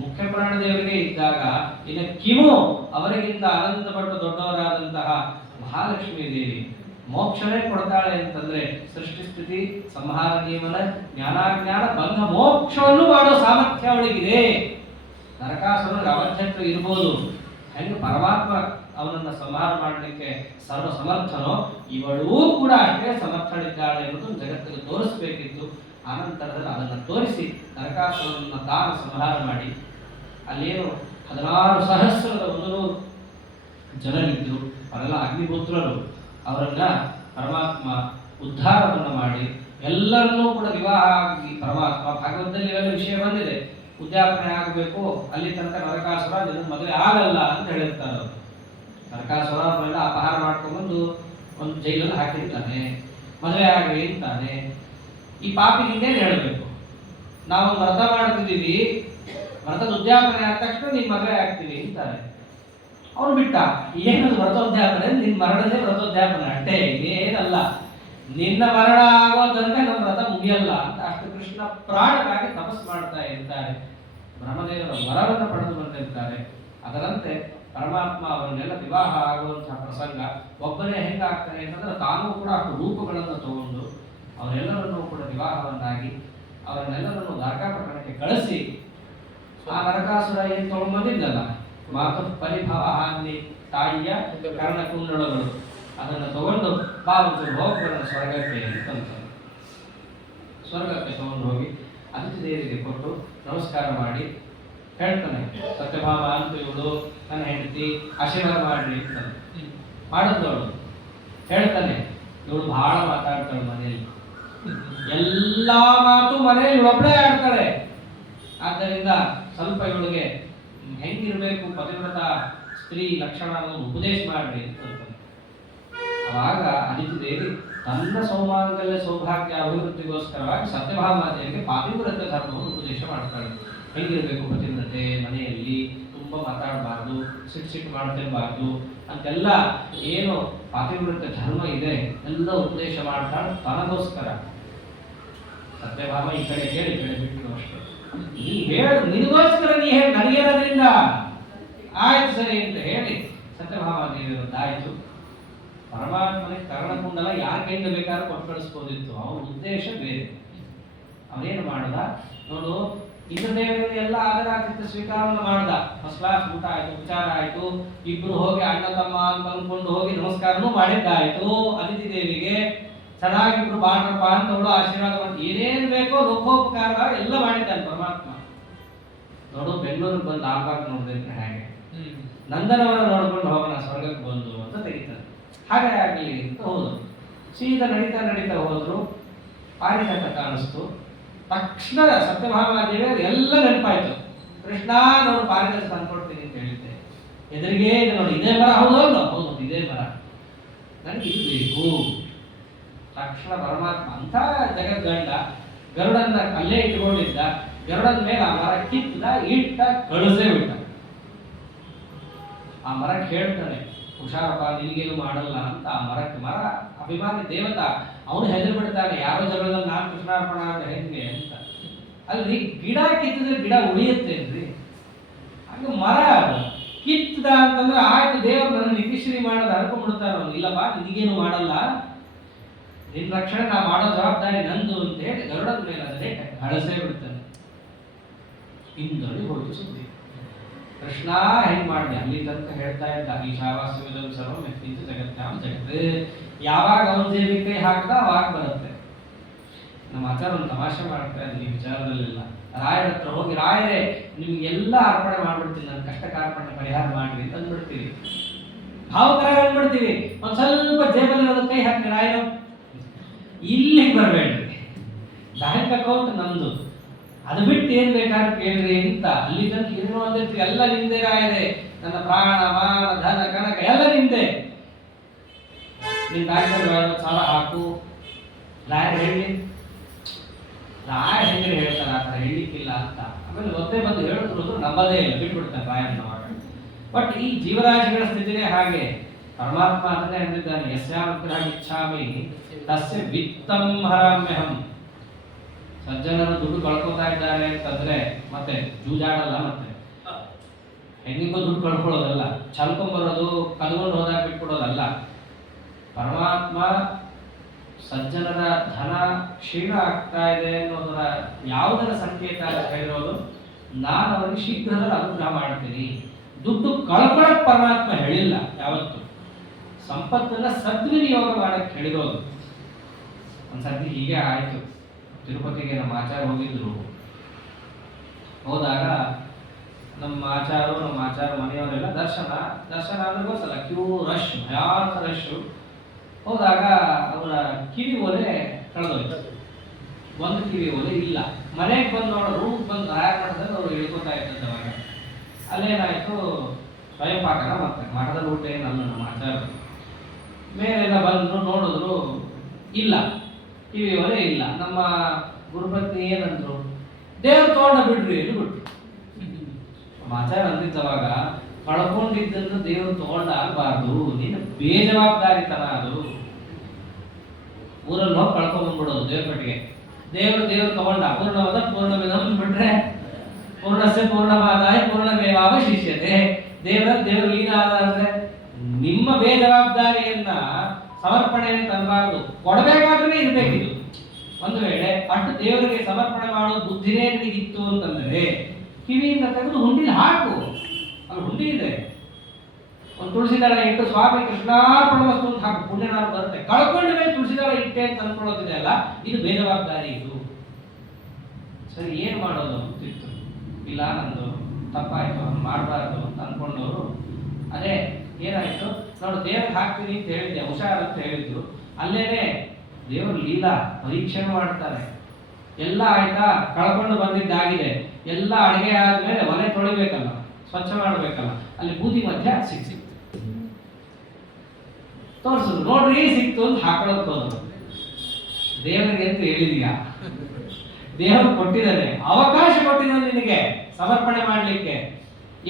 ಮುಖ್ಯ ಪ್ರಾಣ ದೇವರಿಗೆ ಇದ್ದಾಗ, ಇನ್ನು ಕಿಮು ಅವರಿಗಿಂತ ಅನಂತಪಟ್ಟು ದೊಡ್ಡವರಾದಂತಹ ಮಹಾಲಕ್ಷ್ಮೀ ದೇವಿ ಮೋಕ್ಷನೇ ಕೊಡ್ತಾಳೆ ಅಂತಂದ್ರೆ ಸೃಷ್ಟಿ ಸ್ಥಿತಿ ಸಂಹಾರ ನಿಯಮನ ಜ್ಞಾನಾಜ್ಞಾನ ಬಂಧ ಮೋಕ್ಷವನ್ನು ಮಾಡೋ ಸಾಮರ್ಥ್ಯ ಅವಳಿಗಿದೆ. ನರಕಾಸುರನಿಗೆ ಅವಧ್ಯತ್ವ ಇರ್ಬೋದು, ಹೆಂಗೆ ಪರಮಾತ್ಮ ಅವನನ್ನ ಸಂಹಾರ ಮಾಡಲಿಕ್ಕೆ ಸರ್ವ ಸಮರ್ಥನೋ ಇವಳೂ ಕೂಡ ಅಷ್ಟೇ ಸಮರ್ಥಳಿದ್ದಾಳೆ ಎಂಬುದು ಜಗತ್ತಿಗೆ ತೋರಿಸಬೇಕಿತ್ತು. ಆನಂತರದಲ್ಲಿ ಅದನ್ನು ತೋರಿಸಿ ನರಕಾಸುರನನ್ನ ತಾನು ಸಂಹಾರ ಮಾಡಿ, ಅಲ್ಲೇನು 16,000 ಜನರಿದ್ರು, ಅವರೆಲ್ಲ ಅಗ್ನಿಪುತ್ರರು. ಅವರನ್ನ ಪರಮಾತ್ಮ ಉದ್ಧಾರವನ್ನು ಮಾಡಿ ಎಲ್ಲರನ್ನೂ ಕೂಡ ವಿವಾಹ ಆಗಿ ಪರಮಾತ್ಮ ಭಾಗವತದಲ್ಲಿ ಇವೆಲ್ಲ ವಿಷಯ ಬಂದಿದೆ, ಉದ್ಯಾಪನೆ ಆಗಬೇಕು, ಅಲ್ಲಿ ತನಕ ನರಕಾಸುರ ನಿನ್ನ ಮದುವೆ ಆಗಲ್ಲ ಅಂತ ಹೇಳಿರ್ತಾರೆ ಅವರು. ನರಕಾಸುರ ಅವರೆಲ್ಲ ಅಪಹಾರ ಮಾಡ್ಕೊಂಡ್ಬಂದು ಒಂದು ಜೈಲಲ್ಲಿ ಹಾಕಿರ್ತಾನೆ, ಮದುವೆ ಆಗಲಿ ಅಂತಾನೆ. ಈ ಪಾಪಿಗೆ ಇನ್ನೇನು ಹೇಳಬೇಕು, ನಾವು ವ್ರತ ಮಾಡ್ತಿದ್ದೀವಿ, ವ್ರತದ ಉದ್ಯಾಪನೆ ಆದ ತಕ್ಷಣ ನೀನ್ ಮದುವೆ ಆಗ್ತೀವಿ ಅಂತಾರೆ. ಅವ್ರು ಬಿಟ್ಟ, ಏನದು ವ್ರತೋದ್ಯಾಪನೆ, ನಿನ್ನ ಮರಣದೇ ವ್ರತೋದ್ಯಾಪನೆ ಅಷ್ಟೇ, ಏನಲ್ಲ, ನಿನ್ನ ಮರಣ ಆಗೋ ತನಕ ನಮ್ಮ ವ್ರತ ಮುಗಿಯಲ್ಲ ಅಂತ ಅಷ್ಟು ಕೃಷ್ಣ ಪ್ರಾಣಕ್ಕಾಗಿ ತಪಸ್ ಮಾಡ್ತಾ ಇರ್ತಾರೆ. ಬ್ರಹ್ಮದೇವರ ವರವನ್ನು ಪಡೆದು ಬಂದಿರ್ತಾರೆ. ಅದರಂತೆ ಪರಮಾತ್ಮ ಅವರನ್ನೆಲ್ಲ ವಿವಾಹ ಆಗುವಂತಹ ಪ್ರಸಂಗ ಒಬ್ಬನೇ ಹೆಂಗಾಗ್ತಾನೆ ಅಂತಂದ್ರೆ ತಾನೂ ಕೂಡ ಅಷ್ಟು ರೂಪಗಳನ್ನು ತಗೊಂಡು ಅವರೆಲ್ಲರನ್ನೂ ಕೂಡ ವಿವಾಹವನ್ನಾಗಿ ಅವರನ್ನೆಲ್ಲರನ್ನು ದ್ವಾರಕಾಪಟ್ಟಣಕ್ಕೆ ಕಳಿಸಿ, ಆ ನರಕಾಸುರ ಏನು ತಗೊಂಡು ಬಂದಿದ್ದಲ್ಲ ಮಾತು ಪರಿಭವ ಹಾನಿ ತಾಯಿಯ ಕರ್ಣಕುಂಡಳಗಳು, ಅದನ್ನು ತಗೊಂಡು ಬಾಬು ಹೋಗ್ಬರೋಣ ಸ್ವರ್ಗಕ್ಕೆ ಅಂತಂತ ಸ್ವರ್ಗಕ್ಕೆ ತಗೊಂಡು ಹೋಗಿ ಅತಿಥಿ ದೇವರಿಗೆ ಕೊಟ್ಟು ನಮಸ್ಕಾರ ಮಾಡಿ ಹೇಳ್ತಾನೆ, ಸತ್ಯಭಾಮ ಅಂತ ಇವಳು ನನ್ನ ಹೆಂಡತಿ, ಆಶೀರ್ವಾದ ಮಾಡ್ರಿ ಅಂತ ಮಾಡಿದವಳು. ಹೇಳ್ತಾನೆ, ಇವಳು ಬಹಳ ಮಾತಾಡ್ತಾಳೆ ಮನೆಯಲ್ಲಿ, ಎಲ್ಲಾ ಮಾತು ಮನೆಯಲ್ಲಿ ಒಬ್ಬಳೇ ಆಡ್ತಾಳೆ. ಆದ್ದರಿಂದ ಸ್ವಲ್ಪ ಇವಳಿಗೆ ಹೆಂಗಿರ್ಬೇಕು ಪತಿವ್ರತ ಸ್ತ್ರೀ ಲಕ್ಷಣ ಅನ್ನೋದು ಉಪದೇಶ ಮಾಡ್ರಿ ಅಂತ. ಆವಾಗ ಅದಿತಿ ದೇವಿ ತನ್ನ ಸೌಮಾಂಗಲ್ಯ ಸೌಭಾಗ್ಯ ಅಭಿವೃದ್ಧಿಗೋಸ್ಕರವಾಗಿ ಸತ್ಯಭಾಮಾದೇವಿಗೆ ಪಾತಿವ್ರತ್ಯ ಧರ್ಮವನ್ನು ಉಪದೇಶ ಮಾಡ್ತಾಳೆ. ಹೆಂಗಿರ್ಬೇಕು ಪತಿವ್ರತೆ, ಮನೆಯಲ್ಲಿ ತುಂಬಾ ಮಾತಾಡಬಾರ್ದು, ಸಿಟ್ಟು ಮಾಡ್ತಿರ್ಬಾರ್ದು ಅಂತೆಲ್ಲ ಏನು ಪಾತಿವ್ರತ್ಯ ಧರ್ಮ ಇದೆ ಎಲ್ಲ ಉಪದೇಶ ಮಾಡ್ತಾಳೆ ತನಗೋಸ್ಕರ. ಸತ್ಯಭಾಮ ಈ ಕಡೆ ಕೇಳಿ ಈ ಕಡೆ ಬಿಟ್ಟು ಅಷ್ಟೇ, ನೀ ಹೇಳು ನಿನಗೋಸ್ಕರ ನೀ ಹೇಳಿ ನನಗೇನದ್ರಿಂದ ಆಯ್ತು ಸರಿ ಅಂತ ಹೇಳಿ ಸತ್ಯಭಾಮಾದೇವಿಯವರದ್ದು ಆಯಿತು. ಪರಮಾತ್ಮನಿಗೆ ಕರ್ಣಕುಂಡಲ ಯಾರ ಕೈಯಿಂದ ಬೇಕಾದ್ರೂ ಕೊಟ್ಟು ಕಳಿಸ್ಬೋದಿತ್ತು, ಅವನ ಉದ್ದೇಶ ಬೇರೆ. ಅವನೇನು ಮಾಡ್ದ ನೋಡು, ಇಂದ್ರದೇವರಿಗೆ ಎಲ್ಲ ಆದರಾತಿಥ್ಯ ಸ್ವೀಕಾರವನ್ನು ಮಾಡ್ದ. ಫಸ್ಟ್ ಕ್ಲಾಸ್ ಊಟ ಆಯ್ತು, ಉಪಚಾರ ಆಯ್ತು, ಇಬ್ರು ಹೋಗಿ ಅಣ್ಣ ತಮ್ಮ ಅಂತ ಅಂದ್ಕೊಂಡು ಹೋಗಿ ನಮಸ್ಕಾರನೂ ಮಾಡಿದ್ದಾಯ್ತು. ಅತಿಥಿ ದೇವಿಗೆ ಚೆನ್ನಾಗಿ ಇಬ್ರು ಬಾಡ್ರಪ್ಪ ಅಂತವಳು ಆಶೀರ್ವಾದ ಮಾಡಿ ಏನೇನು ಬೇಕೋ ಲೋಕೋಪಕಾರ ಎಲ್ಲ ಮಾಡಿದ್ದಾನೆ ಪರಮಾತ್ಮ. ನೋಡು, ಬೆಂಗಳೂರಿಗೆ ಬಂದು ಆಗಾಗ ನೋಡಿದ್ರೆ ಹಾಗೆ ನಂದನವನ ನೋಡ್ಕೊಂಡು ಹೋಗೋಣ ಸ್ವರ್ಗಕ್ಕೆ ಬಂದು ಅಂತ ತೆಗಿತಾರೆ. ಹಾಗೆ ಆಗಲಿ ಅಂತ ಹೋದ್ರು. ಸೀದಾ ನಡೀತಾ ನಡೀತಾ ಹೋದ್ರು. ಪಾರಿಜಾತ ಕಾಣಿಸ್ತು. ತಕ್ಷಣ ಸತ್ಯಭಾಮಾದೇವಿಯವರು ಎಲ್ಲ ನೆನಪಾಯ್ತು. ಕೃಷ್ಣ ನೋಡು ಪಾರಿಜಾತ ತಂದ್ಕೊಡ್ತೀನಿ ಅಂತ ಹೇಳಿದ್ದೆ, ಎದುರಿಗೆ ನೋಡಿ ಇದೇ ಮರ, ಹೌದೌದು ಹೌದು ಇದೇ ಮರ, ನನಗೆ ಇದು ಬೇಕು. ತಕ್ಷಣ ಪರಮಾತ್ಮ ಅಂತ ಜಗದ್ಗಂಡ ಗರುಡನ್ನ ಅಲ್ಲೇ ಇಟ್ಕೊಂಡಿದ್ದ. ಗರುಡನ ಮೇಲೆ ಆ ಮರ ಕಿತ್ತ ಇಟ್ಟ ಕಳಿಸೇ ಬಿಟ್ಟ. ಆ ಮರಕ್ಕೆ ಹೇಳ್ತಾನೆ, ಹುಷಾರಪ್ಪ ನಿನಗೇನು ಮಾಡಲ್ಲ ಅಂತ. ಆ ಮರಕ್ಕೆ, ಮರ ಅಭಿಮಾನಿ ದೇವತಾ, ಅವನು ಹೆದರಿ ಬಿಡ್ತಾನೆ, ಯಾರೋ ಜಗಳದಲ್ಲಿ ನಾನು ಕೃಷ್ಣಾರ್ಪಣ ಅಂತ ಹೆಂಗೆ ಅಂತ. ಅಲ್ಲಿ ಗಿಡ ಕಿತ್ತಿದ್ರೆ ಗಿಡ ಉಳಿಯುತ್ತೇನ್ರಿ? ಹಾಗೆ ಮರ ಕಿತ್ತದ ಅಂತಂದ್ರೆ ಆಯ್ತು, ದೇವರು ನನ್ನ ನಿತಿಶ್ರೀ ಮಾಡೋದು ಅನ್ಕೊಂಡ್ಬಿಡ್ತಾರ. ಅವನು ಇಲ್ಲಪ್ಪ ನಿನಗೇನು ಮಾಡಲ್ಲ, ನಿನ್ನ ರಕ್ಷಣೆ ನಾ ಮಾಡೋ ಜವಾಬ್ದಾರಿ ನಂದು ಅಂತ ಹೇಳಿ ಗರುಡದ ಮೇಲೆ ಅದನ್ನೇ ಹಳಸೇ ಬಿಡ್ತಾನೆ. ಹಿಂದೊಳಿ ಹೋಯ್ತು ಸುದ್ದಿ. ಕೃಷ್ಣ ಹೆಂಗ್ ಮಾಡಿದೆ ಅಲ್ಲಿ ತನಕ ಹೇಳ್ತಾ ಇದ್ದ, ಈಶಾವಾಸ್ಯವಿದಂ ಸರ್ವಂ ಯತ್ಕಿಂಚ ಜಗತ್ಯಾಂ ಜಗತ್. ಯಾವಾಗ ಅವನ ದೇವಿ ಕೈ ಹಾಕ್ದ ಅವಾಗ ಬರುತ್ತೆ. ನಮ್ಮ ಆಚಾರ ಒಂದು ತಮಾಷೆ ಮಾಡ್ತಾ ಇದ್ದ ಈ ವಿಚಾರದಲ್ಲೆಲ್ಲ. ರಾಯರ ಹತ್ರ ಹೋಗಿ, ರಾಯರೇ ನಿಮ್ಗೆಲ್ಲ ಅರ್ಪಣೆ ಮಾಡ್ಬಿಡ್ತೀನಿ, ನನ್ನ ಕಷ್ಟಕ್ಕೆ ಅರ್ಪಣೆ ಪರಿಹಾರ ಮಾಡ್ರಿ ಅಂತ ಅಂದ್ಬಿಡ್ತೀವಿ. ಭಾವಕರಾಗಿ ಅಂದ್ಬಿಡ್ತೀವಿ. ಒಂದ್ ಸ್ವಲ್ಪ ಜೇಬಲ್ಲಿ ಅದಕ್ಕೆ ಕೈ ಹಾಕಿ, ರಾಯರು ಇಲ್ಲಿಗೆ ಬರಬೇಡ್ರಿ, ಬ್ಯಾಂಕ್ ಅಕೌಂಟ್ ನಮ್ದು, ಅದು ಬಿಟ್ಟು ಏನ್ ಬೇಕಾದ್ರೂ ಕೇಳ್ರಿ ಅಂತ. ಅಲ್ಲಿ ತನಕ ಏನು ಅಂದಿರ್ತೀವಿ, ಎಲ್ಲ ನಿಮ್ದೇ ರಾಯರೇ, ನನ್ನ ಪ್ರಾಣ ಮಾನ ಧನ ಕನಕ ಎಲ್ಲ ನಿಮ್ದೇ, ನಿಮ್ ಬ್ಯಾಂಕಲ್ಲಿ 50,000 ಹಾಕು. ರಾಯರ್ ಹೇಳಿ, ರಾಯರ್ ಹೆಂಗ್ರೆ ಹೇಳ್ತಾರೆ, ಆ ಥರ ಹೇಳಿಕ್ಕಿಲ್ಲ ಅಂತ. ಆಮೇಲೆ ಒದ್ದೆ ಬಂದು ಹೇಳಿದ್ರು ನಂಬದೇ ಇಲ್ಲ, ಬಿಟ್ಬಿಡ್ತಾರೆ ರಾಯರ್ನವಾಗ. ಬಟ್ ಈ ಜೀವರಾಶಿಗಳ ಸ್ಥಿತಿನೇ ಹಾಗೆ. ಪರಮಾತ್ಮ ಅದನ್ನೇ ಅಂದಿದ್ದಾನೆ, ಯಸ್ಯಾನುಗ್ರಹ ಇಚ್ಛಾಮಿ ತಸ್ಯ ವಿತ್ತಂ ಹರಾಮ್ಯಹಂ. ಸಜ್ಜನರು ದುಡ್ಡು ಕಳ್ಕೊತಾ ಇದ್ದಾರೆ ಅಂತಂದ್ರೆ ಮತ್ತೆ ಜೂಜಾಡಲ್ಲ, ಮತ್ತೆ ಹೆಂಗಿಂಗೋ ದುಡ್ಡು ಕಳ್ಕೊಳ್ಳೋದಲ್ಲ, ಚಲ್ಕೊಂಬರೋದು, ಕದ್ಕೊಂಡು ಹೋದಾಗ ಬಿಟ್ಕೊಡೋದಲ್ಲ. ಪರಮಾತ್ಮ ಸಜ್ಜನರ ಧನ ಕ್ಷೀಣ ಆಗ್ತಾ ಇದೆ ಅನ್ನೋದರ ಯಾವುದರ ಸಂಕೇತ ಅಂತ ಹೇಳಿರೋದು, ನಾನು ಅವರಿಗೆ ಶೀಘ್ರದಲ್ಲಿ ಅನುಗ್ರಹ ಮಾಡ್ತೀನಿ. ದುಡ್ಡು ಕಳ್ಕೊಳಕ್ ಪರಮಾತ್ಮ ಹೇಳಿಲ್ಲ ಯಾವತ್ತು, ಸಂಪತ್ತನ್ನ ಸದ್ವಿನಿಯೋಗ ಮಾಡಕ್ ಹೇಳಿರೋದು. ಒಂದ್ಸರ್ತಿ ಹೀಗೆ ಆಯ್ತು. ತಿರುಪತಿಗೆ ನಮ್ಮ ಆಚಾರ ಹೋಗಿದ್ರು. ಹೋದಾಗ ನಮ್ಮ ಆಚಾರ ಮನೆಯವರೆಲ್ಲ ದರ್ಶನ ಅಂದ್ರೆ ಗೊತ್ತಲ್ಲ, ಕ್ಯೂ ರಶ್, ಭಯಾನಕ ರಶ್. ಹೋದಾಗ ಅವರ ಕಿವಿ ಓಲೆ ಕಳೆದೋಯ್ತು. ಒಂದು ಕಿವಿ ಓಲೆ ಇಲ್ಲ. ಮನೆಗೆ ಬಂದು ನೋಡೋ, ರೂಮ್ ಬಂದು ರಾಯರ್ ಮಠದಲ್ಲಿ ಅವ್ರು ಇಳ್ಕೊತಾ ಇದ್ದವಾಗ ಅಲ್ಲೇನಾಯ್ತು, ಸ್ವಯಂಪಾಕನ ಮತ್ತೆ ಮಠದಲ್ಲಿ ಊಟ ಏನಲ್ಲ ನಮ್ಮ ಆಚಾರ. ಮೇಲೆಲ್ಲ ಬಂದು ನೋಡಿದ್ರು, ಇಲ್ಲ, ಕಿವಿ ಓಲೆ ಇಲ್ಲ. ನಮ್ಮ ಗುರುಪತ್ನಿ ಏನಂದ್ರು, ದೇವ್ರು ತಗೊಂಡ ಬಿಡ್ರಿ ಎಂದು ಬಿಟ್ರು. ಆಚಾರ ಅಂದಿದ್ದವಾಗ, ಕಳ್ಕೊಂಡಿದ್ದನ್ನು ದೇವರು ತಗೊಂಡ ಆಗಬಾರ್ದು, ನಿನ್ನ ಬೇಜವಾಬ್ದಾರಿತನ ಅದು. ಊರಲ್ಲಿ ಹೋಗಿ ಕಳ್ಕೊಂಡ್ಬಂದ್ಬಿಡೋದು ದೇವ್ರ ಕಟ್ಟಿಗೆ. ದೇವರು ತಗೊಂಡ, ಪೂರ್ಣವಿದಂ ಬಿಟ್ರೆ ಪೂರ್ಣಸ್ಯ ಪೂರ್ಣಮಾದಾಯ ಪೂರ್ಣಮೇವಾವಶಿಷ್ಯತೆ. ದೇವರು ಲೀನ ಆದ ಅಂದ್ರೆ ನಿಮ್ಮ ಬೇಜವಾಬ್ದಾರಿಯನ್ನ ಸಮರ್ಪಣೆ ಅಂತ ಅನ್ಬಾರ್ದು, ಕೊಡಬೇಕಾದ್ರೆ ಇರ್ಬೇಕಿದು. ಒಂದು ವೇಳೆ ಅಷ್ಟು ದೇವರಿಗೆ ಸಮರ್ಪಣೆ ಮಾಡೋ ಬುದ್ಧಿನೇ ನಿನಗಿತ್ತು ಅಂತಂದ್ರೆ ಕಿವಿಯಿಂದ ತೆಗೆದು ಹುಂಡಿಲಿ ಹಾಕು. ಅಲ್ಲಿ ಹುಂಡಿ ಇದೆ, ಒಂದು ತುಳಸಿ ದಳ ಇಟ್ಟು ಸ್ವಾಮಿ ಕೃಷ್ಣಾರ್ಪಣ ವಸ್ತು ಅಂತ ಹಾಕು, ಪುಣ್ಯನಾರು ಬರುತ್ತೆ. ಕಳ್ಕೊಂಡ ಮೇಲೆ ತುಳಸಿ ದಳ ಇಟ್ಟೆ ಅಂತ ಅನ್ಕೊಳ್ಳೋದಿದೆ ಅಲ್ಲ, ಇದು ಬೇಜವಾಬ್ದಾರಿ. ಇದು ಸರಿ, ಏನ್ ಮಾಡೋದು ಅಂತಿತ್ತು. ಇಲ್ಲ, ನಂದು ತಪ್ಪಾಯ್ತು, ಮಾಡಬಾರ್ದು ಅಂತ ಅನ್ಕೊಂಡವರು ಅದೇ ಏನಾಯ್ತು ನೋಡು, ದೇವ್ರಿಗೆ ಹಾಕ್ತೀನಿ ಅಂತ ಹೇಳಿದ್ದೆ, ಹುಷಾರ್ ಅಂತ ಹೇಳಿದ್ರು. ಅಲ್ಲೇನೆ ದೇವರು ಲೀಲಾ ಪರೀಕ್ಷೆ ಮಾಡ್ತಾರೆ. ಎಲ್ಲ ಆಯ್ತಾ, ಕಳ್ಕೊಂಡು ಬಂದಿದ್ದಾಗಿದೆ, ಎಲ್ಲ ಅಡಿಗೆ ಆದ್ಮೇಲೆ ಮನೆ ತೊಳಿಬೇಕಲ್ಲ, ಸ್ವಚ್ಛ ಮಾಡ್ಬೇಕಲ್ಲ, ಅಲ್ಲಿ ಬೂದಿ ಮಧ್ಯ ಸಿಕ್ತು. ತೋರ್ಸುದು, ನೋಡ್ರಿ ಸಿಕ್ತು ಅಂತ ಹಾಕೊಳ್ಳೋದು ಹೋದ್ರು. ದೇವರಿಗೆ ಅಂತ ಹೇಳಿದೀಯ, ದೇವರು ಕೊಟ್ಟಿದ್ದಾನೆ, ಅವಕಾಶ ಕೊಟ್ಟಿದ್ದಾನೆ ನಿನಗೆ ಸಮರ್ಪಣೆ ಮಾಡ್ಲಿಕ್ಕೆ.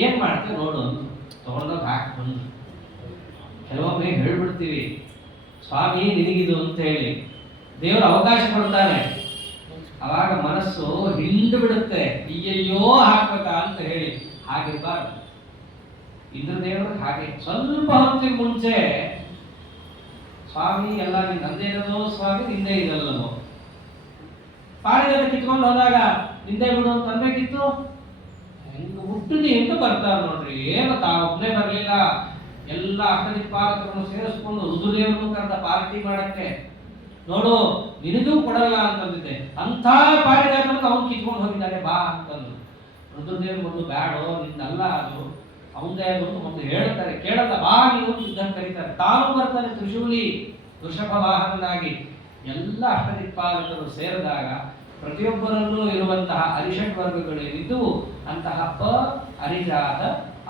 ಏನ್ ಮಾಡ್ತೀವಿ ನೋಡು ಅಂತ ತಗೊಂಡೋಗಿ ಹಾಕಿ ಬಂದು. ಕೆಲವೊಮ್ಮೆ ಹೇಳ್ಬಿಡ್ತೀವಿ, ಸ್ವಾಮಿ ನಿನಗಿದು ಅಂತ ಹೇಳಿ. ದೇವರು ಅವಕಾಶ ಕೊಡ್ತಾನೆ, ಅವಾಗ ಮನಸ್ಸು ಹಿಂಡು ಬಿಡುತ್ತೆ, ಅಯ್ಯಯ್ಯೋ ಹಾಕ್ಬೇಕಾ ಅಂತ ಹೇಳಿ. ಹಾಗಿರ್ಬಾರ್ದು. ಇಂದ್ರದೇವರು ಹಾಗೆ ಸ್ವಲ್ಪ ಹೊತ್ತಿಗೆ ಮುಂಚೆ ಸ್ವಾಮಿ ಎಲ್ಲ ನಂದೇ ಇರೋದು ಸ್ವಾಮಿ ನಿಂದೇ ಇದಲ್ಲವೋ, ಪಾರಿಜಾತ ಕಿತ್ಕೊಂಡು ಹೋದಾಗ ನಿಂದೆ ಬಿಡು ಅಂತ ಅನ್ಬೇಕಿತ್ತು. ಹೆಂಗ ಹುಟ್ಟಿದಿ ಅಂತ ಬರ್ತಾರೆ ನೋಡ್ರಿ. ಏನು ತಾವೊಬ್ಬನೇ ಬರ್ಲಿಲ್ಲ, ಎಲ್ಲ ಅಷ್ಟದಿಕ್ಪಾಲಕರನ್ನು ಸೇರಿಸ್ಕೊಂಡು ರುದ್ರದೇವರನ್ನು ಕರೆದ ಪಾರ್ಟಿ ಮಾಡಕ್ಕೆ. ನೋಡು ನಿನಗೂ ಕೊಡಲ್ಲ ಅಂತಂದಿದ್ದೆ, ಅಂಥ ಪಾರಿಜಾತವನ್ನು ಅವ್ನು ಕಿತ್ಕೊಂಡು ಹೋಗಿದ್ದಾರೆ ಬಾ ಅಂತಂದ್ರು. ರುದ್ರದೇವರು ಮೊದಲು ಬ್ಯಾಡೋ ನಿಂದಲ್ಲ ಅದು ಅವಂದೇ ಅದು ಮೊದಲು ಹೇಳ್ತಾರೆ, ಕೇಳಲ್ಲ ಬಾ ನೀನು ಯುದ್ಧ ಕರೀತಾರೆ. ತಾನು ಬರ್ತಾನೆ ತ್ರಿಶೂಲಿ ವೃಷಭ ವಾಹನನಾಗಿ. ಎಲ್ಲ ಅಷ್ಟದಿಕ್ಪಾಲಕರು ಸೇರಿದಾಗ ಪ್ರತಿಯೊಬ್ಬರಲ್ಲೂ ಇರುವಂತಹ ಅರಿಷಟ್ ವರ್ಗಗಳೇನಿದ್ದು ಅಂತಹ ಅರಿಜಾತ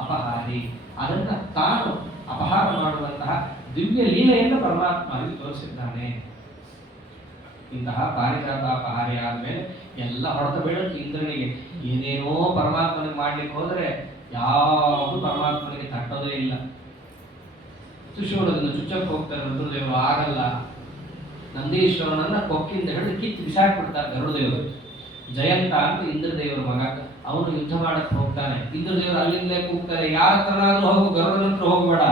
ಅಪಹಾರಿ, ಅದನ್ನ ತಾನು ಅಪಹಾರ ಮಾಡುವಂತಹ ದಿವ್ಯ ಲೀಲೆಯನ್ನು ಪರಮಾತ್ಮ ಅಲ್ಲಿ ತೋರಿಸಿದ್ದಾನೆ. ಇಂತಹ ಪಾರಿಜಾತ ಅಪಹಾರಿ ಆದ್ಮೇಲೆ ಎಲ್ಲ ಹೊಡೆದ ಬೀಳುತ್ತೆ ಇಂದ್ರನಿಗೆ. ಏನೇನೋ ಪರಮಾತ್ಮನಿಗೆ ಮಾಡ್ಲಿಕ್ಕೆ ಹೋದ್ರೆ ಯಾವುದು ಪರಮಾತ್ಮನಿಗೆ ತಟ್ಟೋದೇ ಇಲ್ಲ. ತ್ರಿಶೂಲದಿಂದ ಚುಚ್ಚಕ್ಕೆ ಹೋಗ್ತಾರೆ ರುದ್ರದೇವರು, ಆಗಲ್ಲ. ನಂದೀಶ್ವರನನ್ನ ಕೊಕ್ಕಿಂದ ಹಿಡಿದು ಕಿತ್ತು ಬಿಸಾಕ್ಬಿಡ್ತಾರೆ ಗರುಡದೇವರು. ಜಯಂತ ಅಂತ ಇಂದ್ರದೇವರ ಮಗ, ಅವನು ಯುದ್ಧ ಮಾಡಕ್ಕೆ ಹೋಗ್ತಾನೆ. ಇಂದ್ರದೇವರು ಅಲ್ಲಿಂದಲೇ ಕೂಗ್ತಾರೆ, ಯಾರ ಹತ್ರನಾದ್ರೂ ಹೋಗು, ಗರುಡನ ಹತ್ರ ಹೋಗ್ಬೇಡ.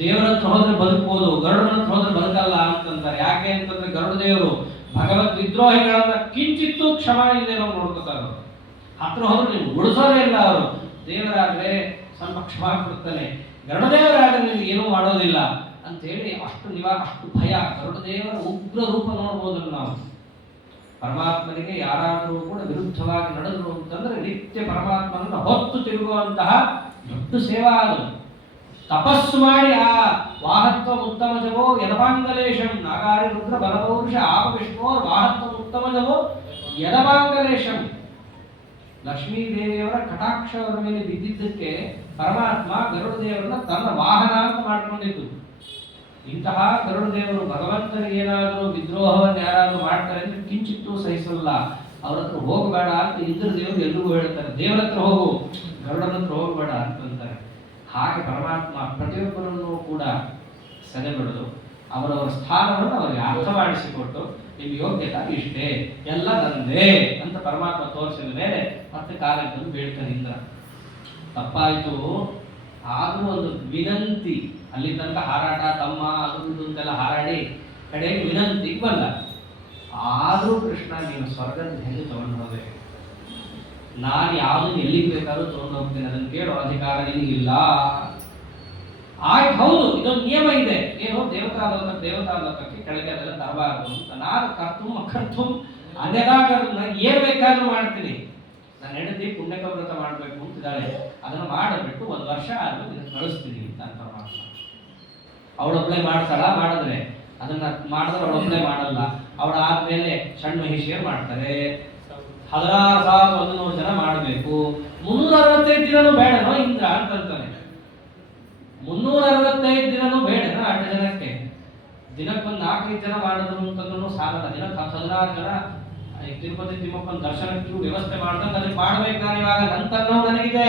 ದೇವರ ಹತ್ರ ಹೋದ್ರೆ ಬದುಕ್ಬೋದು, ಗರುಡನ ಹತ್ರ ಹೋದ್ರೆ ಬದುಕಲ್ಲ ಅಂತಂತಾರೆ. ಯಾಕೆ ಅಂತಂದ್ರೆ ಗರುಡದೇವರು ಭಗವದ್ ವಿದ್ರೋಹಿಗಳನ್ನ ಕಿಂಚಿತ್ತೂ ಕ್ಷಮ ಇಲ್ಲದೆ ನಾವು ನೋಡ್ಕೋತಾರೆ. ಹತ್ರ ಹೋದ್ರೆ ನೀವು ಉಳಿಸೋದೇ ಇಲ್ಲ. ಅವರು ದೇವರಾದ್ರೆ ಸ್ವಲ್ಪ ಕ್ಷಮ ಕೊಡ್ತಾನೆ, ಗರುಡದೇವರಾದ್ರೆ ನಿಮ್ಗೆ ಏನೂ ಮಾಡೋದಿಲ್ಲ ಅಂತ ಹೇಳಿ ಅಷ್ಟು ಭಯ. ಗರುಡದೇವರ ಉಗ್ರ ರೂಪ ನೋಡ್ಬೋದನ್ನು ನಾವು. ಪರಮಾತ್ಮನಿಗೆ ಯಾರಾದರೂ ಕೂಡ ವಿರುದ್ಧವಾಗಿ ನಡೆದರು ಅಂತಂದ್ರೆ ನಿತ್ಯ ಪರಮಾತ್ಮನನ್ನು ಹೊತ್ತು ತಿರುಗುವಂತಹ ದೊಡ್ಡ ಸೇವಾ ಅದು. ತಪಸ್ಸು ಮಾಡಿ ಆ ವಾಹತ್ವ ಉತ್ತಮಜವೋ ಯದವಾಂಗಲೇಶಂ ನಾಗಾರಿ ರುದ್ರ ಬಲಪೌರುಷ ಆಪ ವಿಷ್ಣೋರ್ ವಾಹತ್ವ ಉತ್ತಮಜವೋ ಯದವಾಂಗಲೇಶಂ. ಲಕ್ಷ್ಮೀದೇವಿಯವರ ಕಟಾಕ್ಷವರ ಮೇಲೆ ಬಿದ್ದಿದ್ದಕ್ಕೆ ಪರಮಾತ್ಮ ಗರುಡದೇವರನ್ನ ತನ್ನ ವಾಹನ ಅಂತ ಮಾಡ್ಕೊಂಡಿದ್ದು. ಇಂತಹ ಗರುಡದೇವರು ಭಗವಂತನಿಗೆ ಏನಾದರೂ ವಿದ್ರೋಹವನ್ನು ಯಾರಾದರೂ ಮಾಡ್ತಾರೆ ಅಂದ್ರೆ ಕಿಂಚಿತ್ತೂ ಸಹಿಸಲ್ಲ. ಅವ್ರ ಹತ್ರ ಹೋಗಬೇಡ ಅಂತ ಇಂದ್ರದೇವರು ಎಲ್ರಿಗೂ ಹೇಳ್ತಾರೆ. ದೇವರ ಹತ್ರ ಹೋಗು, ಗರುಡನ ಹತ್ರ ಹೋಗಬೇಡ ಅಂತಂತಾರೆ. ಹಾಗೆ ಪರಮಾತ್ಮ ಪ್ರತಿಯೊಬ್ಬರನ್ನು ಕೂಡ ಸೆಳೆಬಿಡೋದು, ಅವರವರ ಸ್ಥಾನವನ್ನು ಅವರಿಗೆ ಅರ್ಥ ಮಾಡಿಸಿಕೊಟ್ಟು ನಿಮ್ಮ ಯೋಗ್ಯತೆ ಇಷ್ಟೇ, ಎಲ್ಲ ನಂದೇ ಅಂತ ಪರಮಾತ್ಮ ತೋರಿಸಿದ ಮೇಲೆ ಮತ್ತೆ ಕಾಲಕ್ಕೆ ಬೀಳ್ತಾನೆ ಇಂದ್ರ. ತಪ್ಪಾಯಿತು ಆದರೂ ಒಂದು ವಿನಂತಿ, ಅಲ್ಲಿ ತನಕ ಹಾರಾಟ ತಮ್ಮ ಅದು ಇದು ಅಂತೆಲ್ಲ ಹಾರಾಡಿ ಕಡೆಗೆ ವಿನಂತಿಗೆ ಬಂದ. ಆದರೂ ಕೃಷ್ಣ ನೀನು ಸ್ವರ್ಗದ ಹೆಂಗೆ ತಗೊಂಡು ಹೋದೆ, ನಾನು ಯಾವುದನ್ನು ಎಲ್ಲಿಗೆ ಬೇಕಾದ್ರೂ ತಗೊಂಡು ಹೋಗ್ತೇನೆ, ಅದನ್ನು ಕೇಳೋ ಅಧಿಕಾರ ನಿನಗಿಲ್ಲ. ಆಯ್ತು, ಹೌದು ಇದೊಂದು ನಿಯಮ ಇದೆ, ಏನೋ ದೇವತಾ ಲೋಕಕ್ಕೆ ಕೆಳಗೆ ಅದೆಲ್ಲ ತರಬಾರದು ಅಂತ. ನಾನು ಕರ್ತುಂ ಅನ್ಯದಾಗರನ್ನ ಏನ್ ಬೇಕಾದ್ರೂ ಮಾಡ್ತೀನಿ. ನನ್ನ ಹೆಂಡತಿ ಪುಣ್ಯಕ ವ್ರತ ಮಾಡಬೇಕು ಅಂತಿದ್ದಾಳೆ, ಅದನ್ನು ಮಾಡಬಿಟ್ಟು 1 ವರ್ಷ ಆದ್ರೂ ಇದನ್ನು ಕಳಿಸ್ತೀನಿ ಅಂತ ಪರಮಾತ್ಮ. ಅವಳೊಬ್ಳೆ ಮಾಡ್ತಾಳ, ಮಾಡಿದ್ರೆ ಅದನ್ನ ಮಾಡಿದ್ರೆ ಅವಳೊಬ್ಳೆ ಮಾಡಲ್ಲ. ಅವಳಾದ್ಮೇಲೆ ಷಣ್ಮಹಿಷಿಯರು ಮಾಡ್ತಾರೆ, 16,100 ಜನ ಮಾಡಬೇಕು. 365 ದಿನನೂ ಬೇಡನೋ ಇಂದ್ರ ಅಂತಂತಾನೆ. 365 ದಿನನೂ ಬೇಡನೋ 8 ಜನಕ್ಕೆ. ದಿನಕ್ಕೊಂದು 4-5 ಜನ ಮಾಡಿದ್ರು ಅಂತಂದ್ರೂ ಸಾಲಲ್ಲ. ದಿನಕ್ಕೆ 16 ಜನ ತಿರುಪತಿ ತಿಮ್ಮಪ್ಪನ ದರ್ಶನಕ್ಕೆ ವ್ಯವಸ್ಥೆ ಮಾಡ್ದಂಗೆ ಅದಕ್ಕೆ ಮಾಡ್ಬೇಕು. ನಾನು ಇವಾಗ ನಂತನ್ನೋ ನನಗಿದೆ,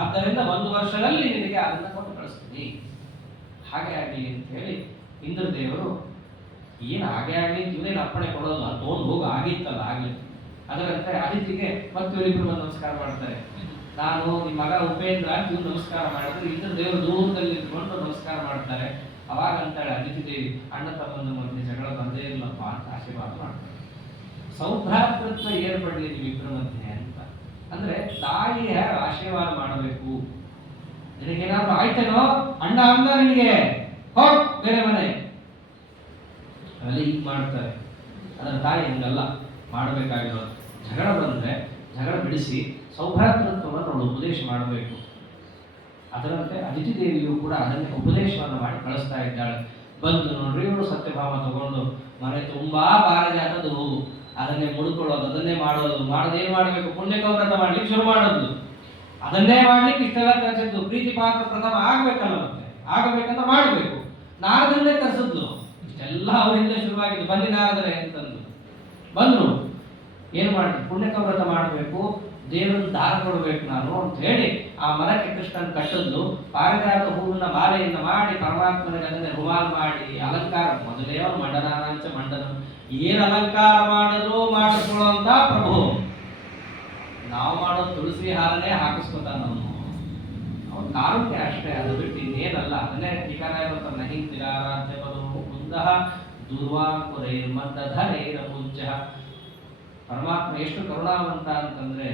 ಆದ್ದರಿಂದ 1 ವರ್ಷದಲ್ಲಿ ನಿನಗೆ ಅದನ್ನ ಕೊಟ್ಟು ಕಳಿಸ್ತೀನಿ, ಹಾಗೆ ಆಗಲಿ ಅಂತ ಹೇಳಿ ಇಂದ್ರದೇವರು ಏನು ಹಾಗೆ ಆಗಲಿ ಇವನೇನು ಅಪ್ಪಣೆ ಕೊಡೋದು, ಅದು ತೊಗೊಂಡು ಹೋಗಿ ಆಗಿತ್ತಲ್ಲ ಆಗಲಿ. ಅದರಂತೆ ಅದಿತಿಗೆ ಮತ್ತೆ ಇವರಿಬ್ಬರು ನಮಸ್ಕಾರ ಮಾಡ್ತಾರೆ. ನಾನು ನಿಮ್ಮ ಮಗ ಉಪೇಂದ್ರ ಅಂತ ಇವ್ರು ನಮಸ್ಕಾರ ಮಾಡಿದ್ರೆ ಇಂದ್ರದೇವರು ದೂರದಲ್ಲಿ ನಿಂತ್ಕೊಂಡು ನಮಸ್ಕಾರ ಮಾಡ್ತಾರೆ. ಅವಾಗ ಅಂತಾಳೆ ಅದಿತಿ ದೇವಿ, ಅಣ್ಣ ತಮ್ಮನ ಮಧ್ಯೆ ಜಗಳ ಬಂದೇ ಇಲ್ಲಪ್ಪ ಅಂತ ಆಶೀರ್ವಾದ ಮಾಡ್ತಾರೆ. ಸೌಭ್ರಾತೃತ್ವ ಏರ್ಪಡಲಿ ನಿಮ್ಮಿಬ್ಬರ ಮಧ್ಯೆ ಅಂತ. ಅಂದ್ರೆ ತಾಯಿಯ ಆಶೀರ್ವಾದ ಮಾಡಬೇಕು. ನಿನಗೇನಾದ್ರೂ ಆಯ್ತೇನೋ, ಅಣ್ಣ ಅಂದ ನಿನಗೆ ಹೋಗ್ ಬೇರೆ ಮನೆ, ಅವೆಲ್ಲ ಈಗ ಮಾಡ್ತಾರೆ. ಅದರ ತಾಯಿ ಹಂಗಲ್ಲ ಮಾಡಬೇಕಾಗಿರೋದು. ಜಗಳ ಬಂದ್ರೆ ಜಗಳ ಬಿಡಿಸಿ ಸೌಭ್ರಾತೃತ್ವವನ್ನು ಅವಳು ಉಪದೇಶ ಮಾಡಬೇಕು. ಅದರಂತೆ ಅದಿತಿ ದೇವಿಯು ಕೂಡ ಅದನ್ನೇ ಉಪದೇಶವನ್ನು ಮಾಡಿ ಕಳಿಸ್ತಾ ಇದ್ದಾಳೆ. ಬಂದು ನೋಡ್ರಿ ಇವಳು ಸತ್ಯಭಾಮ ತಗೊಂಡು ಮನೆ ತುಂಬಾ ಪಾರಿಜಾತದ ಹೂವು, ಅದನ್ನೇ ಮುಡ್ಕೊಳ್ಳೋದು, ಅದನ್ನೇ ಮಾಡೋದು, ಮಾಡೋದೇನು ಮಾಡಬೇಕು, ಪುಣ್ಯಕ ವ್ರತ ಮಾಡ್ಲಿಕ್ಕೆ ಶುರು ಮಾಡೋದು, ಅದನ್ನೇ ಮಾಡ್ಲಿಕ್ಕೆ ಇಷ್ಟೆಲ್ಲ ಕರೆಸಿದ್ದು. ಪ್ರೀತಿ ಪಾತ್ರ ಪ್ರಥಮ ಆಗ್ಬೇಕಲ್ಲ, ಮತ್ತೆ ಆಗಬೇಕಂತ ಮಾಡಬೇಕು. ನಾರದನ್ನೇ ಕರೆಸಿದ್ಲು, ಇಷ್ಟೆಲ್ಲ ಅವರಿಂದ ಶುರುವಾಗಿದ್ದು. ಬನ್ನಿ ನಾರದರೆ ಅಂತಂದು ಬಂದ್ರು. ಏನು ಮಾಡಿ ಪುಣ್ಯಕ ವ್ರತ ಮಾಡಬೇಕು, ದೇವರನ್ನು ದಾನ ಕೊಡಬೇಕು ನಾನು ಅಂತ ಹೇಳಿ ಆ ಮರಕ್ಕೆ ಕೃಷ್ಣನ್ ಕಟ್ಟದ್ದು. ಪಾರಿಜಾತ ಹೂವಿನ ಮಾಲೆಯನ್ನು ಮಾಡಿ ಪರಮಾತ್ಮನಿಗೆ ಅದನ್ನೇ ರುಮಾಲ್ ಮಾಡಿ ಅಲಂಕಾರ, ಮೊದಲೇ ಅವನು ಮಂಡನಾಂಚ ಮಂಡನ, ಏನು ಅಲಂಕಾರ ಮಾಡಿದ್ರು ಮಾಡಿಕೊಳ್ಳುವಂತ ಪ್ರಭು. ನಾವು ಮಾಡೋ ತುಳಸಿ ಹಾರನೇ ಹಾಕಿಸ್ಕೊತಾನ ಕಾರುಣ್ಯ ಅಷ್ಟೇ, ಅದು ಬಿಟ್ಟು ಇನ್ನೇನಲ್ಲ. ಅದನ್ನೇ ಟೀಕಾರ ನಹಿಂತಿರಾರಾಧ್ಯ ಪದೋ ಮುಂದಹ ದುರ್ವಾಂಕುರೈರ್ಮದ್ದಧರೈರಪೂಜ್ಯ. ಪರಮಾತ್ಮ ಎಷ್ಟು ಕರುಣಾವಂತ ಅಂತಂದ್ರೆ,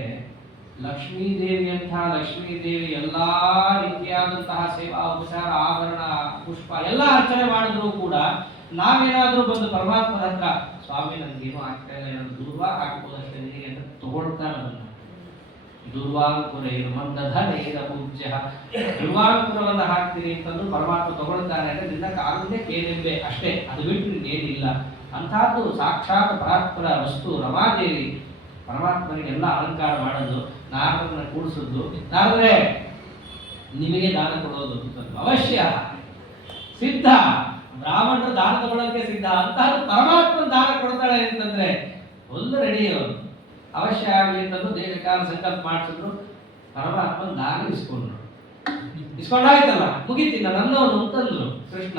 ಲಕ್ಷ್ಮೀದೇವಿಯಂಥ ಲಕ್ಷ್ಮೀದೇವಿ ಎಲ್ಲಾ ರೀತಿಯಾದಂತಹ ಸೇವಾ ಉಪಚಾರ ಆಭರಣ ಪುಷ್ಪ ಎಲ್ಲ ಅರ್ಚನೆ ಮಾಡಿದ್ರು ಕೂಡ ನಾವೇನಾದ್ರೂ ಬಂದು ಪರಮಾತ್ಮನ ಹತ್ರ ಸ್ವಾಮಿ ನನ್ಗೇನು ಆಗ್ತಾ ಇಲ್ಲ, ಏನಾದ್ರು ದೂರ್ವ ಹಾಕ್ಬೋದಷ್ಟೇ ನಿನಗೆ ಅಂತ ತಗೊಳ್ತಾನೆ. ಅದನ್ನ ದುರ್ವಾಂಕುರೈರ್ಮದ್ದಧರೈರಪೂಜ್ಯ, ದುರ್ವಾಂಕುರವನ್ನು ಹಾಕ್ತೀನಿ ಅಂತಂದ್ರು ಪರಮಾತ್ಮ ತಗೊಳ್ತಾನೆ. ಅಂದ್ರೆ ನಿನ್ನ ಕಾರುಣ್ಯ ಕೇಳಿಲ್ವೇ ಅಷ್ಟೇ, ಅದು ಬಿಟ್ಟು ಇನ್ನೇನಿಲ್ಲ. ಅಂತಹದ್ದು ಸಾಕ್ಷಾತ್ ಪರಾತ್ಪರ ವಸ್ತು ರಮಾದೇವಿ ಪರಮಾತ್ಮನಿಗೆಲ್ಲ ಅಲಂಕಾರ ಮಾಡೋದು, ನಾರದನ್ನ ಕೂಡಿಸೋದು. ನಾರದ್ರೆ ನಿಮಗೆ ದಾನ ಕೊಡೋದು ಅಂತಂದು ಅವಶ್ಯ ಸಿದ್ಧ, ಬ್ರಾಹ್ಮಣರು ದಾನ ತಗೊಳ್ಳೋಕೆ ಸಿದ್ಧ. ಅಂತಹದ್ದು ಪರಮಾತ್ಮನ ದಾನ ಕೊಡ್ತಾಳೆ ಅಂತಂದ್ರೆ ಒಂದು ರೆಡಿ ಅವರು ಅವಶ್ಯ ಆಗಲಿ ಅಂತಂದು ದೇಹಕಾಲ ಸಂಕಲ್ಪ ಮಾಡಿಸಿದ್ರು. ಪರಮಾತ್ಮನ ದಾನ ಇಸ್ಕೊಂಡಾಯ್ತಲ್ಲ, ಮುಗಿತಿಲ್ಲ ನನ್ನವನು ಅಂತಂದ್ರು. ಕೃಷ್ಣ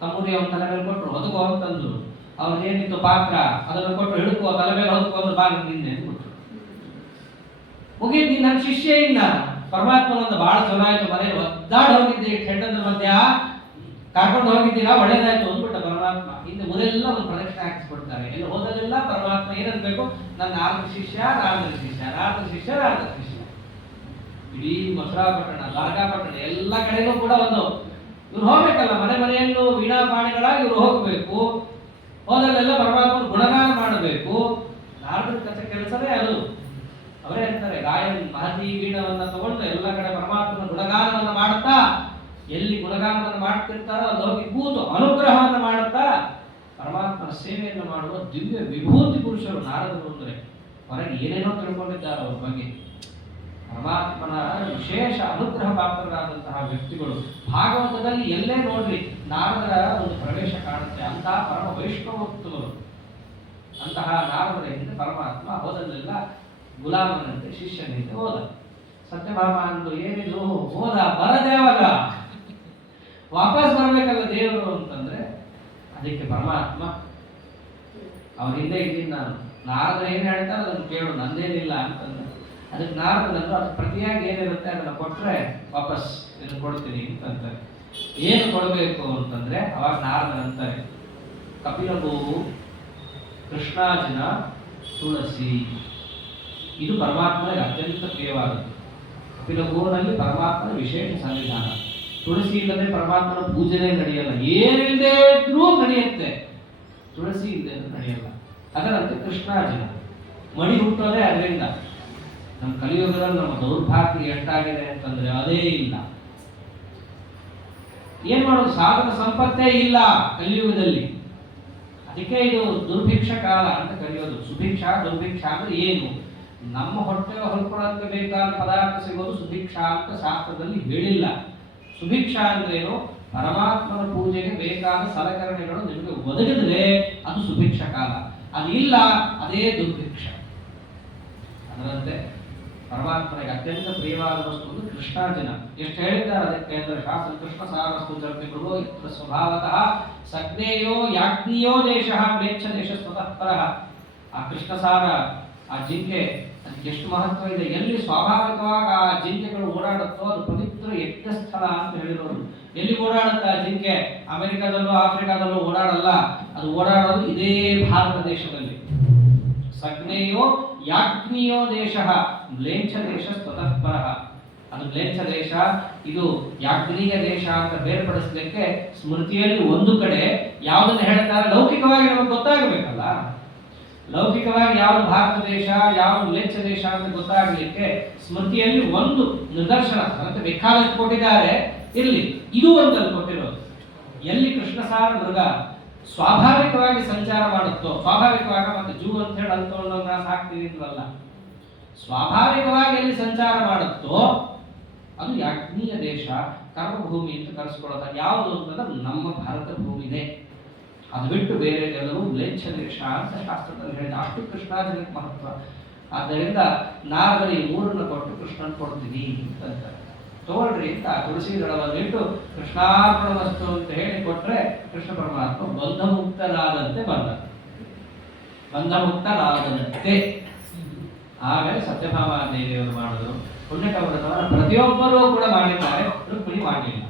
ತಮ್ಮೂರಿ ಅವನ ತಲೆ ಮೇಲೆ ಕೊಟ್ಟರು, ಹೊದಕೋ ಅಂತಂದ್ರು. ಅವ್ರದ್ದೇನಿತ್ತು ಪಾತ್ರ ಅದನ್ನು ಕೊಟ್ಟು ಹಿಡ್ಕೋ, ತಲೆ ಮೇಲೆ ಹೊದ್ಕೊಂಡು ಬಾಗಿ ನಿನ್ನೆ ಅಂದ್ಬಿಟ್ರು. ಮುಗಿದ್ ನೀನ್ ನನ್ನ ಶಿಷ್ಯ ಇನ್ನ. ಪರಮಾತ್ಮನೊಂದು ಬಹಳ ಚಲೋ ಆಯ್ತು, ಮನೆಯಲ್ಲಿ ಒದ್ದಾಡಿ ಹೋಗಿದ್ದೆ ಹೆಂಡದ ಮಧ್ಯ ಕರ್ಕೊಂಡು ಹೋಗಿದ್ದೀರಾ, ಒಳ್ಳೇದಾಯ್ತು ಅಂದ್ಬಿಟ್ಟ ಪರಮಾತ್ಮ. ಹಿಂದೆ ಊರೆಲ್ಲ ಒಂದು ಪ್ರದಕ್ಷಿಣೆ ಹಾಕಿಸ್ಬಿಡ್ತಾರೆ. ಎಲ್ಲ ಹೋದಲ್ಲೆಲ್ಲ ಪರಮಾತ್ಮ ಏನನ್ಬೇಕು, ನನ್ನ ನಾರದ ಶಿಷ್ಯ ನಾರದ ಶಿಷ್ಯ, ನಾರದ ಶಿಷ್ಯ ನಾರದ ಶಿಷ್ಯ. ಇಡೀ ಮಥುರಾಪಟ್ಟಣ ದ್ವಾರಕಾಪಟ್ಟಣ ಎಲ್ಲ ಕಡೆಗೂ ಕೂಡ ಒಂದು ಇವ್ರು ಹೋಗ್ಬೇಕಲ್ಲ, ಮನೆ ಮನೆಯಲ್ಲೂ ವೀಣಾಪಾಣಿಗಳಾಗಿ ಇವ್ರು ಹೋಗ್ಬೇಕು. ಹೋದಲ್ಲೆಲ್ಲ ಪರಮಾತ್ಮನ ಗುಣಗಾನ ಮಾಡಬೇಕು. ನಾರದರ ಕೆಲಸವೇ ಅದು. ಅವರೇ ಹೇಳ್ತಾರೆ, ಗಾಯನ್ ಮಹತಿ ವೀಣವನ್ನ ತಗೊಂಡು ಎಲ್ಲ ಕಡೆ ಪರಮಾತ್ಮನ ಗುಣಗಾನವನ್ನ ಮಾಡುತ್ತಾ, ಎಲ್ಲಿ ಗುಣಗಾನವನ್ನು ಮಾಡ್ತಿರ್ತಾರೋ ಅಲ್ಲಿ ಹೋಗಿ ಕೂತು ಅನುಗ್ರಹವನ್ನು ಮಾಡುತ್ತಾ ಪರಮಾತ್ಮನ ಸೇವೆಯನ್ನು ಮಾಡುವ ದಿವ್ಯ ವಿಭೂತಿ ಪುರುಷರು ನಾರದರು. ಅಂದ್ರೆ ಹೊರಗೆ ಏನೇನೋ ತಿಳ್ಕೊಂಡಿದ್ದಾರೆ ಅವ್ರ ಬಗ್ಗೆ. ಪರಮಾತ್ಮನ ವಿಶೇಷ ಅನುಗ್ರಹ ಪಾತ್ರರಾದಂತಹ ವ್ಯಕ್ತಿಗಳು. ಭಾಗವತದಲ್ಲಿ ಎಲ್ಲೇ ನೋಡ್ರಿ ನಾರದರ ಒಂದು ಪ್ರವೇಶ ಕಾಣುತ್ತೆ. ಅಂತಹ ಪರಮ ವೈಷ್ಣವೋತ್ತಮರು. ಅಂತಹ ನಾರದರ ಹಿಂದೆ ಪರಮಾತ್ಮ ಹೋದಲ್ಲೆಲ್ಲ ಗುಲಾಮನಂತೆ ಶಿಷ್ಯನಂತೆ ಹೋದ. ಸತ್ಯಭಾಮ ಅಂದು ಏನಿದು ಹೋದ, ಬರದೆ ಅವಾಗ ವಾಪಸ್ ಬರ್ಬೇಕಲ್ಲ ದೇವರು ಅಂತಂದ್ರೆ, ಅದಕ್ಕೆ ಪರಮಾತ್ಮ ಅವ್ರ ಹಿಂದೆ ಇದ್ದೀನಿ ನಾನು, ನಾರದ ಏನ್ ಹೇಳ್ತಾರೆ ಅದನ್ನು ಕೇಳು, ನಂದೇನಿಲ್ಲ ಅಂತಂದ್ರೆ. ಅದಕ್ಕೆ ನಾರದನಂದ್ರು ಅದಕ್ಕೆ ಪ್ರತಿಯಾಗಿ ಏನಿರುತ್ತೆ ಅದನ್ನ ಕೊಟ್ರೆ ವಾಪಸ್ ಇದನ್ನು ಕೊಡ್ತೀನಿ ಅಂತಂತಾರೆ. ಏನು ಕೊಡಬೇಕು ಅಂತಂದ್ರೆ ಅವಾಗ ನಾರದನಂತಾರೆ, ಕಪಿಲಗೋವು, ಕೃಷ್ಣಾಜಿನ, ತುಳಸಿ, ಇದು ಪರಮಾತ್ಮನಿಗೆ ಅತ್ಯಂತ ಪ್ರಿಯವಾದದ್ದು. ಕಪಿಲಗೋನಲ್ಲಿ ಪರಮಾತ್ಮನ ವಿಶೇಷ ಸನ್ನಿಧಾನ. ತುಳಸಿ ಇಲ್ಲದೆ ಪರಮಾತ್ಮನ ಪೂಜೆನೇ ನಡೆಯಲ್ಲ, ಏನಿಲ್ಲದೆ ಇದ್ರೂ ನಡೆಯುತ್ತೆ, ತುಳಸಿ ಇಲ್ಲದೆ ನಡೆಯಲ್ಲ. ಅದರಂತೆ ಕೃಷ್ಣಾಜಿನ ಮಡಿ ಹುಟ್ಟೋದೇ ಅದರಿಂದ. ನಮ್ಮ ಕಲಿಯುಗದಲ್ಲಿ ನಮ್ಮ ದೌರ್ಭಾಗ್ಯ ಎಷ್ಟಾಗಿದೆ ಅಂತಂದ್ರೆ ಅದೇ ಇಲ್ಲ. ಏನ್ ಮಾಡೋದು, ಸಾಧನ ಸಂಪತ್ತೇ ಇಲ್ಲ ಕಲಿಯುಗದಲ್ಲಿ. ಅದಕ್ಕೆ ಇದು ದುರ್ಭಿಕ್ಷ ಕಾಲ ಅಂತ ಕರೆಯೋದು. ಸುಭಿಕ್ಷ ದುರ್ಭಿಕ್ಷ ಅಂದ್ರೆ ಏನು, ನಮ್ಮ ಹೊಟ್ಟೆ ಹೊಲ್ಕೊಳ್ಳೋದಕ್ಕೆ ಬೇಕಾದ ಪದಾರ್ಥ ಸಿಗೋದು ಸುಭಿಕ್ಷ ಅಂತ ಶಾಸ್ತ್ರದಲ್ಲಿ ಹೇಳಿಲ್ಲ. ಸುಭಿಕ್ಷ ಅಂದ್ರೇನು, ಪರಮಾತ್ಮನ ಪೂಜೆಗೆ ಬೇಕಾದ ಸಲಕರಣೆಗಳು ನಿಮಗೆ ಒದಗಿದ್ರೆ ಅದು ಸುಭಿಕ್ಷ ಕಾಲ. ಅದಿಲ್ಲ ಅದೇ ದುರ್ಭಿಕ್ಷ. ಅದರಂತೆ ಪರಮಾತ್ಮನಿಗೆ ಅತ್ಯಂತ ಪ್ರಿಯವಾದ ವಸ್ತು ಕೃಷ್ಣಾರ್ಜುನ. ಎಷ್ಟು ಹೇಳಿದ್ದಾರೆ ಅದಕ್ಕೆ ಅಂದ್ರೆ ಶಾಸ್ತ್ರ ಕೃಷ್ಣ ಸಾರಸ್ತು ಜಗದ್ಗುರು ಯತ್ರ ಸ್ವಭಾವತಃ ಸಜ್ಞೇಯೋ ಯಾಜ್ಞೀಯೋ ದೇಶ ಪ್ರೇಚ್ಛ ದೇಶ ಸ್ವತಃ ಪರಃ. ಆ ಕೃಷ್ಣ ಸಾರ, ಆ ಜಿಂಕೆ, ಅದಕ್ಕೆ ಎಷ್ಟು ಮಹತ್ವ ಇದೆ. ಎಲ್ಲಿ ಸ್ವಾಭಾವಿಕವಾಗಿ ಆ ಜಿಂಕೆಗಳು ಓಡಾಡುತ್ತೋ ಅದು ಪವಿತ್ರ ಯಜ್ಞ ಸ್ಥಳ ಅಂತ ಹೇಳಿರೋರು. ಎಲ್ಲಿ ಓಡಾಡುತ್ತೆ ಆ ಜಿಂಕೆ, ಅಮೆರಿಕಾದಲ್ಲೂ ಆಫ್ರಿಕಾದಲ್ಲೂ ಓಡಾಡಲ್ಲ, ಅದು ಓಡಾಡೋದು ಇದೇ ಭಾರತ ದೇಶದಲ್ಲಿ. ಸಜ್ಞೇಯೋ ಯಾಜ್ಞೀಯೋ ದೇಶ ಮ್ಲೇಚ್ಛ ದೇಶ ಸ್ವತಃ ಪರಃ. ಅದು ಮ್ಲೇಚ್ಛ ದೇಶ, ಇದು ಯಾಜ್ಞೀಯ ದೇಶ ಅಂತ ಬೇರ್ಪಡಿಸಲಿಕ್ಕೆ ಸ್ಮೃತಿಯಲ್ಲಿ ಒಂದು ಕಡೆ ಯಾವುದನ್ನು ಹೇಳ್ತಾರೆ, ಲೌಕಿಕವಾಗಿ ನಮಗೆ ಗೊತ್ತಾಗಬೇಕಲ್ಲ, ಲೌಕಿಕವಾಗಿ ಯಾವುದು ಭಾರತ ದೇಶ ಯಾವುದು ಮ್ಲೇಚ್ಛ ದೇಶ ಅಂತ ಗೊತ್ತಾಗಲಿಕ್ಕೆ ಸ್ಮೃತಿಯಲ್ಲಿ ಒಂದು ನಿದರ್ಶನ ಅಂತ ಬೇಕಾದಷ್ಟು ಕೊಟ್ಟಿದ್ದಾರೆ. ಇರಲಿ, ಇದು ಒಂದಲ್ಲಿ ಕೊಟ್ಟಿರೋದು. ಎಲ್ಲಿ ಕೃಷ್ಣಸಾರ ಮೃಗ ಸ್ವಾಭಾವಿಕವಾಗಿ ಸಂಚಾರ ಮಾಡುತ್ತೋ, ಸ್ವಾಭಾವಿಕವಾಗಿ ಮತ್ತೆ ಜೂ ಅಂತ ಹೇಳಿ ಅಂತೊಂದು ನಾವು ಸಾಕ್ತೀವಿ ಅಂತಲ್ಲ, ಸ್ವಾಭಾವಿಕವಾಗಿ ಎಲ್ಲಿ ಸಂಚಾರ ಮಾಡುತ್ತೋ ಅದು ಯಾಜ್ಞೀಯ ದೇಶ, ಕರ್ಮಭೂಮಿ ಅಂತ ಕರೆಸ್ಕೊಳ್ಳೋದು. ಯಾವುದು ಅಂತಂದ್ರೆ ನಮ್ಮ ಭಾರತ ಭೂಮಿನೇ. ಅದು ಬಿಟ್ಟು ಬೇರೆ ಎಲ್ಲವೂ ಮ್ಲೇಚ್ಛ ದೇಶ ಅಂತ ಶಾಸ್ತ್ರದಲ್ಲಿ ಹೇಳಿದ. ಅಷ್ಟು ಕೃಷ್ಣಾರ್ಜುನಕ್ಕೆ ಮಹತ್ವ. ಆದ್ದರಿಂದ ನಾರದರು ಈ ಮೂರನ್ನು ಕೊಟ್ಟು ಕೃಷ್ಣನ್ ಕೊಡ್ತೀನಿ ಅಂತ ತಗೊಳ್ರಿ ಅಂತ ತುಳಸಿ ದಳವನ್ನಿಟ್ಟು ಕೃಷ್ಣಾರ್ಪಣ ವಸ್ತು ಅಂತ ಹೇಳಿ ಕೊಟ್ರೆ ಕೃಷ್ಣ ಪರಮಾತ್ಮ ಬಂಧಮುಕ್ತನಾದಂತೆ ಬಂಧಮುಕ್ತನಾದಂತೆ. ಆಮೇಲೆ ಸತ್ಯಭಾಮ ದೇವಿಯವರು ಮಾಡಿದ್ರು. ಪುಣ್ಯಕ ವ್ರತವನ್ನು ಪ್ರತಿಯೊಬ್ಬರೂ ಕೂಡ ಮಾಡಿದ್ದಾರೆ, ರುಕ್ಮಿಣಿ ಮಾಡಲಿಲ್ಲ.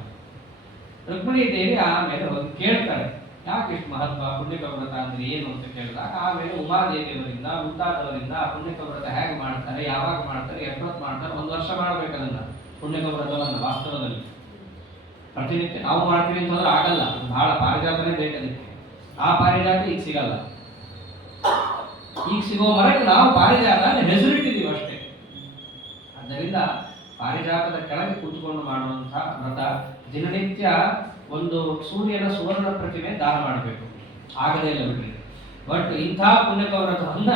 ರುಕ್ಮಿಣಿ ದೇವಿ ಆಮೇಲೆ ಹೋಗಿ ಕೇಳ್ತಾಳೆ, ಯಾಕೆ ಇಷ್ಟು ಮಹತ್ವ ಪುಣ್ಯಕ ವ್ರತ ಅಂದ್ರೆ ಏನು ಅಂತ ಕೇಳಿದಾಗ, ಆಮೇಲೆ ಉಮಾದೇವಿಯವರಿಂದ ಮುಂತಾದವರಿಂದ ಪುಣ್ಯಕ ವ್ರತ ಹೇಗೆ ಮಾಡ್ತಾರೆ, ಯಾವಾಗ ಮಾಡ್ತಾರೆ, ಎಷ್ಟೊತ್ತು ಮಾಡ್ತಾರೆ, 1 ವರ್ಷ ಮಾಡ್ಬೇಕು ಅದನ್ನ ಪುಣ್ಯಕ ವ್ರತವನ್ನು. ವಾಸ್ತವದಲ್ಲಿ ಪ್ರತಿನಿತ್ಯ ನಾವು ಮಾಡ್ತೀವಿ ಅಂತಂದ್ರೆ ಆಗಲ್ಲ, ಬಹಳ ಪಾರಿಜಾತನೇ ಬೇಕದಕ್ಕೆ. ಆ ಪಾರಿಜಾತ ಈಗ ಸಿಗಲ್ಲ. ಈಗ ಸಿಗೋ ಮರಕ್ಕೆ ನಾವು ಪಾರಿಜಾತ ಹೆಸರಿಟ್ಟಿದ್ದೀವಿ ಅಷ್ಟೇ. ಆದ್ದರಿಂದ ಪಾರಿಜಾತದ ಕೆಳಗೆ ಕೂತ್ಕೊಂಡು ಮಾಡುವಂತಹ ವ್ರತ. ದಿನನಿತ್ಯ ಒಂದು ಸೂರ್ಯನ ಸುವರ್ಣ ಪ್ರತಿಮೆ ದಾನ ಮಾಡಬೇಕು, ಆಗದೇ ಇಲ್ಲ ಬಿಡ್ರಿ. ಬಟ್ ಇಂಥ ಪುಣ್ಯಕ ವ್ರತವನ್ನ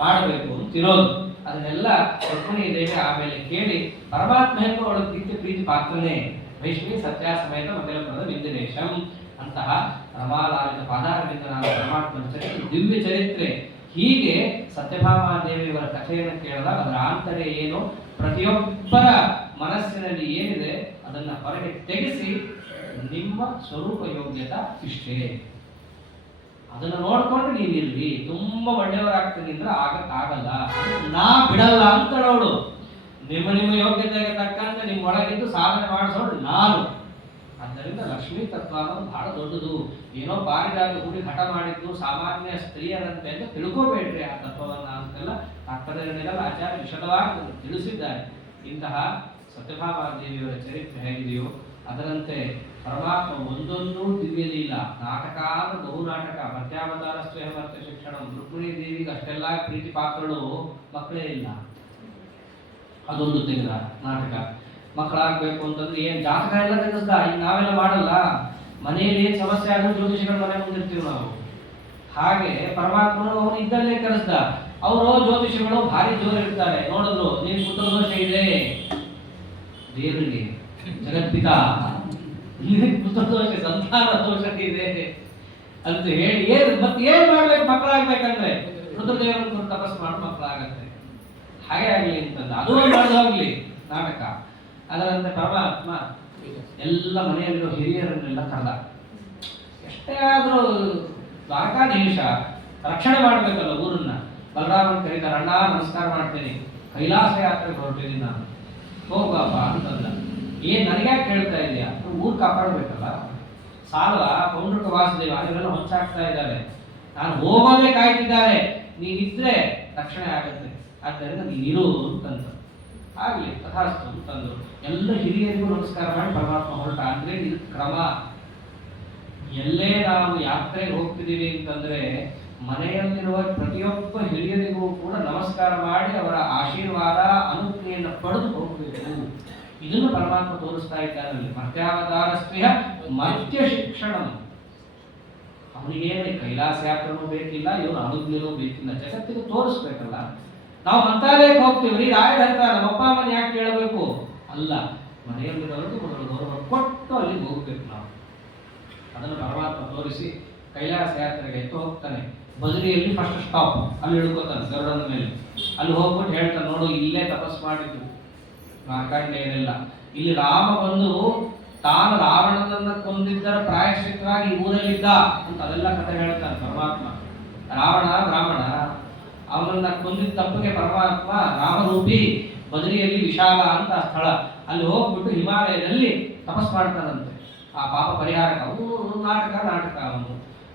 ಮಾಡಬೇಕು ಅಂತಿರೋದು. ಅದನ್ನೆಲ್ಲ ರುಕ್ಮಿಣಿ ದೇವಿ ಆಮೇಲೆ ಕೇಳಿ, ಪರಮಾತ್ಮೆಯನ್ನು ಅವಳು ಪ್ರೀತಿ ಪಾತ್ರನೇ ವೈಷ್ಣವಿ ಸತ್ಯ ಸಮೇತ ಮಂಗಲಪುರದ ವಿಂದಿನೇಶಂ ಅಂತಹ ರಮಾಲಾಲಿತ ಪಾದಾರವಿಂದ ನಾನು ಪರಮಾತ್ಮನ ಚರಿತ್ರೆ, ದಿವ್ಯ ಚರಿತ್ರೆ. ಹೀಗೆ ಸತ್ಯಭಾಮಾದೇವಿಯವರ ಕಥೆಯನ್ನು ಕೇಳಿದಾಗ ಅದರ ಆಂತರ್ಯ ಏನು, ಪ್ರತಿಯೊಬ್ಬರ ಮನಸ್ಸಿನಲ್ಲಿ ಏನಿದೆ ಅದನ್ನ ಹೊರಗೆ ತೆಗೆಸಿ ನಿಮ್ಮ ಸ್ವರೂಪ ಯೋಗ್ಯತಾ ಇಷ್ಟೇ, ಅದನ್ನು ನೋಡ್ಕೊಂಡು ನೀವಿರ್ರಿ, ತುಂಬಾ ಒಳ್ಳೆಯವರಾಗ್ತೀನಿ ಅಂದ್ರೆ ಆಗಕ್ಕಾಗಲ್ಲ, ನಾ ಬಿಡಲ್ಲ ಅಂತ ನೋಡು. ನಿಮ್ಮ ಯೋಗ್ಯತೆಗೆ ತಕ್ಕಂತೆ ನಿಮ್ಮ ಒಳಗಿದ್ದು ಸಾಧನೆ ಮಾಡಿಸೋಳು ನಾನು. ಆದ್ದರಿಂದ ಲಕ್ಷ್ಮೀ ತತ್ವ ಅನ್ನೋದು ಬಹಳ ದೊಡ್ಡದು. ಏನೋ ಪಾರಿಜಾತ ಕೂಡಿ ಹಠ ಮಾಡಿದ್ದು ಸಾಮಾನ್ಯ ಸ್ತ್ರೀಯರಂತೆ ಅಂತ ತಿಳ್ಕೋಬೇಡ್ರಿ ಆ ತತ್ವವನ್ನ ಅಂತೆಲ್ಲ ತಾತ್ಪರ್ಯಗಳನ್ನೆಲ್ಲ ಆಚಾರ್ಯ ವಿಶದವಾಗಿ ತಿಳಿಸಿದ್ದಾರೆ. ಇಂತಹ ಸತ್ಯಭಾಮಾದೇವಿಯವರ ಚರಿತ್ರೆ ಹೇಗಿದೆಯೋ ಅದರಂತೆ ಪರಮಾತ್ಮ ಒಂದೊಂದು ದಿವ್ಯ ಲೀಲ ನಾಟಕ ಅಂದ್ರೆ ಬಹು ನಾಟಕ. ಮಧ್ಯಾವತಾರ ಸ್ವಯಂವರ್ತ ಶಿಕ್ಷಣ. ರುಕ್ಮಿಣಿ ದೇವಿಗೆ ಅಷ್ಟೆಲ್ಲ ಪ್ರೀತಿ ಪಾತ್ರಗಳು ಮಕ್ಕಳೇ ಇಲ್ಲ, ಅದೊಂದು ತೆಗೆದ ನಾಟಕ. ಮಕ್ಕಳಾಗಬೇಕು ಅಂತಂದ್ರೆ ಏನ್ ಜಾತಕ ಎಲ್ಲ ತೆಗೆಸ್ದ. ಈಗ ನಾವೆಲ್ಲ ಮಾಡಲ್ಲ, ಮನೆಯಲ್ಲಿ ಏನ್ ಸಮಸ್ಯೆ ಆದ್ರೂ ಜ್ಯೋತಿಷಿಗಳ ಮನೆ ಮುಂದಿರ್ತೀವಿ ನಾವು. ಹಾಗೆ ಪರಮಾತ್ಮನು ಅವನು ಇದ್ದಲ್ಲೇ ಕರೆಸ್ದ. ಅವರು ಜ್ಯೋತಿಷಿಗಳು ಭಾರಿ ಜೋರು ಇರ್ತಾರೆ. ನೋಡಿದ್ರು, ನೀನ್ ಪುತ್ರ ದೋಷ ಇದೆ ದೇವರಿಗೆ, ಜಗತ್ಪಿತ ಪುತ್ರ ದೋಷ ಸಂತಾನ ದೋಷ ಇದೆ ಅಂತ ಹೇಳಿ ಮತ್ತೆ ಏನ್ ಮಾಡ್ಬೇಕು ಮಕ್ಕಳಾಗ್ಬೇಕಂದ್ರೆ ರುದ್ರದೇವರನ್ನು ತಪಸ್ ಮಾಡಿ ಮಕ್ಕಳಾಗತ್ತೆ. ಹಾಗೆ ಆಗ್ಲಿ ಅಂತಂದ. ಅದು ಮಾಡಿ ಹೋಗ್ಲಿ ನಾಟಕ. ಅದರಂತೆ ಪರಮಾತ್ಮ ಎಲ್ಲ ಮನೆಯಲ್ಲಿರೋ ಹಿರಿಯರನ್ನೆಲ್ಲ ಕರೆದ. ಎಷ್ಟೇ ಆದ್ರೂ ದ್ವಾರಕಾಧೀಶ ರಕ್ಷಣೆ ಮಾಡ್ಬೇಕಲ್ಲ ಊರನ್ನ. ಬಲರಾಮನ್ ಕರೀತಾರೆ, ಅಣ್ಣ ನಮಸ್ಕಾರ ಮಾಡ್ತೇನೆ, ಕೈಲಾಸ ಯಾತ್ರೆಗೆ ಹೊರಟಿದ್ದೀನಿ ನಾನು, ಹೋಗಪ್ಪ ಅಂತಂದ. ಏನ್ ನನಗ್ಯಾಕೆ ಕೇಳ್ತಾ ಇದೆಯಾ, ಊರ್ ಕಾಪಾಡ್ಬೇಕಲ್ಲ, ಸಾಲ ಪೌಂಡ್ರಕ ವಾಸುದೇವ ಇವರೆಲ್ಲ ಹೊಂಚಾಕ್ತಾ ಇದ್ದಾರೆ, ನಾನು ಹೋಗೋದೇ ಕಾಯ್ತಿದ್ದಾರೆ, ನೀನಿದ್ರೆ ರಕ್ಷಣೆ ಆಗತ್ತೆ, ಆದ್ದರಿಂದ ನೀನಿರು ಅಂತಂದ್ರು. ಆಗ್ಲಿ ತಥಾಸ್ತು ಅಂತಂದ್ರು. ಎಲ್ಲ ಹಿರಿಯರಿಗೂ ನಮಸ್ಕಾರ ಮಾಡಿ ಪರಮಾತ್ಮ ಹೊರಟ. ಅಂದ್ರೆ ಇದು ಕ್ರಮ. ಎಲ್ಲೇ ನಾವು ಯಾತ್ರೆಗೆ ಹೋಗ್ತಿದ್ದೀವಿ ಅಂತಂದ್ರೆ ಮನೆಯಲ್ಲಿರುವ ಪ್ರತಿಯೊಬ್ಬ ಹಿರಿಯರಿಗೂ ಕೂಡ ನಮಸ್ಕಾರ ಮಾಡಿ ಅವರ ಆಶೀರ್ವಾದ ಅನುಜ್ಞೆಯನ್ನು ಪಡೆದು ಹೋಗಬೇಕು. ಇದನ್ನು ಪರಮಾತ್ಮ ತೋರಿಸ್ತಾ ಇದ್ದಾನಲ್ಲಿ. ಮರ್ತ್ಯಾವತಾರಸ್ತ್ರೀಯ ಮರ್ತ್ಯ ಶಿಕ್ಷಣ. ಅವನಿಗೇನು ಕೈಲಾಸ ಯಾತ್ರೆನೂ ಬೇಕಿಲ್ಲ, ಇವನು ಅನುಜ್ಞೆನೂ ಬೇಕಿಲ್ಲ, ಜಗತ್ತಿಗೆ ತೋರಿಸ್ಬೇಕಲ್ಲ. ನಾವು ಮಂತ್ರಾಲಯಕ್ಕೆ ಹೋಗ್ತೀವ್ರಿ, ರಾಯರ ಹತ್ರ ನಮ್ಮಪ್ಪ ಅಮ್ಮನ ಯಾಕೆ ಕೇಳಬೇಕು ಅಲ್ಲ, ಮನೆಯಲ್ಲಿರೋದು ಮೊದಲು ಗೌರವ ಕೊಟ್ಟು ಅಲ್ಲಿಗೆ ಹೋಗ್ಬೇಕು ನಾವು. ಅದನ್ನು ಪರಮಾತ್ಮ ತೋರಿಸಿ ಕೈಲಾಸ ಯಾತ್ರೆಗೆ ಎತ್ತು ಹೋಗ್ತಾನೆ. ಬದರಿಯಲ್ಲಿ ಫಸ್ಟ್ ಸ್ಟಾಪ್, ಅಲ್ಲಿ ಇಳ್ಕೋತಾನೆ ಗರುಡನ ಮೇಲೆ. ಅಲ್ಲಿ ಹೋಗ್ಬಿಟ್ಟು ಹೇಳ್ತಾನೆ, ನೋಡು ಇಲ್ಲೇ ತಪಸ್ ಮಾಡಿದ್ದು ಮಾರ್ಕಂಡೇಯರೆಲ್ಲ, ಇಲ್ಲಿ ರಾಮ ಬಂದು ತಾನು ರಾವಣನನ್ನ ಕೊಂದಿದ್ದರ ಪ್ರಾಯಶ್ಚಿತ್ತವಾಗಿ ಊರಲ್ಲಿದ್ದ ಅಂತ ಅದೆಲ್ಲ ಕಥೆ ಹೇಳ್ತಾನೆ ಪರಮಾತ್ಮ. ರಾವಣ ಬ್ರಾಹ್ಮಣ, ಅವನನ್ನ ಕೊಂದಿದ್ದ ತಪ್ಪಿಗೆ ಪರಮಾತ್ಮ ರಾಮರೂಪಿ ಬದರಿಯಲ್ಲಿ ವಿಶಾಲ ಅಂತ ಸ್ಥಳ, ಅಲ್ಲಿ ಹೋಗ್ಬಿಟ್ಟು ಹಿಮಾಲಯದಲ್ಲಿ ತಪಸ್ ಮಾಡ್ತಾನಂತೆ ಆ ಪಾಪ ಪರಿಹಾರಕ್ಕೆ. ಅವನು ನಾಟಕ ಅವನು.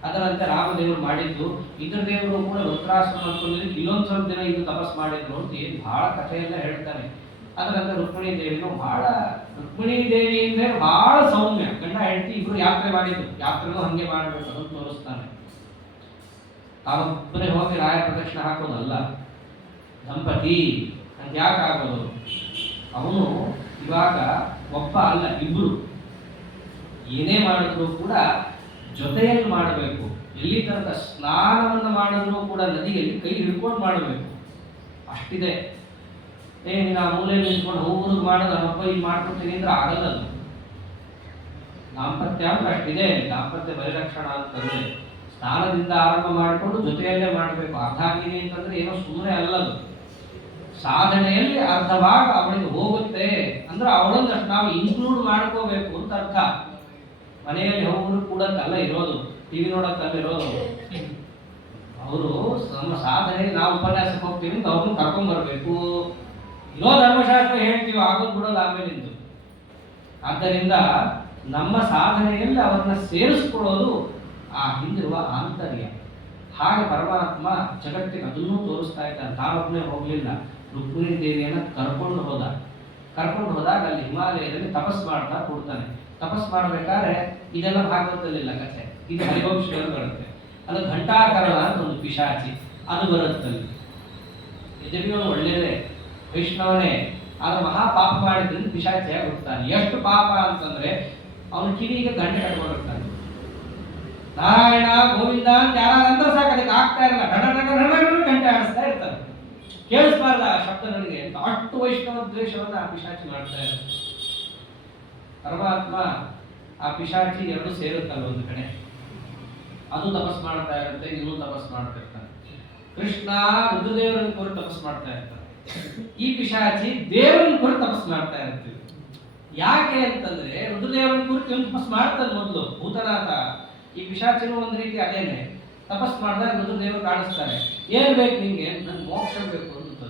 ಅದರಂತೆ ರಾಮದೇವರು ಮಾಡಿದ್ದು. ಇಂದ್ರದೇವರು ಕೂಡ ರುದ್ರಾಶ್ರಮ ಅನ್ಕೊಂಡಿದ್ದು ಇನ್ನೊಂದು ಸ್ವಲ್ಪ ದಿನ ಇದು ತಪಸ್ ಮಾಡಿದ್ರು ಅಂತ ಬಹಳ ಕಥೆಯೆಲ್ಲ ಹೇಳ್ತಾನೆ. ಅದರಂತೆ ರುಕ್ಮಿಣಿ ದೇವಿನೂ ರುಕ್ಮಿಣಿ ದೇವಿ ಅಂದ್ರೆ ಬಹಳ ಸೌಮ್ಯ. ಗಂಡ ಹೆಂಡತಿ ಇಬ್ರು ಯಾತ್ರೆ ಮಾಡಿದ್ರು, ಯಾತ್ರೆನೂ ಹಂಗೆ ಮಾಡಬೇಕು ಅದನ್ನು ತೋರಿಸ್ತಾನೆ. ತಾವೊಬ್ಬರೇ ಹೋಗಿ ರಾಯ ಪ್ರದಕ್ಷಿಣೆ ಹಾಕೋದಲ್ಲ, ದಂಪತಿ ಅಂತ ಯಾಕೆ ಆಗೋದು. ಅವನು ಇವಾಗ ಒಬ್ಬ ಅಲ್ಲ, ಇಬ್ರು ಏನೇ ಮಾಡಿದ್ರು ಕೂಡ ಜೊತೆಯಲ್ಲಿ ಮಾಡಬೇಕು. ಎಲ್ಲಿ ತನಕ ಸ್ನಾನವನ್ನು ಮಾಡಿದ್ರು ಕೂಡ ನದಿಯಲ್ಲಿ ಕೈ ಹಿಡ್ಕೊಂಡು ಮಾಡಬೇಕು, ಅಷ್ಟಿದೆ. ನೀನು ಆ ಮೂಲೆಯಲ್ಲಿ ನಿಂತ್ಕೊಂಡು ಊರಿಗೆ ಮಾಡೋದು ನಮ್ಮಪ್ಪ ಇಲ್ಲಿ ಮಾಡ್ಕೊಡ್ತೀನಿ ಅಂದ್ರೆ ಆಗಲ್ಲ. ಅದು ದಾಂಪತ್ಯ ಅಂದ್ರೆ ಅಷ್ಟಿದೆ. ದಾಂಪತ್ಯ ಪರಿರಕ್ಷಣ ಅಂತಂದ್ರೆ ಸ್ನಾನದಿಂದ ಆರಂಭ ಮಾಡಿಕೊಂಡು ಜೊತೆಯಲ್ಲೇ ಮಾಡಬೇಕು. ಅರ್ಧ ಆಗಿದೆ ಅಂತಂದ್ರೆ ಏನೋ ಸುಮ್ಮನೆ ಅಲ್ಲದು. ಸಾಧನೆಯಲ್ಲಿ ಅರ್ಧ ಭಾಗ ಅವಳಿಗೆ ಹೋಗುತ್ತೆ ಅಂದ್ರೆ ಅವಳೊಂದಷ್ಟು ನಾವು ಇನ್ಕ್ಲೂಡ್ ಮಾಡ್ಕೋಬೇಕು ಅಂತ ಅರ್ಥ. ಮನೆಯಲ್ಲಿ ಹೋಗೋರು ಕೂಡ ಅಲ್ಲ ಇರೋದು, ಟಿವಿ ನೋಡಕ್ಕಲ್ಲ ಇರೋದು. ಅವರು ನಮ್ಮ ಸಾಧನೆ, ನಾವು ಉಪನ್ಯಾಸಕ್ಕೆ ಹೋಗ್ತೀವಿ ಅಂತ ಅವ್ರನ್ನ ಕರ್ಕೊಂಡ್ ಬರ್ಬೇಕು. ಇರೋ ಧರ್ಮಶಾಸ್ತ್ರ ಹೇಳ್ತೀವಿ, ಆಗೋದು ಬಿಡೋದು ಆಮೇಲಿಂದು. ಆದ್ದರಿಂದ ನಮ್ಮ ಸಾಧನೆಯಲ್ಲಿ ಅವರನ್ನ ಸೇರಿಸ್ಕೊಳ್ಳೋದು ಆ ಹಿಂದಿರುವ ಆಂತರ್ಯ. ಹಾಗೆ ಪರಮಾತ್ಮ ಜಗತ್ತಿಗೆ ಅದನ್ನೂ ತೋರಿಸ್ತಾ ಇದ್ದಾನೆ. ತಾನೊಬ್ಬನೇ ಹೋಗಲಿಲ್ಲ, ರುಕ್ಮಿಣಿ ದೇವಿಯನ್ನು ಕರ್ಕೊಂಡು ಹೋದಾಗ ಅಲ್ಲಿ ಹಿಮಾಲಯದಲ್ಲಿ ತಪಸ್ ಮಾಡ್ತಾ ಕೊಡ್ತಾನೆ. ತಪಸ್ ಮಾಡಬೇಕಾದ್ರೆ ಇದೆಲ್ಲ ಭಾಗವತದಲ್ಲಿಲ್ಲ ಕಥೆ, ಇದು ಹರಿವಂಶದಲ್ಲಿ ಬರುತ್ತೆ. ಅದು ಘಂಟಾಕರಣ ಅಂತ ಒಂದು ಪಿಶಾಚಿ, ಅದು ಬರುತ್ತಲ್ಲಿ. ಯಜಮಾನ ಒಳ್ಳೆಯದೇ, ವೈಷ್ಣವನೇ, ಆದ್ರೆ ಮಹಾಪಾಪ ಮಾಡಿದ್ರಿಂದ ಪಿಶಾಚಿಯಾಗಿ ಹುಡ್ತಾನೆ. ಎಷ್ಟು ಪಾಪ ಅಂತಂದ್ರೆ ಅವನ ಕಿವಿಗೆ ಗಂಟೆ ಕಟ್ಕೊಂಡಿರ್ತಾನೆ. ನಾರಾಯಣ ಗೋವಿಂದ ಅಂತ ಯಾರಾದ್ರೂ ಸಾಕು, ಅದಕ್ಕೆ ಆಗ್ತಾ ಇರಲ್ಲ, ಗಂಟೆ ಆಡಿಸ್ತಾ ಇರ್ತಾರೆ. ಕೇಳಿಸ್ಬಾರ್ದ ಆ ಶಬ್ದ ನನಗೆ ಅಂತ, ಅಷ್ಟು ವೈಷ್ಣವ ದ್ವೇಷವನ್ನು ಆ ಪಿಶಾಚಿ ಮಾಡ್ತಾ ಇರುತ್ತೆ. ಪರಮಾತ್ಮ ಆ ಪಿಶಾಚಿ ಎರಡು ಸೇರುತ್ತಲ್ಲ ಒಂದು ಕಡೆ, ಅದು ತಪಸ್ ಮಾಡ್ತಾ ಇರುತ್ತೆ, ಇನ್ನೂ ತಪಸ್ ಮಾಡ್ತಿರ್ತಾನೆ. ಕೃಷ್ಣ ರುದ್ರದೇವರನ್ನು ಕುರಿತು ತಪಸ್ ಮಾಡ್ತಾ ಇರ್ತಾನೆ, ಈ ಪಿಶಾಚಿ ದೇವರನ್ನು ಕುರಿತು ತಪಸ್ ಮಾಡ್ತಾ ಇರ್ತೀವಿ. ಯಾಕೆ ಅಂತಂದ್ರೆ ರುದ್ರದೇವರನ್ನು ಕುರಿತು ಇವನು ತಪಸ್ ಮಾಡ್ತಾನೆ ಮೊದಲು ಭೂತನಾಥ. ಈ ಪಿಶಾಚಿನೂ ಒಂದು ರೀತಿ ಅದೇನೆ, ತಪಸ್ ಮಾಡಿದಾಗ ರುದ್ರದೇವರು ಕಾಣಿಸ್ತಾರೆ. ಏನ್ ಬೇಕು ನಿಂಗೆ? ನನ್ಗೆ ಮೋಕ್ಷ ಬೇಕು ಅಂತ.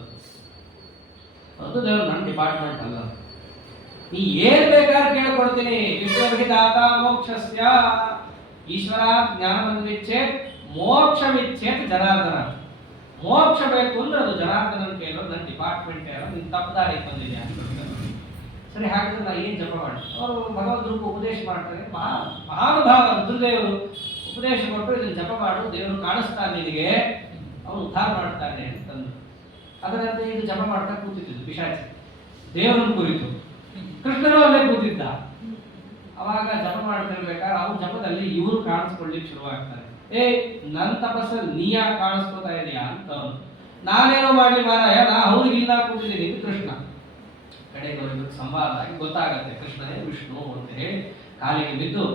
ರುದ್ರದೇವರು ನನ್ನ ಡಿಪಾರ್ಟ್ಮೆಂಟ್ ಅಲ್ಲ, ನೀ ಏನ್ ಬೇಕಾದ್ರೆ ಕೇಳ್ಕೊಡ್ತೀನಿ. ವಿಶ್ವವಿಧಾತ ಮೋಕ್ಷಸ್ಯ, ಈಶ್ವರ ಜ್ಞಾನವನ್ನಿಚ್ಛೇತ್ ಮೋಕ್ಷವಿಚ್ಛೇತ್ ಜನಾರ್ದನ. ಮೋಕ್ಷ ಬೇಕು ಅಂದ್ರೆ ಅದು ಜನಾರ್ದನನ್ ಕೇಳೋದು, ನನ್ನ ಡಿಪಾರ್ಟ್ಮೆಂಟ್ ಯಾರು, ನೀನು ತಪ್ಪದಾರಿ ಬಂದಿದ್ಯಾ ಅಂತ. ಸರಿ, ಹಾಗಿದ್ರೆ ನಾ ಏನ್ ಜಪ ಮಾಡಿ? ಅವರು ಭಗವದ್ ರೂಪ ಉಪದೇಶ ಮಾಡ್ತಾರೆ. ಮಹಾನುಭಾವ ರುದ್ರದೇವರು ಉಪದೇಶ ಕೊಟ್ಟು ಇದನ್ನು ಜಪ ಮಾಡು, ದೇವರು ಕಾಣಿಸ್ತಾನೆ ನಿನಗೆ, ಅವನು ಉದ್ಧಾರ ಮಾಡ್ತಾನೆ ಅಂತಂದು. ಅದರಂತೆ ಇದು ಜಪ ಮಾಡ್ತಾ ಕೂತಿದ್ದು ಪಿಶಾಚಿ ದೇವರನ್ನು ಕುರಿತು. ಕೃಷ್ಣನು ಅಲ್ಲೇ ಕೂತಿದ್ದ. ಅವಾಗ ಜಪ ಮಾಡ್ತಿರ್ಬೇಕಾದ್ರೆ ಅವ್ರ ಜಪದಲ್ಲಿ ಇವರು ಕಾಣಿಸ್ಕೊಳ್ಳಿಕ್ಕೆ ಶುರುವಾಗ್ತಾರೆ. ನನ್ನ ತಪಸ್ಸಲ್ಲಿ ನೀ ಯಾಕೆ ಕಾಣಿಸ್ಕೊತಾ ಇದೆಯಾ ಅಂತ ಅವನು. ನಾನೇನೋ ಮಾಡ್ಲಿ ಮಾರಾಯ, ನಾ ಅವ್ರಿಗಿಲ್ಲ ಕೂತಿದ್ದೀನಿ ಇದು ಕೃಷ್ಣ. ಕಡೆಗೆ ಸಂವಾದ ಆಗಿ ಗೊತ್ತಾಗತ್ತೆ ಕೃಷ್ಣನೇ ವಿಷ್ಣು ಅಂತ ಹೇಳಿ ಕಾಲಿಗೆ ಬಿದ್ದು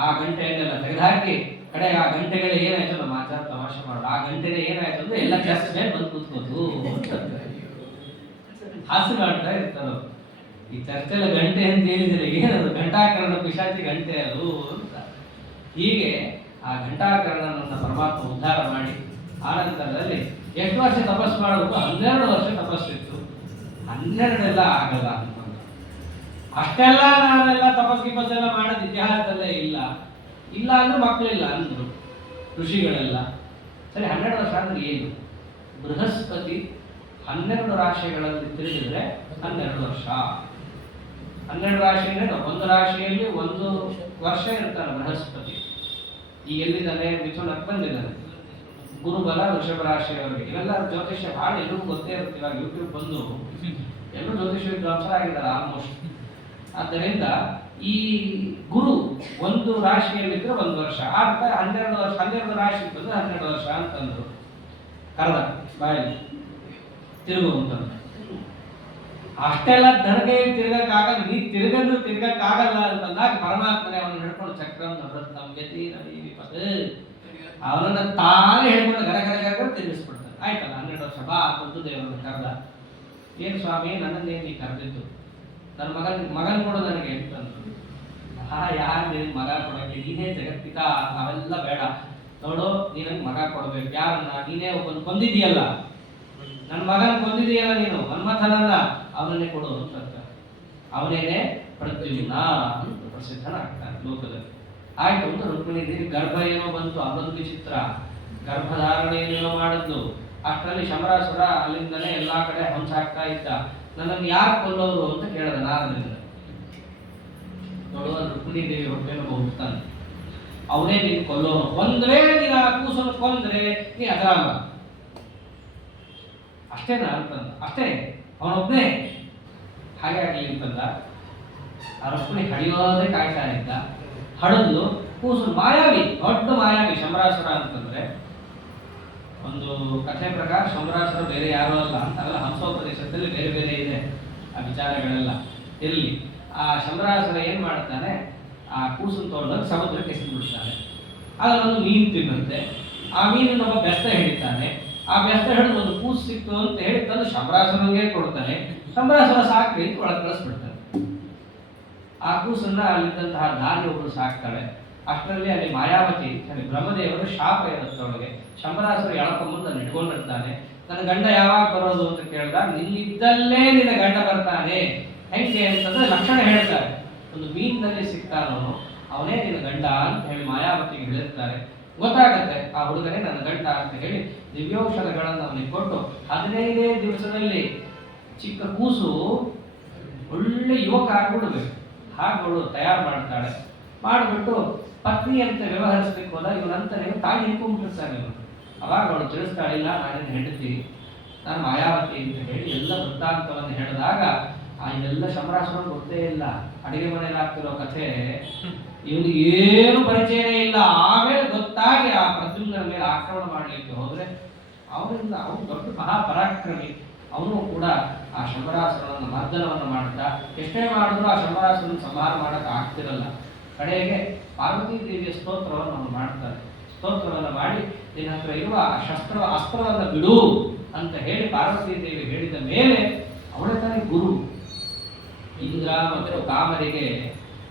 ಆ ಗಂಟೆಯನ್ನೆಲ್ಲ ತೆಗೆದುಹಾಕಿ, ಕಡೆಗೆ ಆ ಗಂಟೆಗಳ ಏನಾಯ್ತು ನಮ್ಮ ಆಚಾರ ತಮಾಷೆ ಮಾಡೋದು, ಆ ಗಂಟೆನ ಏನಾಯ್ತು ಅಂದ್ರೆ ಎಲ್ಲ ಚರ್ಚ್ ಮೇಲೆ ಬಂದು ಕೂತ್ಕೋದು ಹಾಸ್ಯ ಮಾಡ್ತಾ ಇರ್ತಾರ. ಈ ಚರ್ಚೆಲ್ಲ ಗಂಟೆ ಅಂತ ಏನಿದ್ರೆ ಏನದು? ಘಂಟಾಕರಣ ಪಿಶಾಚಿ ಗಂಟೆ ಅದು ಅಂತ. ಹೀಗೆ ಆ ಘಂಟಾಕರಣನನ್ನ ಪರಮಾತ್ಮ ಉದ್ಧಾರ ಮಾಡಿ ಆನಂತರದಲ್ಲಿ ಎಷ್ಟು ವರ್ಷ ತಪಸ್ ಮಾಡಬೇಕು? 12 ವರ್ಷ ತಪಸ್ಸಿತ್ತು. 12 ಆಗಲ್ಲ ಅಂತ. ಅಷ್ಟೆಲ್ಲ ನಾವೆಲ್ಲ ತಪಸ್ಸೆಲ್ಲ ಮಾಡೋದು ಇತಿಹಾಸದಲ್ಲೇ ಇಲ್ಲ. ಇಲ್ಲ ಅಂದ್ರೆ ಮಕ್ಕಳಿಲ್ಲ ಅಂದ್ರು ಋಷಿಗಳೆಲ್ಲ. ಸರಿ, 12 ವರ್ಷ ಅಂದ್ರೆ ಏನು? ಬೃಹಸ್ಪತಿ 12 ರಾಶಿಗಳಲ್ಲಿ ತಿರುಗಿದ್ರೆ 12 ವರ್ಷ. 12 ರಾಶಿ ಅಂದ್ರೆ ಒಂದು ರಾಶಿಯಲ್ಲಿ 1 ವರ್ಷ ಇರ್ತಾನೆ ಬೃಹಸ್ಪತಿ. ಈಗ ಎಲ್ಲಿದ್ದಾನೆ? ಮಿಥುನಕ್ಕೆ ಬಂದಿದ್ದಾನೆ. ಗುರುಬಲ ವೃಷಭ ರಾಶಿಯವರಿಗೆ. ಇವೆಲ್ಲ ಜ್ಯೋತಿಷ್ಯ ಭಾಳ ಎಲ್ಲರಿಗೂ ಗೊತ್ತೇ ಇರುತ್ತೆ. ಇವಾಗ ಯೂಟ್ಯೂಬ್ ಬಂದು ಎಲ್ಲರೂ ಜ್ಯೋತಿಷ್ಯ ವಿದ್ವಾಂಸರಾಗಿದ್ದಾರೆ ಆಲ್ಮೋಸ್ಟ್. ಆದ್ದರಿಂದ ಈ ಗುರು ಒಂದು ರಾಶಿಯಲ್ಲಿದ್ರೆ 1 ವರ್ಷ, ಆಗ 12 ವರ್ಷ. 12 ರಾಶಿ ಬಂದ್ರೆ 12 ವರ್ಷ ಅಂತಂದ್ರು. ಕರ್ದ ಬಾಯಲ್ಲಿ ತಿರುಗುವಂತಂದ್ರೆ ಅಷ್ಟೆಲ್ಲ ದನಗೆ ತಿರ್ಗಕ್ಕಾಗಲ್ಲ. ನೀ ತಿರ್ಗಕ್ಕಾಗಲ್ಲ ಅಂತಂದಾಗ ಪರಮಾತ್ಮನೇ ಅವನು ಹಿಡ್ಕೊಂಡು ಚಕ್ರಂ ನವೃತ್ತಂಗತಿ ನವೀಪತ್, ಅವನನ್ನ ತಾನೇ ಹೇಳ್ಕೊಂಡು ಗರ ತಿರುಗಿಸ್ಬಿಡ್ತಾನೆ. ಆಯ್ತಲ್ಲ, 12 ವರ್ಷ ಬಾ ಬಂದು ದೇವರನ್ನು ಕರೆದ. ಏನು ಸ್ವಾಮಿ, ನನ್ನನ್ನೇನು ನೀ ಕರೆದಿದ್ದು? ನನ್ನ ಮಗನ್ ಕೊಡು ನನಗೆ ಅಂತಂದ್ರು. ಯಾರು ನಿನ್ ಮಗ ಕೊಡಕ್ಕೆ? ನೀನೇ ಜಗತ್ತಿಕ, ಅವೆಲ್ಲ ಬೇಡ. ನೋಡು, ನೀ ನನ್ಗೆ ಮಗ ಕೊಡ್ಬೇಕು. ಯಾರನ್ನ? ನೀನೇ ಒಬ್ಬನು ಕೊಂದಿದೀಯಲ್ಲ, ನನ್ನ ಮಗನ ಕೊಂದಿದೀಯಲ್ಲ ನೀನು, ಮನ್ಮಥನನ್ನ, ಅವನನ್ನೇ ಕೊಡು ಅಂತ. ಅವನೇನೆ ಪ್ರದ್ಯುಮ್ನ ಅಂತ ಪ್ರಸಿದ್ಧನಾಗ್ತಾನೆ ಲೋಕದಲ್ಲಿ. ಆಯ್ತು ಅಂತ ರುಕ್ಮಿಣಿ ದೇವಿ ಗರ್ಭ ಏನೋ ಬಂತು, ಅದೊಂದು ವಿಚಿತ್ರ. ಗರ್ಭಧಾರಣೆಯನ್ನೇನೋ ಮಾಡಿದ್ಲು. ಅಷ್ಟರಲ್ಲಿ ಶಮರಾಸುರ ಅಲ್ಲಿಂದಲೇ ಎಲ್ಲಾ ಕಡೆ ಹಂಚಾಗ್ತಾ ಇದ್ದ. ನನ್ನನ್ನು ಯಾರು ಕೊಲ್ಲೋರು ಅಂತ ಕೇಳಿದ ನಾರದರಿಂದ. ನೋಡುವ ರುಕ್ಮಿಣಿ ದೇವಿ ಹೊಟ್ಟೆನ ಹೋಗ್ತಾನೆ, ಅವನೇ ನೀನು ಕೊಲ್ಲೋನು. ಒಂದ್ ವೇಳೆ ನೀನು ಆ ಕೂಸನ್ನು ಕೊಂದ್ರೆ ನೀ ಅದರಾಮ ಅಷ್ಟೇನಾ ಅಂತಂದ. ಅಷ್ಟೇ, ಅವನೊಬ್ಬನೇ. ಹಾಗೆ ಆಗ್ಲಿ ಅಂತಂದ. ಆ ರುಕ್ಮಿಣಿ ಹಡಿಯೋದೇ ಕಾಯ್ತಾ ಇದ್ದ. ಹಡದ್ಲು ಕೂಸು. ಮಾಯಾವಿ, ದೊಡ್ಡ ಮಾಯಾವಿ ಶಮರಾಸುರ ಅಂತಂದ್ರೆ. ಒಂದು ಕಥೆ ಪ್ರಕಾರ ಶಮರಾಸುರ ಬೇರೆ ಯಾರು ಅಲ್ಲ ಅಂತಾರಲ್ಲ, ಹಂಸೋಪದೇಶದಲ್ಲಿ ಬೇರೆ ಬೇರೆ ಇದೆ ಆ ವಿಚಾರಗಳೆಲ್ಲ ಇರಲಿ. ಆ ಶಮರಾಸುರ ಏನ್ ಮಾಡ್ತಾನೆ, ಆ ಕೂಸನ್ನು ತಗೊಂಡಾಗ ಸಮುದ್ರಕ್ಕೆ ಎಸೆದ್ಬಿಡ್ತಾನೆ. ಅದರಲ್ಲೊಂದು ಮೀನು ತಿನ್ನಂತೆ. ಆ ಮೀನನ್ನು ಒಬ್ಬ ಬೆಸ್ತ ಹಿಡಿತಾನೆ. ಆ ಬೆಸ್ತ ಹಿಡಿದು ಒಂದು ಕೂಸು ಸಿಕ್ತು ಅಂತ ಹೇಳಿ ತಂದು ಶಮರಾಸುರನಿಗೆ ಕೊಡ್ತಾನೆ. ಶಮರಾಸುರ ಸಾಕ್ರಿ ಅಂತ ಒಳಗೆ ಕಳಿಸ್ಬಿಡ್ತಾನೆ. ಆ ಕೂಸನ್ನ ಅಲ್ಲಿದ್ದಂತಹ ದಾರಿ ಒಬ್ಬರು ಸಾಕ್ತಾಳೆ. ಅಷ್ಟರಲ್ಲಿ ಅಲ್ಲಿ ಮಾಯಾವತಿ ಬ್ರಹ್ಮದೇವರು ಶಾಪ ಇರುತ್ತೆ ಅವಳಿಗೆ. ಶಂಬರಾಸುರ ಎಳಕೊಂಬಂದು ಅಲ್ಲಿ ಇಟ್ಕೊಂಡಿರ್ತಾನೆ. ನನ್ನ ಗಂಡ ಯಾವಾಗ ಬರೋದು ಅಂತ ಕೇಳಿದಾಗ ನಿನ್ನಿದ್ದಲ್ಲೇ ನಿನ್ನ ಗಂಡ ಬರ್ತಾನೆ. ಹೆಂಗೆ ಅಂತಂದ್ರೆ ಲಕ್ಷಣ ಹೇಳ್ತಾರೆ. ಒಂದು ಮೀನಿನಲ್ಲಿ ಸಿಗ್ತಾನವನು, ಅವನೇ ನಿನ್ನ ಗಂಡ ಅಂತ ಹೇಳಿ ಮಾಯಾವತಿಗೆ ಹೇಳಿರ್ತಾರೆ. ಗೊತ್ತಾಗತ್ತೆ ಆ ಹುಡುಗನೇ ನನ್ನ ಗಂಡ ಅಂತ ಹೇಳಿ ದಿವ್ಯೌಷಧಗಳನ್ನು ಅವನಿಗೆ ಕೊಟ್ಟು 15 ದಿವಸದಲ್ಲಿ ಚಿಕ್ಕ ಕೂಸು ಒಳ್ಳೆ ಯುವಕ ಆಗಿಬಿಡ್ಬೇಕು ಹಾಗೆ ಅವಳು ತಯಾರು ಮಾಡ್ತಾಳೆ. ಮಾಡಿಬಿಟ್ಟು ಪತ್ನಿಯಂತೆ ವ್ಯವಹರಿಸ್ಲಿಕ್ಕೆ ಹೋದ. ಇವನಂತಾನೆ ತಾಯಿ ಹಿಡ್ಕೊಂಡ್ಬಿಟ್ಟಿರ್ತಾನೆ ಇವನು. ಅವಾಗ ಅವಳು ತಿಳಿಸ್ತಾಳೆ, ಇಲ್ಲ ನಾನೇನು ಹೆಂಡತಿ, ನಾನು ಮಾಯಾವತಿ ಅಂತ ಹೇಳಿ ಎಲ್ಲ ವೃತ್ತಾಂತವನ್ನು ಹೇಳಿದಾಗ ಇದೆಲ್ಲ ಶಮರಾಸುರನ್ ಗೊತ್ತೇ ಇಲ್ಲ. ಅಡಿಗೆ ಮನೆಯಲ್ಲಿ ಆಗ್ತಿರೋ ಕಥೆ ಇವನಿಗೆ ಏನು ಪರಿಚಯನೇ ಇಲ್ಲ. ಆಮೇಲೆ ಗೊತ್ತಾಗಿ ಆ ಪ್ರದ್ಯುಮ್ನ ಮೇಲೆ ಆಕ್ರಮಣ ಮಾಡಲಿಕ್ಕೆ ಹೋದ್ರೆ ಅವನಿಂದ ಅವನು ದೊಡ್ಡ ಮಹಾಪರಾಕ್ರಮಿ. ಅವನು ಕೂಡ ಆ ಶಂಬರಾಸುರನ ಮರ್ದನವನ್ನು ಮಾಡ್ತಾ ಎಷ್ಟೇ ಮಾಡಿದ್ರು ಆ ಶಂಬರಾಸುರನ ಸಂಹಾರ ಮಾಡಕ್ಕೆ ಆಗ್ತಿರಲ್ಲ. ಕಡೆಗೆ ಪಾರ್ವತೀ ದೇವಿಯ ಸ್ತೋತ್ರವನ್ನು ಅವನು ಮಾಡ್ತಾರೆ. ಸ್ತೋತ್ರವನ್ನು ಮಾಡಿ ನಿನ್ನ ಹತ್ರ ಇರುವ ಅಸ್ತ್ರವನ್ನು ಬಿಡು ಅಂತ ಹೇಳಿ ಪಾರ್ವತೀ ದೇವಿ ಹೇಳಿದ ಮೇಲೆ ಅವಳ ತಾನೇ ಗುರು. ಇಂದ್ರ ಮತ್ತು ಕಾಮರಿಗೆ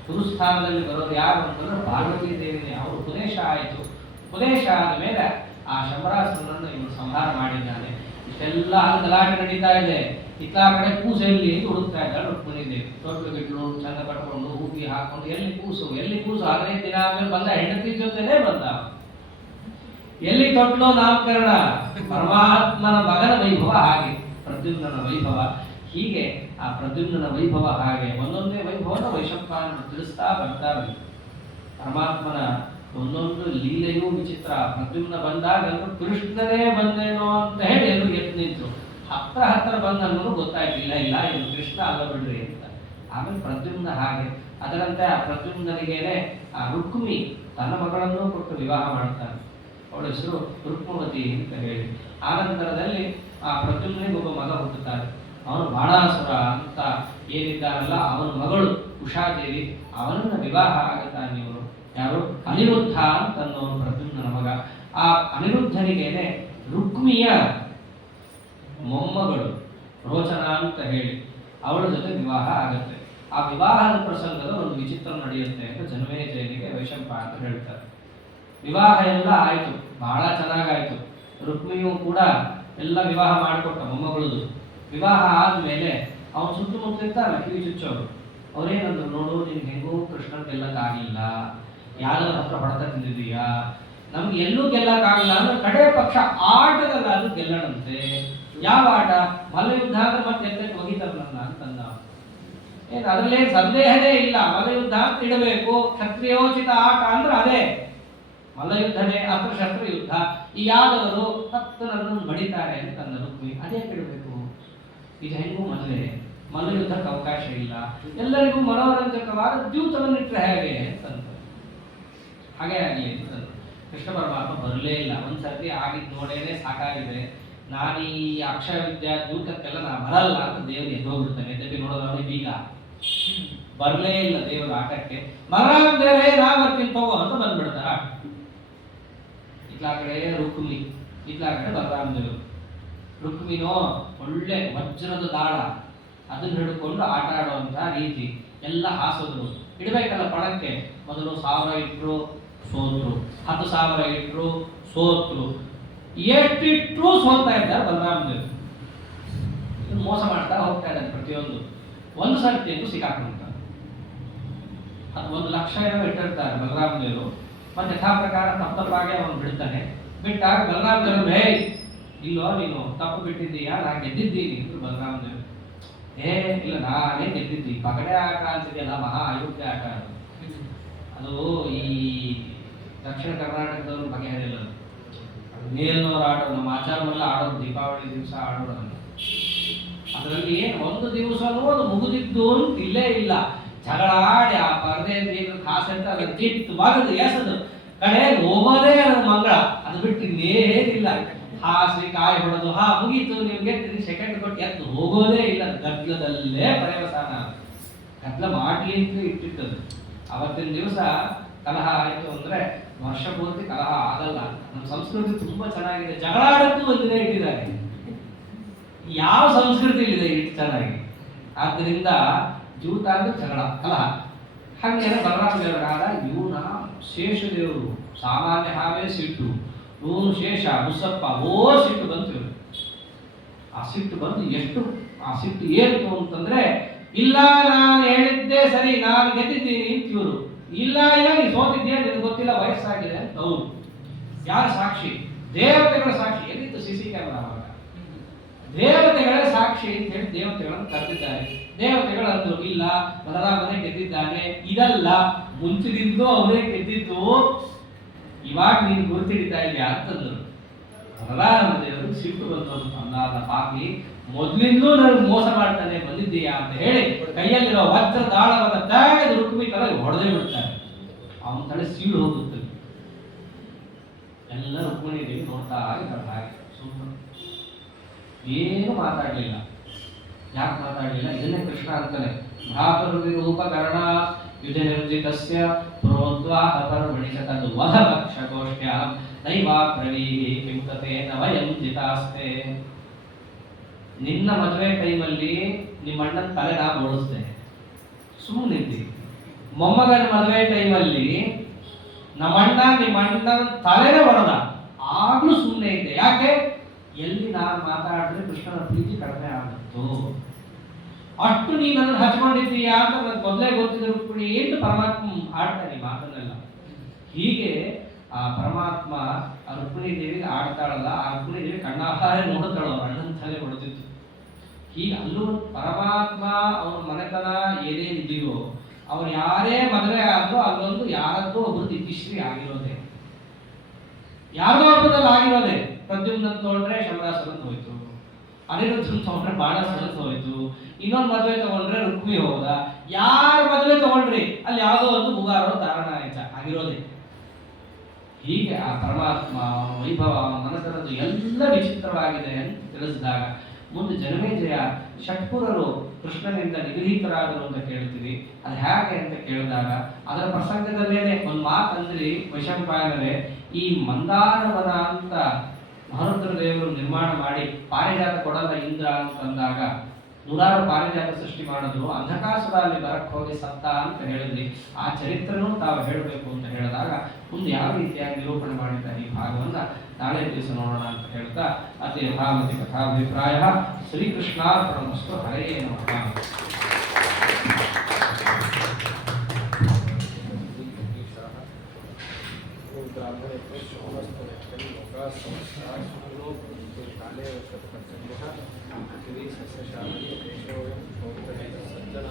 ಗುರುಸ್ಥಾನದಲ್ಲಿ ಬರೋದು ಯಾರು ಅಂತಂದ್ರೆ ಪಾರ್ವತೀ ದೇವಿನೇ. ಅವರು ಉಪದೇಶ ಆಯಿತು. ಉಪದೇಶ ಆದ ಮೇಲೆ ಆ ಶಂಬರಾಸುರನನ್ನು ಇವನು ಸಂಹಾರ ಮಾಡಿದ್ದಾನೆ. ಇಷ್ಟೆಲ್ಲ ಗಲಾಟೆ ನಡೀತಾ ಇದೆ. ಇತ್ತ ಕಡೆ ಕೂಸೆಲ್ಲಿ ಹುಡುಕ್ತಾ ಇದ್ದಾಳೆ ರುಕ್ಮಿಣಿ ದೇವಿ. ತೊಟ್ಲು ಗಿಟ್ಲು ಚಂದ ಕಟ್ಕೊಂಡು ಹೂಗಿ ಹಾಕೊಂಡು ಎಲ್ಲಿ ಕೂಸು 15 ದಿನ ಆದ್ಮೇಲೆ ಬಂದ ಹೆಂಡತಿ ಜೊತೆನೇ ಬಂದ. ಎಲ್ಲಿ ತೊಟ್ಲು ನಾಮಕರಣ. ಪರಮಾತ್ಮನ ಮಗನ ವೈಭವ ಹಾಗೆ ಪ್ರದ್ಯುಮ್ನ ವೈಭವ. ಹೀಗೆ ಆ ಪ್ರದ್ಯುಮ್ನ ವೈಭವ ಹಾಗೆ ಒಂದೊಂದೇ ವೈಭವನ ವೈಶಂಪಾಯನರು ತಿಳಿಸ್ತಾ ಬರ್ತಾರೆ. ಪರಮಾತ್ಮನ ಒಂದೊಂದು ಲೀಲೆಯೂ ವಿಚಿತ್ರ. ಪ್ರದ್ಯುಮ್ನ ಬಂದಾಗ ಕೃಷ್ಣನೇ ಬಂದೇನೋ ಅಂತ ಹೇಳಿ ಎಲ್ಲರೂ ಎದ್ದು ನಿಂತರು. ಹತ್ರ ಬಂದನ್ನು ಗೊತ್ತಾಯ್ತಿಲ್ಲ, ಇಲ್ಲ ಇದು ಕೃಷ್ಣ ಅಲ್ಲ ಬಿಡ್ರಿ ಅಂತ. ಆಮೇಲೆ ಪ್ರದ್ಯುಮ್ನ ಹಾಗೆ ಅದರಂತೆ ಆ ಪ್ರದ್ಯುಮ್ನಿಗೇನೆ ಆ ರುಕ್ಮಿ ತನ್ನ ಮಗಳನ್ನು ಕೊಟ್ಟು ವಿವಾಹ ಮಾಡ್ತಾನೆ. ಅವಳ ಹೆಸರು ರುಕ್ಮವತಿ ಅಂತ ಹೇಳಿ. ಆನಂತರದಲ್ಲಿ ಆ ಪ್ರದ್ಯುಮ್ನಿಗೆ ಒಬ್ಬ ಮಗ ಹುಟ್ಟುತ್ತಾರೆ. ಅವನು ಬಾಣಾಸುರ ಅಂತ ಏನಿದ್ದಾರಲ್ಲ ಅವನ ಮಗಳು ಉಷಾದೇವಿ. ಅವನನ್ನ ವಿವಾಹ ಆಗುತ್ತಾನೆ. ಇವರು ಯಾರು ಅನಿರುದ್ಧ ಅಂತ ಅನ್ನೋನು ಪ್ರದ್ಯುಮ್ನ ಮಗ. ಆ ಅನಿರುದ್ಧನಿಗೇನೆ ರುಕ್ಮಿಯ ಮೊಮ್ಮಗಳು ರೋಚನ ಅಂತ ಹೇಳಿ ಅವಳ ಜೊತೆ ವಿವಾಹ ಆಗುತ್ತೆ. ಆ ವಿವಾಹದ ಪ್ರಸಂಗದ ಒಂದು ವಿಚಿತ್ರ ನಡೆಯುತ್ತೆ ಅಂತ ಜನಮೇಜಯನಿಗೆ ವೈಶಂಪಾಯನ ಅಂತ ಹೇಳ್ತಾರೆ. ವಿವಾಹ ಎಲ್ಲ ಆಯ್ತು, ಬಹಳ ಚೆನ್ನಾಗಾಯ್ತು. ರುಕ್ಮಿಯು ಕೂಡ ಎಲ್ಲ ವಿವಾಹ ಮಾಡಿಕೊಟ್ಟ ಮೊಮ್ಮಗಳದು. ವಿವಾಹ ಆದ್ಮೇಲೆ ಅವನು ಸುತ್ತಮುತ್ತ ಇರ್ತಾರಲ್ಲ ಕಿವಿ ಚುಚ್ಚೋರು. ಅವರೇನಂದ್ರು, ನೋಡು ನಿನ್ಗೆ ಹೆಂಗೂ ಕೃಷ್ಣನ್ ಗೆಲ್ಲಕ್ಕಾಗಿಲ್ಲ, ಯಾವ್ದಾರ ಹತ್ರ ಹೊಡೆತ ತಿಂದಿದೀಯಾ, ನಮ್ಗೆ ಎಲ್ಲೂ ಗೆಲ್ಲಕ್ಕಾಗಲ್ಲ ಅಂದ್ರೆ ಕಡೆ ಪಕ್ಷ ಆಟದಲ್ಲಾದ್ರೂ ಗೆಲ್ಲಣಂತೆ. ಯಾವ ಆಟ? ಮಲ್ಲಯುದ್ಧ ಅಂದ್ರೆ ಮತ್ತೆ ಎತ್ತ ಹೋಗಿತಾರಲ್ಲ ಅಂತಂದ. ಏನು ಅದ್ರಲ್ಲೇನು ಸಂದೇಹನೇ ಇಲ್ಲ. ಮಲ್ಲಯುದ್ಧ ಅಂತ ಇಡಬೇಕು. ಕ್ಷತ್ರಿಯೋಚಿತ ಆಟ ಅಂದ್ರೆ ಅದೇ ಮಲ್ಲಯುದ್ಧನೇ. ಅಸ್ತ್ರಶಸ್ತ್ರ ಯುದ್ಧ. ಈ ಯಾದವರು ಹತ್ತು ನನ್ನನ್ನು ಬಡಿತಾರೆ ಅಂತಂದ ರುಕ್ಮಿ. ಅದೇ ಇಡಬೇಕು. ಇದು ಹೆಂಗೂ ಮದುವೆ, ಮಲ್ಲಯುದ್ಧಕ್ಕೆ ಅವಕಾಶ ಇಲ್ಲ. ಎಲ್ಲರಿಗೂ ಮನೋರಂಜಕವಾದ ದ್ಯೂತವನ್ನಿಟ್ರೆ ಹೇಗೆ ಅಂತಂತ. ಹಾಗೆ ಆಗಲಿ ಅಂತಂದು ಕೃಷ್ಣ ಪರಮಾತ್ಮ ಬರಲೇ ಇಲ್ಲ. ಒಂದ್ಸರ್ತಿ ಆಗಿದ್ದು ನೋಡೇನೆ ಸಾಕಾಗಿದೆ, ನಾನು ಈ ಅಕ್ಷರ ವಿದ್ಯಾ ದ್ಯೂತಕ್ಕೆಲ್ಲ ನಾ ಬರಲ್ಲ ಅಂತ ದೇವರು ಎದ್ದೋಗ್ಬಿಡ್ತಾನೆ. ಎದ್ದಿ ನೋಡೋದವನಿಗೆ ಬೀಗ ಬರಲೇ ಇಲ್ಲ ದೇವರ ಆಟಕ್ಕೆ. ಮರಾಮ ದೇವರೇ ನಾ ಬರ್ತೀನಿ ತಗೋ ಅಂತ ಬಂದ್ಬಿಡ್ತಾರ. ಇತ್ಲಾ ಕಡೆ ರುಕ್ಮಿ, ಇತ್ಲಾ ಕಡೆ ಬಲರಾಮ ದೇವರು. ರುಕ್ಮಿನೋ ಒಳ್ಳೆ ವಜ್ರದ ದಾಳ, ಅದನ್ನ ಹಿಡ್ಕೊಂಡು ಆಟ ಆಡುವಂತ ರೀತಿ ಎಲ್ಲ ಹಾಸೋದು. ಇಡಬೇಕಲ್ಲ ಪಣಕ್ಕೆ. ಮೊದಲು 1000 ಇಟ್ರು ಸೋತ್ರು, 10,000 ಇಟ್ರು ಸೋತ್ರು, ಎಷ್ಟಿಟ್ರು ಸೋಲ್ತಾ ಇದ್ದಾರೆ ಬಲರಾಮ ದೇವರು. ಮೋಸ ಮಾಡ್ತಾ ಹೋಗ್ತಾ ಇದ್ದಾರೆ ಪ್ರತಿಯೊಂದು. ಒಂದು ಸರ್ತಿ ಅಂತೂ ಸಿಕ್ಕಾಕೊಂಡ್ತಾರೆ. ಅದು 1,00,000 ಏನೋ ಇಟ್ಟಿರ್ತಾರೆ ಬಲರಾಮ ದೇವರು. ಮತ್ತೆ ಯಥಾ ಪ್ರಕಾರ ತಪ್ಪವಾಗಿ ಅವನು ಬಿಡ್ತಾನೆ. ಬಿಟ್ಟಾಗ ಬಲರಾಮ ದೇವರು, ಹೇ ಇಲ್ಲೋ ನೀನು ತಪ್ಪು ಬಿಟ್ಟಿದ್ದೀಯಾ, ನಾನು ಗೆದ್ದಿದ್ದೀನಿ ಅಂತ ಬಲರಾಮ ದೇವರು. ಇಲ್ಲ ನಾನೇ ಗೆದ್ದಿದ್ದಿ. ಪಗಡೆ ಆಟ ಅಂತಿದೆಯಲ್ಲ, ಮಹಾ ಅಯೋಗ್ಯ ಆಟ ಅದು. ಈ ದಕ್ಷಿಣ ಕರ್ನಾಟಕದವ್ರ ಬಗೆಹರಿಲ್ಲ. ಮೇಲ್ನವ್ರು ಆಡೋದು, ನಮ್ಮ ಆಚಾರವೆಲ್ಲ ಆಡೋದು ದೀಪಾವಳಿ ದಿವಸ ಆಡೋದನ್ನು. ಅದರಲ್ಲಿ ಒಂದು ದಿವಸನೂ ಅದು ಮುಗಿದಿದ್ದು ಅಂತ ಇಲ್ಲೇ ಇಲ್ಲ. ಜಗಳ ಆಡಿ ಆ ಪರದೆ ಕಾಸೆಂತ ಅದನ್ನು ಕಿತ್ತು ಬಾಗದು ಎಸದು ಕಡೆ ಹೋಗೋದೇ ಅದು ಮಂಗಳ. ಅದು ಬಿಟ್ಟು ಇನ್ನೇನಿಲ್ಲ. ಹಾಸಿ ಕಾಯಿ ಹೊಡೆದು ಮುಗೀತು ನಿಮ್ಗೆ ಸೆಕೆಂಡ್ ಕೊಟ್ಟು ಎತ್ತು ಹೋಗೋದೇ ಇಲ್ಲ. ಗದ್ಲದಲ್ಲೇ ಪರ್ಯವಸಾನ. ಗದ್ಲ ಮಾಡ್ಲಿ ಅಂತ ಇಟ್ಟಿಟ್ಟದು. ಅವತ್ತಿನ ದಿವಸ ಕಲಹ ಆಯ್ತು ಅಂದ್ರೆ ವರ್ಷ ಪೂರ್ತಿ ಕಲಹ ಆಗಲ್ಲ. ನಮ್ಮ ಸಂಸ್ಕೃತಿ ತುಂಬಾ ಚೆನ್ನಾಗಿದೆ. ಜಗಳ ಆಡಕ್ಕೂ ಒಂದಿನ ಇಟ್ಟಿದ್ದಾರೆ. ಯಾವ ಸಂಸ್ಕೃತಿ ಇದೆ ಇಷ್ಟು ಚೆನ್ನಾಗಿ? ಆದ್ದರಿಂದ ಜೂತ ಅಂದ್ರೆ ಜಗಳ, ಕಲಹ. ಹಾಗೆ ಬಲರಾಮ ದೇವರಾದ ಇವನ ಶೇಷ ದೇವರು ಸಾಮಾನ್ಯ ಹಾವೇ ಸಿಟ್ಟು. ಇವನು ಶೇಷ ಮುಸಪ್ಪ ಸಿಟ್ಟು ಬಂತು. ಆ ಸಿಟ್ಟು ಬಂದು ಎಷ್ಟು ಆ ಸಿಟ್ಟು ಏರಿತು ಅಂತಂದ್ರೆ, ಇಲ್ಲ ನಾನು ಹೇಳಿದ್ದೆ ಸರಿ, ನಾನು ಗೆದ್ದಿದ್ದೀನಿ ಅಂತ ಇವರು, ಇಲ್ಲ ನೀನು ಸೋತಿದ್ದೀಯ, ನಿನಗೆ ಗೊತ್ತಿಲ್ಲ, ವಯಸ್ಸಾಗಿದೆ ಅಂತ ಅವರು. ಯಾರು ಸಾಕ್ಷಿ? ದೇವತೆಗಳ ಸಾಕ್ಷಿ. ಎಲ್ಲಿತ್ತು ಸಿಸಿ ಕ್ಯಾಮೆರಾ? ಅವಾಗ ದೇವತೆಗಳ ಸಾಕ್ಷಿ ಅಂತ ಹೇಳಿ ದೇವತೆಗಳನ್ನು ಕರೆದಿದ್ದಾರೆ. ದೇವತೆಗಳು ಅಂದ್ರು, ಇಲ್ಲ ಬಲರಾಮನೇ ಗೆದ್ದಿದ್ದಾನೆ, ಇದಲ್ಲ ಮುಂಚಿನಿಂದ ಅವನೇ ಗೆದ್ದಿದ್ದು, ಇವಾಗ ನೀನು ಗುರುತಿಡಿತಾ ಇದೆಯಾ ಅಂತಂದ್ರು. ಬಲರಾಮ ದೇವರು ಸಿಟ್ಟು ಬಂದು ಅಲ್ಲ ಪಾಪಿ, ಮೊದ್ಲಿಂದಲೂ ನನಗೆ ಮೋಸ ಮಾಡ್ತಾನೆ ಬಂದಿದ್ದೀಯಾ ಅಂತ ಹೇಳಿ ಕೈಯಲ್ಲಿರೋ ವಜ್ರ ದಾಳವನ್ನು ತೆಗೆದು ರುಕ್ಮಿ ತರ ಹೊಡೆದೇ ಬಿಡ್ತಾರೆ. ಅವನ ತಲೆ ಸೀಳು ಹೋಗುತ್ತೆ. ಎಲ್ಲ ರುಕ್ಮಿಣಿ ದೇವಿ ನೋಡ್ತಾ ಇದ್ದಾರೆ ಹಾಗೆ ಸುಮ್ಮನೆ, ಏನು ಮಾತಾಡ್ಲಿಲ್ಲ. ಯಾಕೆ ಮಾತಾಡ್ಲಿಲ್ಲ? ಇದನ್ನೇ ಕೃಷ್ಣ ಅಂತಾನೆ, ಭ್ರಾತೃರೂಪಕರಣ ಯುಧ ನಿರ್ಜಿತಸ್ಯ ಪ್ರೋದ್ವಾ ಅಪರ್ವಣಿ ತದ್ ವಧಭಕ್ಷಗೋಷ್ಠ್ಯ ನೈವಾ ಪ್ರವೀಹಿ ಕಿಂಕತೇನ ವಯಂ ಜಿತಾಸ್ತೆ. ನಿನ್ನ ಮದುವೆ ಟೈಮಲ್ಲಿ ನಿಮ್ಮ ಅಣ್ಣನ ತಲೆ ನಾ ಬೋಳಿಸ್ದೆ, ಸುಮ್ಮನೆ ನಿಂತಿ. ಮೊಮ್ಮಗನ ಮದುವೆ ಟೈಮಲ್ಲಿ ನಮ್ಮಣ್ಣ ನಿಮ್ಮ ಅಣ್ಣನ ತಲೆನೇ ಹೊಡೆದ, ಆಗ್ಲೂ ಸುಮ್ಮನೆ ಇದ್ದೆ. ಯಾಕೆ? ಎಲ್ಲಿ ನಾನು ಮಾತಾಡಿದ್ರೆ ಕೃಷ್ಣನ ಪ್ರೀತಿ ಕಡಿಮೆ ಆಗುತ್ತೋ ಅಷ್ಟು ನೀ ನನ್ನ ಹಚ್ಕೊಂಡಿದ್ದೀಯಾ ಅಂತ ನನಗೆ ಮೊದಲೇ ಗೊತ್ತಿದ್ರು ಕೂಡ ಏನು ಪರಮಾತ್ಮ ಆಡ್ತಾನೆ ಮಾತನ್ನೆಲ್ಲ. ಹೀಗೆ ಆ ಪರಮಾತ್ಮ ಆ ರುಕ್ಮಿಣಿ ದೇವಿಗೆ ಆಡ್ತಾಳಲ್ಲ, ಆ ರುಕ್ಮಿಣಿ ದೇವಿ ಕಣ್ಣಾಹಾರೆ ನೋಡುತ್ತಾಳು ಅವ್ರ ಅಣ್ಣನ ತಲೆ ಹೊಡೆದಿತ್ತು. ಹೀಗೆ ಅಲ್ಲೂ ಪರಮಾತ್ಮ ಅವನ ಮನೆತನ ಏನೇನಿದೆಯೋ, ಅವ್ರು ಯಾರೇ ಮದುವೆ ಆದ್ರೂ ಅಲ್ಲೊಂದು ಯಾರದ್ದೋ ಒಬ್ರು ದಿತಿಶ್ರೀ ಆಗಿರೋದೆ, ಯಾರದೋ ಒಬ್ಬರಲ್ಲಿ ಆಗಿರೋದೆ. ಪ್ರದ್ಯುಮ್ನ ತಗೊಂಡ್ರೆ ಶಮರಾಸುರನ್ ಹೋಯ್ತು, ಅನಿರುದ್ಧನ್ ತಗೊಂಡ್ರೆ ಬಾಣಾಸುರನ್ ಹೋಯ್ತು, ಇನ್ನೊಂದು ಮದುವೆ ತಗೊಂಡ್ರೆ ರುಕ್ಮಿ ಹೋದ. ಯಾರ ಮದುವೆ ತಗೊಂಡ್ರಿ ಅಲ್ಲಿ ಯಾವುದೋ ಒಂದು ಮುಗಾರೋ ತಾರಣಾಯಚ ಆಗಿರೋದೆ. ಹೀಗೆ ಆ ಪರಮಾತ್ಮ ವೈಭವ ಮನಸ್ಸರದ್ದು ಎಲ್ಲ ವಿಚಿತ್ರವಾಗಿದೆ ಅಂತ ತಿಳಿಸಿದಾಗ, ಮುಂದೆ ಜನಮೇಜಯ ಷಟ್ಪುರರು ಕೃಷ್ಣನಿಂದ ನಿಗೃಹೀತರಾದರು ಅಂತ ಕೇಳ್ತೀವಿ. ಅದು ಹೇಗೆ ಅಂತ ಕೇಳಿದಾಗ ಅದರ ಪ್ರಸಂಗದಲ್ಲೇನೆ ಒಂದು ಮಾತಂದ್ರಿ ವೈಶಂಪಾಯನರೇ, ಈ ಮಂದಾರವನ ಅಂತ ಮಹರುದ್ರ ದೇವರು ನಿರ್ಮಾಣ ಮಾಡಿ ಪಾರಿಜಾತ ಕೊಡಲ್ಲ ಇಂದ್ರ ಅಂತಂದಾಗ ನೂರಾರು ಪಾರಿಜಾತ ಸೃಷ್ಟಿ ಮಾಡಿದ್ರು. ಅಂಧಕಾಸುರ ಅಲ್ಲಿ ಬರಕ್ ಹೋಗಿ ಸತ್ತ ಅಂತ ಹೇಳಿದ್ರಿ. ಆ ಚರಿತ್ರನೂ ತಾವು ಹೇಳಬೇಕು ಅಂತ ಹೇಳಿದಾಗ ಮುಂದೆ ಯಾವ ರೀತಿಯಾಗಿ ನಿರೂಪಣೆ ಮಾಡಿದ್ದಾರೆ ಈ ಭಾಗವನ್ನ ನಾಳೆ ದಿವಸ ನೋಡೋಣ ಅಂತ ಹೇಳ್ತಾ, ಅತಿ ಯಥಾಮತಿ ಕಥಾಭಿಪ್ರಾಯ ಶ್ರೀಕೃಷ್ಣಾರ್ಪಣಮಸ್ತು. ಹರೇ ನಮಃ. ಸಜ್ಜನ